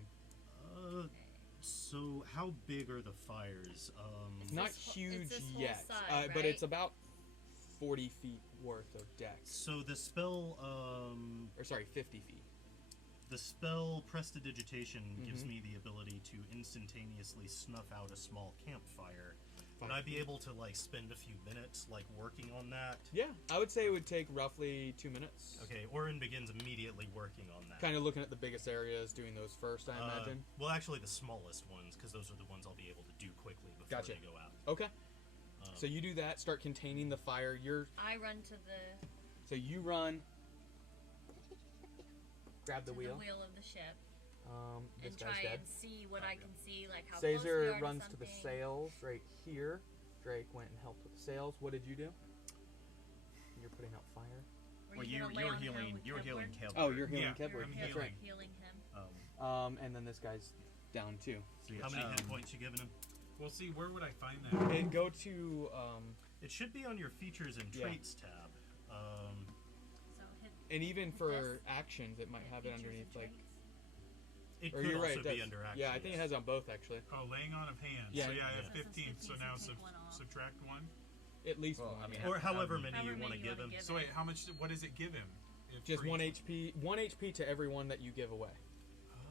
So how big are the fires? Not this huge whole yet, side, but right? it's about 40 feet worth of deck. So the spell, Or sorry, 50 feet. the spell Prestidigitation gives me the ability to instantaneously snuff out a small campfire. Would I be able to like spend a few minutes like working on that? Yeah, I would say it would take roughly 2 minutes. Okay, Orin begins immediately working on that. Kind of looking at the biggest areas, doing those first, I imagine. Well, actually, the smallest ones, because those are the ones I'll be able to do quickly before Gotcha. they go out. Okay. So you do that, start containing the fire. I run to the So you run, grab the wheel. of the ship This and guy's try dead. and see what I can see, like how close we Caesar are runs to to the something. sails right here. Drake went and helped with the sails. What did you do? You're putting out fire. Were Well, you you gonna lay were on him healing. with You were healing Kevlar? Kevlar. Oh, you're healing Yeah, Kevlar. I'm That's healing. right. Healing him. And then this guy's down too. How many hit points you giving him? Well, see, where would I find that? And go to It should be on your features and Yeah. traits tab. So hit and even for This? actions, it might have it features and underneath like. traits. It Or could you're also right. It be does. under action. Yeah, I think it has on both actually. Oh, laying on of hands. Yeah. So yeah, I have So it says 15. So 15, now so take one off. subtract 1. At least Well, one. I mean, yeah. Or however many However you want to many you give wanna him. give. So wait, how much? What does it give him? Just for 1 each HP. 1 HP to everyone that you give away.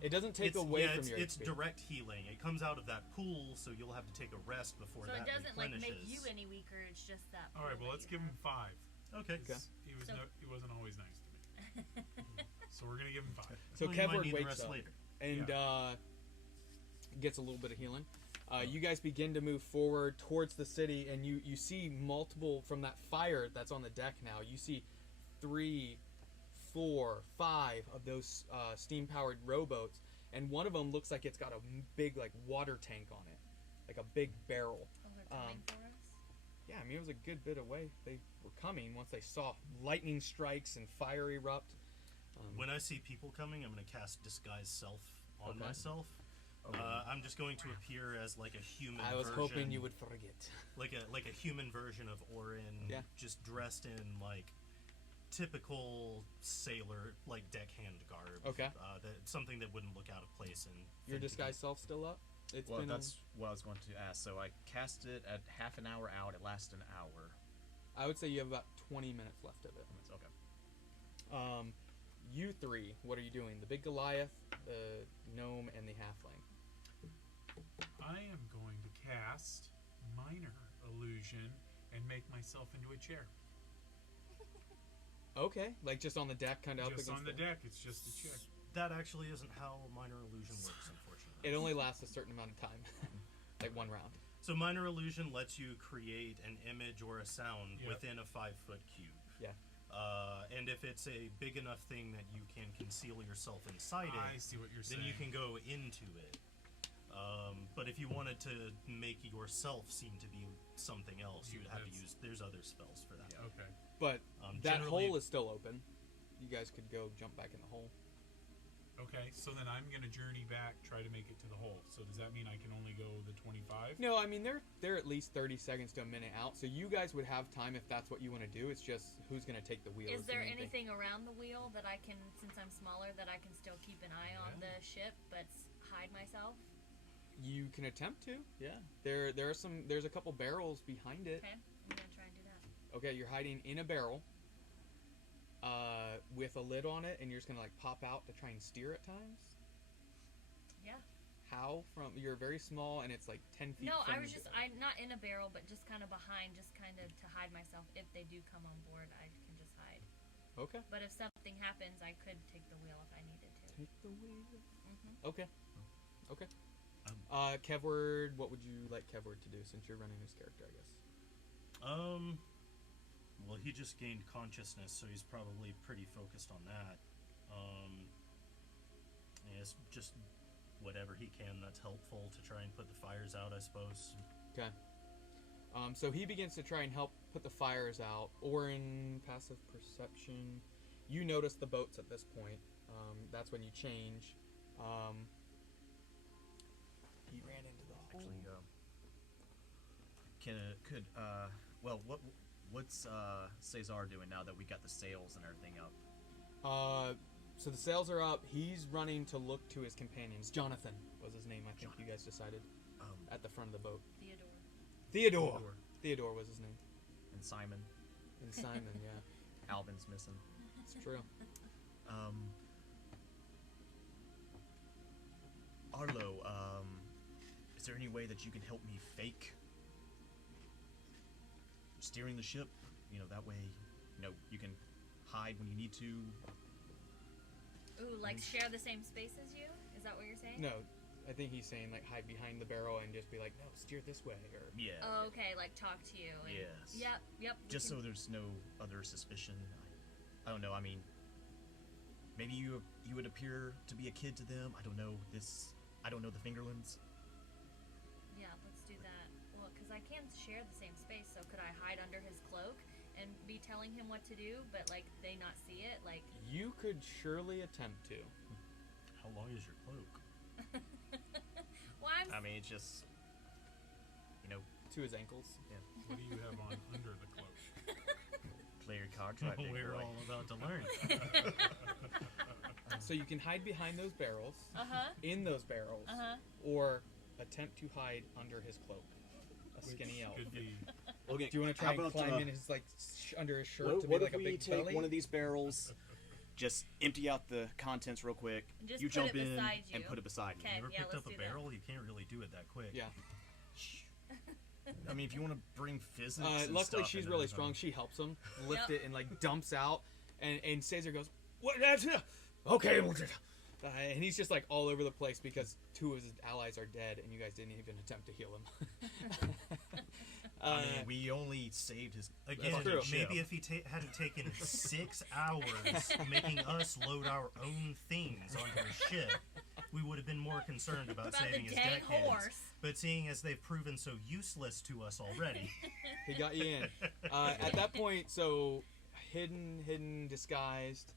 It doesn't take away from your it's HP. direct healing. It comes out of that pool, so you'll have to take a rest before So that it doesn't like replenishes. make you any weaker. It's just that. All right, pool well, that let's you give him have. 5. Okay. Okay. He was So- he wasn't always nice to me. So we're gonna give him 5. So Well, you might Kevlar need the wakes rest up later. and gets a little bit of healing. You guys begin to move forward towards the city, and you see multiple from that fire that's on the deck now. You see 3, 4, 5 of those steam-powered rowboats, and one of them looks like it's got a big like water tank on it, like a big barrel. Oh, they're coming for us. Yeah, I mean it was a good bit away. They were coming once they saw lightning strikes and fire erupt. When I see people coming, I'm going to cast Disguise Self on Okay. myself. I'm just going to appear as like a human I was version. hoping you would forget. Like a human version of Orin, Yeah. just dressed in like typical sailor like deckhand garb. Okay. Something that wouldn't look out of place in Your fantasy. disguise self still up? It's Well, been that's what I was going to ask. So I cast it at half an hour out. It lasts an hour. I would say you have about 20 minutes left of it. Okay. You three, what are you doing? The big Goliath, the gnome, and the halfling. I am going to cast minor illusion and make myself into a chair. Okay, like just on the deck, kind of up Just against on the deck, it's just a chair. That actually isn't how minor illusion works, unfortunately. It only lasts a certain amount of time, like 1 round. So minor illusion lets you create an image or a sound Yep. within a 5-foot cube. Yeah. And if it's a big enough thing that you can conceal yourself inside I it, see what you're then saying. you can go into it. But if you wanted to make yourself seem to be something else, you would have to use. There's other spells for that. Yeah, okay. But that generally- hole is still open. You guys could go jump back in the hole. Okay, so then I'm going to journey back, try to make it to the hole. So does that mean I can only go the 25? No, I mean they're at least 30 seconds to a minute out, so you guys would have time if that's what you want to do. It's just who's going to take the wheel. Is the there main thing. anything around the wheel that I can, since I'm smaller, that I can still keep an eye on the ship, but hide myself? You can attempt to. Yeah. There's a couple barrels behind it. Okay, I'm gonna try and do that. Okay, you're hiding in a barrel. With a lid on it, and you're just gonna like pop out to try and steer at times. Yeah. How from? You're very small, and it's like 10 feet. No, from I was the- just not in a barrel, but just kind of behind, just kind of to hide myself. If they do come on board, I can just hide. Okay. But if something happens, I could take the wheel if I needed to. Take the wheel. Mm-hmm. Okay. Okay. Kevward, what would you like Kevward to do since you're running his character? I guess. Well, he just gained consciousness, so he's probably pretty focused on that. It's just whatever he can that's helpful to try and put the fires out, I suppose. Okay. So he begins to try and help put the fires out. Orin, passive perception. You notice the boats at this point. That's when you change. He ran into the hole. Actually, well, what's Cesar doing now that we got the sails and everything up? So the sails are up. He's running to look to his companions. Jonathan was his name, I think you guys decided. At the front of the boat. Theodore was his name. And Simon. And Simon, yeah. Alvin's missing. It's true. Arlo, is there any way that you can help me fake steering the ship? You know, that way, you can hide when you need to. Ooh, like share the same space as you? Is that what you're saying? No, I think he's saying like hide behind the barrel and just be like, no, steer this way, or Yeah. Oh, okay, like talk to you. And Yes. Yep. Just so there's no other suspicion. I don't know. I mean, maybe you would appear to be a kid to them. I don't know I don't know the Fingerlands. Yeah, let's do that. Well, because I can share the same space, so could I hide under his cloak and be telling him what to do, but like they not see it? Like you could surely attempt to. How long is your cloak? well, I mean, it's just To his ankles. Yeah. What do you have on under the cloak? Play your cards right, big We're boy. all about to learn. So you can hide behind those barrels, Uh-huh. in those barrels, Uh-huh. or attempt to hide under his cloak. A skinny elf. Could be. Okay, Do you want to try how and about, climb in his under his shirt What, to what be if like a we big take belly? one of these barrels, just empty out the contents real quick, Just you put jump it in beside you. and put it beside Okay. You ever yeah, picked let's up a do that. barrel? You can't really do it that quick. Yeah. I mean, if you want to bring physics and Luckily, stuff she's into really this, strong. She helps him lift Yep. it and like dumps out, and Caesar goes, "What? That's it. Okay." And he's just like all over the place because two of his allies are dead, and you guys didn't even attempt to heal him. I mean, we only saved his. Again, true. maybe if he hadn't taken 6 hours making us load our own things onto the ship, we would have been more concerned about About saving the his dang deckhands. horse. But seeing as they've proven so useless to us already, He got you in. At that point, so hidden, disguised.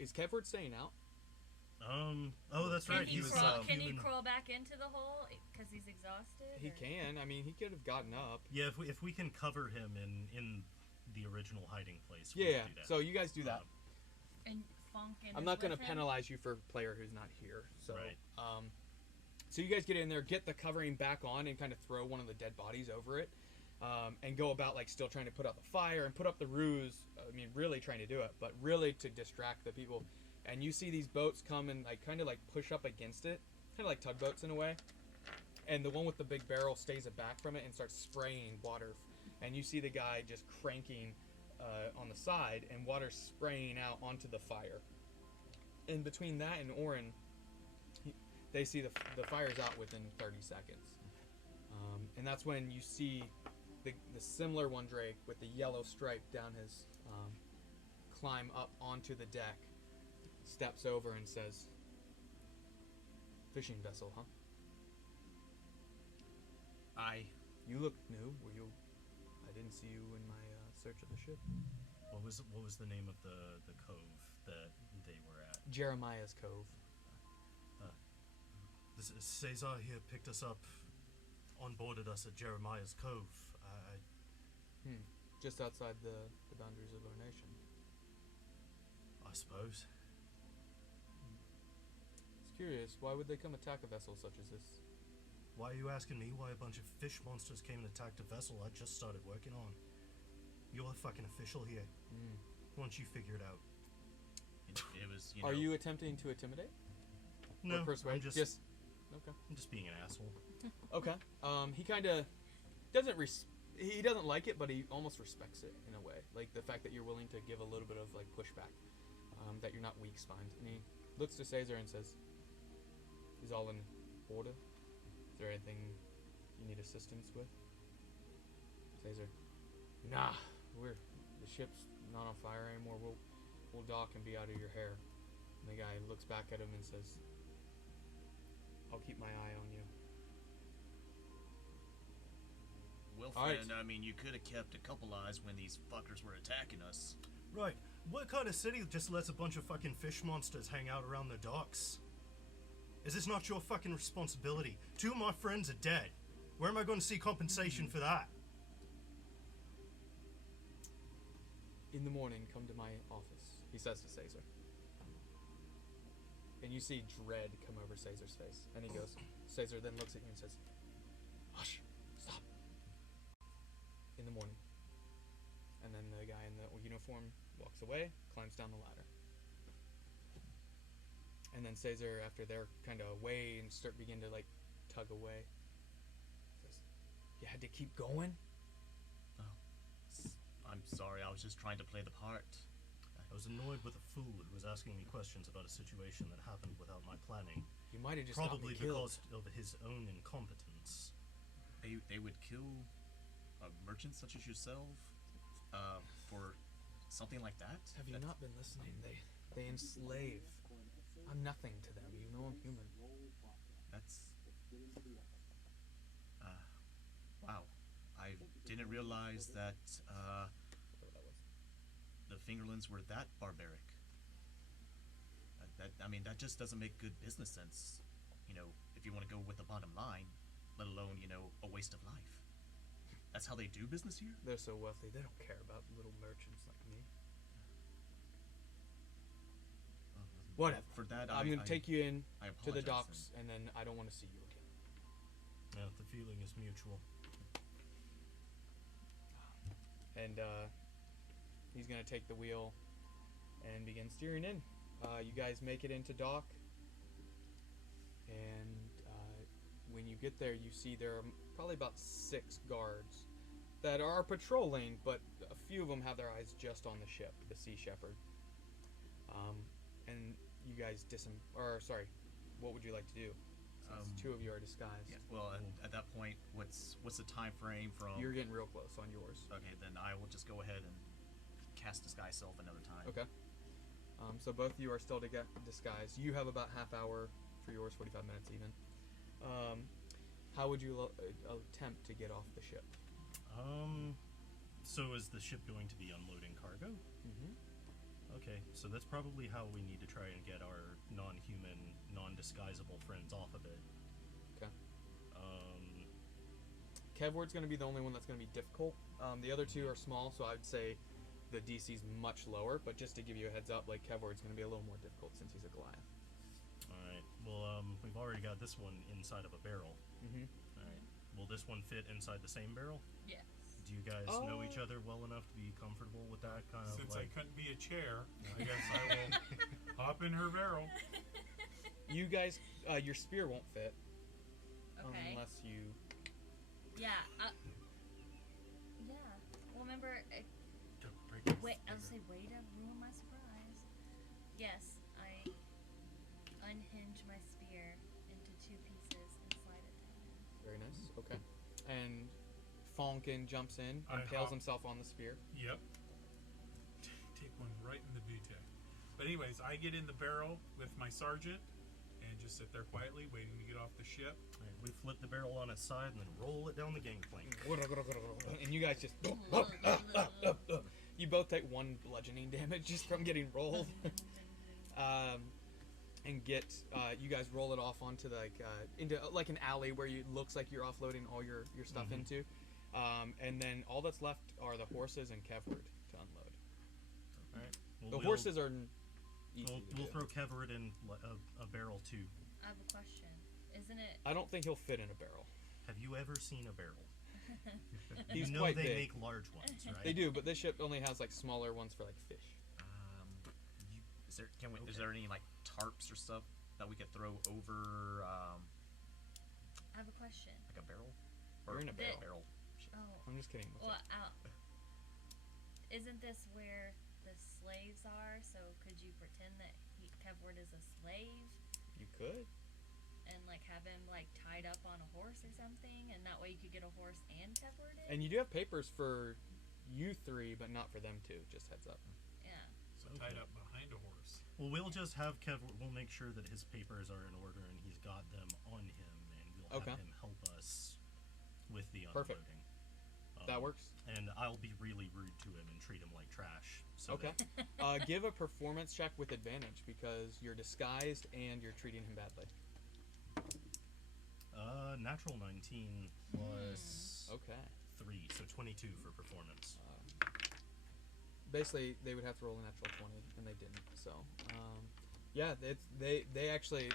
Is Kevward staying out? oh, that's right. Can he, was crawl, can he human. crawl back into the hole because he's exhausted? He or- can. I mean, he could have gotten up. Yeah, if we can cover him in the original hiding place, we'll Yeah. do that. So you guys do that. And Funk and I'm is not going to with him? penalize you for a player who's not here. So, Right. So you guys get in there, get the covering back on, and kind of throw one of the dead bodies over it, and go about like still trying to put out the fire and put up the ruse. I mean, really trying to do it, but really to distract the people. And you see these boats come and like kind of like push up against it, kind of like tugboats in a way. And the one with the big barrel stays back from it and starts spraying water. And you see the guy just cranking on the side, and water spraying out onto the fire. And between that and Orin, they see the fire's out within 30 seconds. And that's when you see the similar one, Drake, with the yellow stripe down his climb up onto the deck, steps over and says, "Fishing vessel, huh? You look new. Were you? I didn't see you in my search of the ship." What was the name of the cove that they were at? Jeremiah's Cove. This is Cesar here picked us up, onboarded us at Jeremiah's Cove. Just outside the boundaries of our nation. I suppose. It's curious. Why would they come attack a vessel such as this? Why are you asking me why a bunch of fish monsters came and attacked a vessel I just started working on? You're a fucking official here. Why don't you figure it out? It was, Are you attempting to intimidate? No, Or persuade? I'm just Okay. I'm just being an asshole. Okay. He kind of doesn't he doesn't like it, but he almost respects it in a way. Like the fact that you're willing to give a little bit of like pushback, that you're not weak-spined. And he looks to Cesar and says, "Is all in order? Is there anything you need assistance with?" Cesar, "Nah, the ship's not on fire anymore. We'll dock and be out of your hair." And the guy looks back at him and says, "I'll keep my eye on you." Well, All friend, right. I mean, you could have kept a couple eyes when these fuckers were attacking us. Right. What kind of city just lets a bunch of fucking fish monsters hang out around the docks? Is this not your fucking responsibility? 2 of my friends are dead. Where am I going to see compensation for that? "In the morning, come to my office," he says to Cesar. And you see dread come over Cesar's face. And he goes, Cesar then looks at you and says, "Hush, stop." "In the morning." And then the guy in the uniform walks away, climbs down the ladder. And then Cesar, after they're kind of away and begin to like tug away, says, "You had to keep going?" I'm sorry, I was just trying to play the part. I was annoyed with a fool who was asking me questions about a situation that happened without my planning. "You might have just Probably got me killed." because of his own incompetence. They would kill a merchant such as yourself for something like that? Have you not been listening? They enslave. I'm nothing to them. You know I'm human. That's... wow. I didn't realize that the Fingerlands were that barbaric. That just doesn't make good business sense. You know, if you want to go with the bottom line, let alone, a waste of life. That's how they do business here? They're so wealthy, they don't care about little merchants like me. Whatever. For that, I'm going to take you in I to the apologize docks, and then I don't want to see you again. Yeah, the feeling is mutual. And he's going to take the wheel and begin steering in. You guys make it into dock, and when you get there, you see there are probably about 6 guards that are patrolling, but a few of them have their eyes just on the ship, the Sea Shepherd. And you guys what would you like to do? Since 2 of you are disguised. Yeah, well, and at that point, what's the time frame from... You're getting real close on yours. Okay, then I will just go ahead and cast Disguise Self another time. Okay. So both of you are still disguised. You have about half hour for yours, 45 minutes even. How would you attempt to get off the ship? So is the ship going to be unloading cargo? Mm-hmm. Okay, so that's probably how we need to try and get our non-human, non-disguisable friends off of it. Okay. Kevward's going to be the only one that's going to be difficult. The other 2 are small, so I'd say the DC's much lower, but just to give you a heads up, like Kevward's going to be a little more difficult since he's a Goliath. Alright, Well, we've already got this one inside of a barrel. Mm-hmm. All right. Will this one fit inside the same barrel? Yes. Do you guys know each other well enough to be comfortable with that kind of Since like... I couldn't be a chair, I guess I will hop in her barrel. You guys, your spear won't fit Okay. unless you. Yeah. Yeah. Well, remember. Don't break my Wait. I'll finger. say way to ruin my surprise. Yes, I unhinge my spear into 2 pieces and slide it down in. Very nice. Okay. And Fonkin jumps in, I impales hop. himself on the spear. Yep. Take one right in the booty. But anyways, I get in the barrel with my sergeant and just sit there quietly, waiting to get off the ship. All right, we flip the barrel on its side and then roll it down the gangplank. And you guys just. You both take 1 bludgeoning damage just from getting rolled. And get you guys roll it off onto into like an alley where it looks like you're offloading all your stuff into, and then all that's left are the horses and Kevward to unload. All right. The horses are easy to We'll do. throw Kevert in a barrel too. I have a question. Isn't it? I don't think he'll fit in a barrel. Have you ever seen a barrel? He's you know quite they big. make large ones, right? They do, but this ship only has like smaller ones for like fish. Is there any like tarps or stuff that we could throw over I have a question. like a barrel? You're in a The- barrel. Oh. I'm just kidding. Well, isn't this where the slaves are? So could you pretend that Kevward is a slave You could. and like have him like tied up on a horse or something, and that way you could get a horse and Kevward in? And you do have papers for you 3, but not for them 2. Just heads up. Yeah. So tied up behind a horse. Well, we'll just have Kevert. We'll make sure that his papers are in order and he's got them on him, and we'll have him help us with the unloading. Perfect. That works. And I'll be really rude to him and treat him like trash. So Okay. Give a performance check with advantage because you're disguised and you're treating him badly. Natural 19 plus Okay. 3, so 22 for performance. Basically, they would have to roll a natural 20, and they didn't. So, yeah, they actually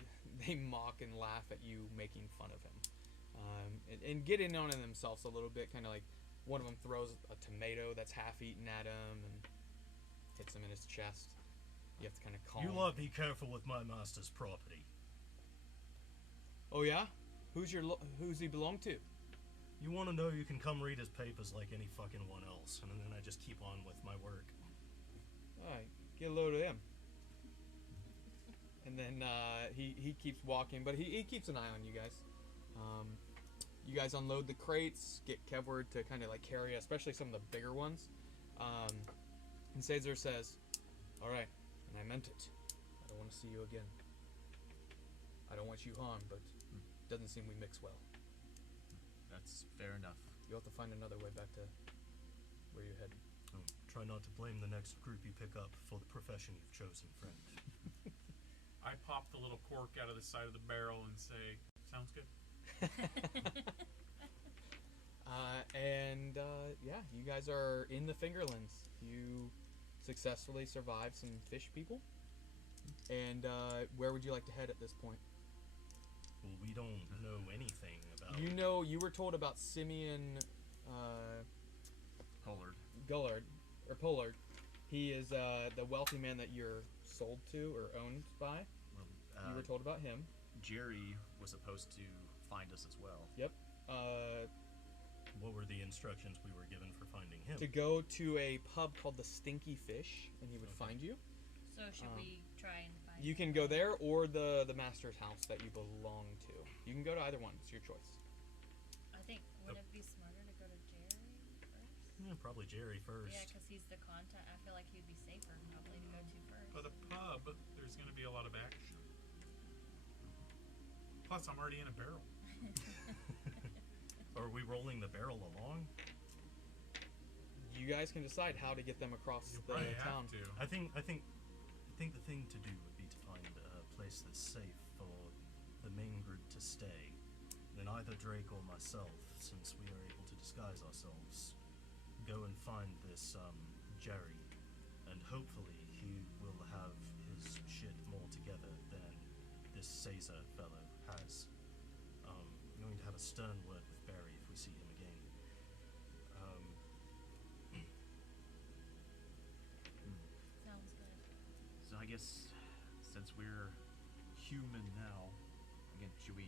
they mock and laugh at you making fun of him, and get in on it themselves a little bit. Kind of like one of them throws a tomato that's half eaten at him and hits him in his chest. You have to kind of calm. You lot be careful with my master's property. Oh yeah, who's he belong to? You want to know, you can come read his papers like any fucking one else, and then I just keep on with my work. Alright, get a load of him. And then he keeps walking, but he keeps an eye on you guys. You guys unload the crates, get Kevward to kind of like carry, especially some of the bigger ones. And Caesar says, "Alright, and I meant it. I don't want to see you again. I don't want you harmed, but it doesn't seem we mix well. That's fair enough. You'll have to find another way back to where you're headed." Oh, try not to blame the next group you pick up for the profession you've chosen, friend. I pop the little cork out of the side of the barrel and say, "Sounds good." Yeah, you guys are in the Fingerlands. You successfully survived some fish people. And where would you like to head at this point? Well, we don't know anything about... You were told about Simeon Pollard. He is the wealthy man that you're sold to or owned by. Well, You were told about him. Jerry was supposed to find us as well. Yep. What were the instructions we were given for finding him? To go to a pub called the Stinky Fish, and he would find you. So should we try and find? You can go there or the master's house that you belong to. You can go to either one. It's your choice. I think wouldn't it be smarter to go to Jerry first? Yeah, probably Jerry first. Yeah, because he's the contact. I feel like he'd be safer probably to go to first. But a pub, there's going to be a lot of action. Plus, I'm already in a barrel. Are we rolling the barrel along? You guys can decide how to get them across You the probably town. have to. I think the thing to do would be to find a place that's safe for the main group to stay. Then either Drake or myself, since we are able to disguise ourselves, go and find this Jerry, and hopefully he will have his shit more together than this this Caesar fellow has. I'm going to have a stern word with Barry if we see him again. Sounds good. So I guess since we're human now, again, should we?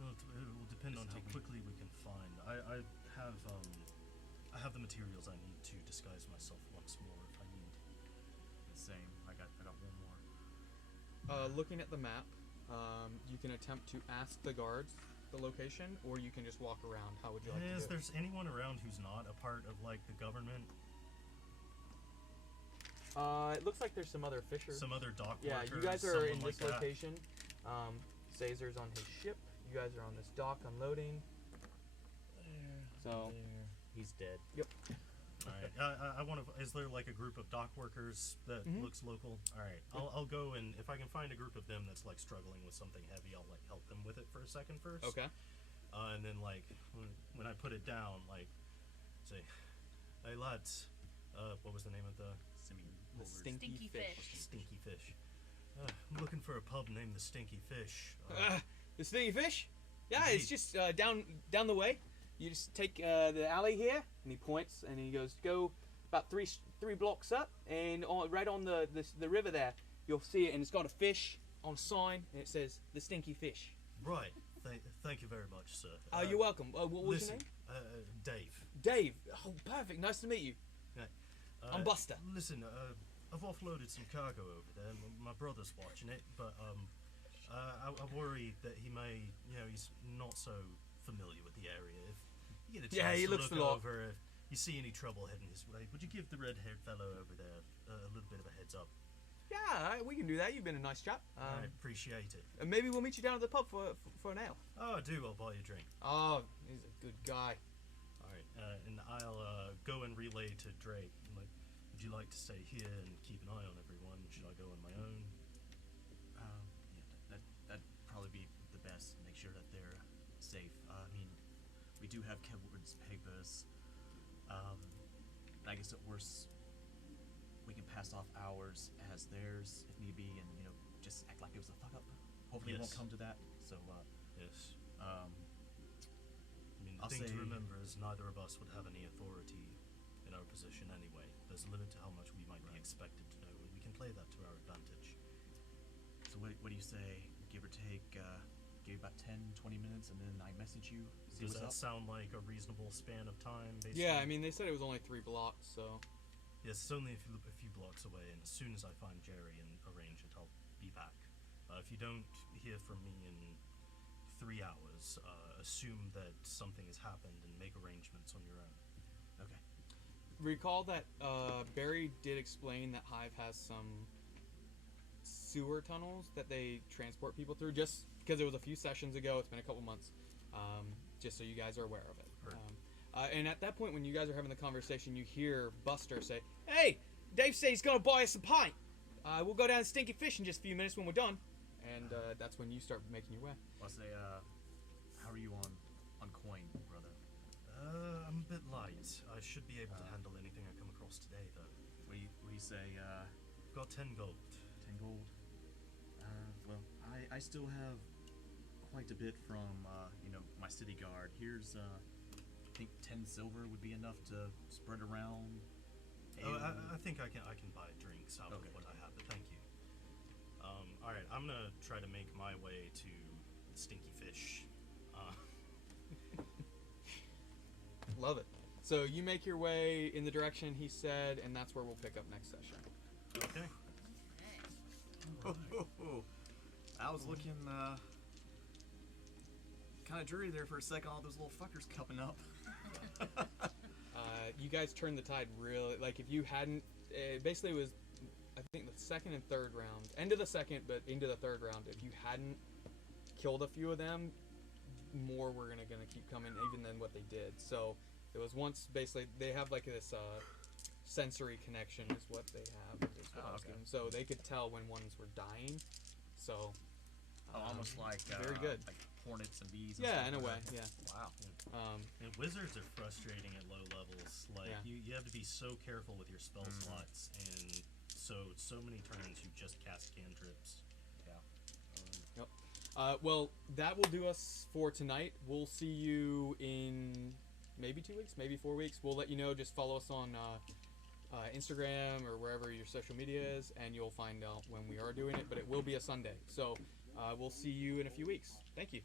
Well, it will depend on Just how help me. quickly we can find. I have the materials I need to disguise myself once more if I need. The same. I got one more. Looking at the map, you can attempt to ask the guards the location, or you can just walk around. How would you like to Is do there anyone around who's not a part of like the government? it? It looks like there's some other fishers. Some other dock Yeah, workers? you guys are in someone this like that? location. Caesar's on his ship. You guys are on this dock unloading. So, He's dead. Alright, I want to. Is there like a group of dock workers that Mhm. looks local? Alright, I'll go and if I can find a group of them that's like struggling with something heavy, I'll like help them with it for a second first. okay. And then like when I put it down, like say, hey lads, what was the name of the The stinky, Stinky fish. fish. Stinky Fish? I'm looking for a pub named the Stinky Fish. The stinky fish? Yeah, Indeed. it's just down the way. You just take the alley here, and he points, and he goes, go about three blocks up, and right on the river there, you'll see it, and it's got a fish on a sign, and it says the stinky fish. Right. Thank you very much, sir. You're welcome. What was listen, your name? Dave. Dave. Oh, perfect. Nice to meet you. I'm Buster. Listen, I've offloaded some cargo over there. My brother's watching it, but I worry that he may, he's not so familiar with the area. If you get a chance he to looks look a lot. over, if you see any trouble heading his way, would you give the red-haired fellow over there a little bit of a heads up? Yeah, we can do that. You've been a nice chap. I appreciate it. And maybe we'll meet you down at the pub for an ale. Oh, I do. I'll buy you a drink. Oh, he's a good guy. All right, and I'll go and relay to Drake. Like, would you like to stay here and keep an eye on everyone? Should I go on my own? Yeah, that'd probably be the best. Make sure that they're safe. I mean, we do have Kevwood's papers. I guess at worst, we can pass off ours as theirs if need be, and just act like it was a fuck up. Hopefully, it won't Yes. come to that. So, Yes. um, I mean, the I'll thing to say- remember is neither of us would have any authority in our position anyway. There's a limit to how much we might be expected to know, and we can play that to our advantage. so what do you say? Give or take, give about 10, 20 minutes, and then I message you. See Does what's that up. sound like a reasonable span of time? Basically? Yeah, I mean, they said it was only 3 blocks, so. Yes, it's only a few blocks away, and as soon as I find Jerry and arrange it, I'll be back. If you don't hear from me in 3 hours, assume that something has happened and make arrangements on your own. Okay. Recall that Barry did explain that Hive has some sewer tunnels that they transport people through, just because it was a few sessions ago. It's been a couple months, just so you guys are aware of it. Heard. And at that point, when you guys are having the conversation, you hear Buster say, "Hey, Dave says he's gonna buy us a pint. We'll go down to Stinky Fish in just a few minutes when we're done." And that's when you start making your way. I'll say, how are you on coin, brother? I'm a bit light. I should be able to handle anything I come across today, though. What do you say? Got 10 gold. 10 gold. Well, I still have quite a bit from my city guard. Here's I think 10 silver would be enough to spread around. Oh, Ale. I think I can buy drinks out Okay. of what I have, but thank you. All right, I'm gonna try to make my way to Stinky Fish. Love it. So you make your way in the direction he said, and that's where we'll pick up next session. Okay. I was looking kind of dreary there for a second. All those little fuckers coming up. You guys turned the tide really. Like if you hadn't, basically it was, I think the second and third round, end of the second, but into the third round. If you hadn't killed a few of them, more were gonna keep coming, even than what they did. So it was once basically they have like this sensory connection is what they have. Is what I was okay. getting. So they could tell when ones were dying. So Almost like very good. like hornets and bees. And Yeah, stuff in a like way. that. Yeah. Wow. And wizards are frustrating at low levels. Like Yeah. you have to be so careful with your spell slots, and so many turns you just cast cantrips. Yeah. Well, that will do us for tonight. We'll see you in maybe 2 weeks, maybe 4 weeks. We'll let you know. Just follow us on Instagram or wherever your social media is, and you'll find out when we are doing it. But it will be a Sunday. So we'll see you in a few weeks. Thank you.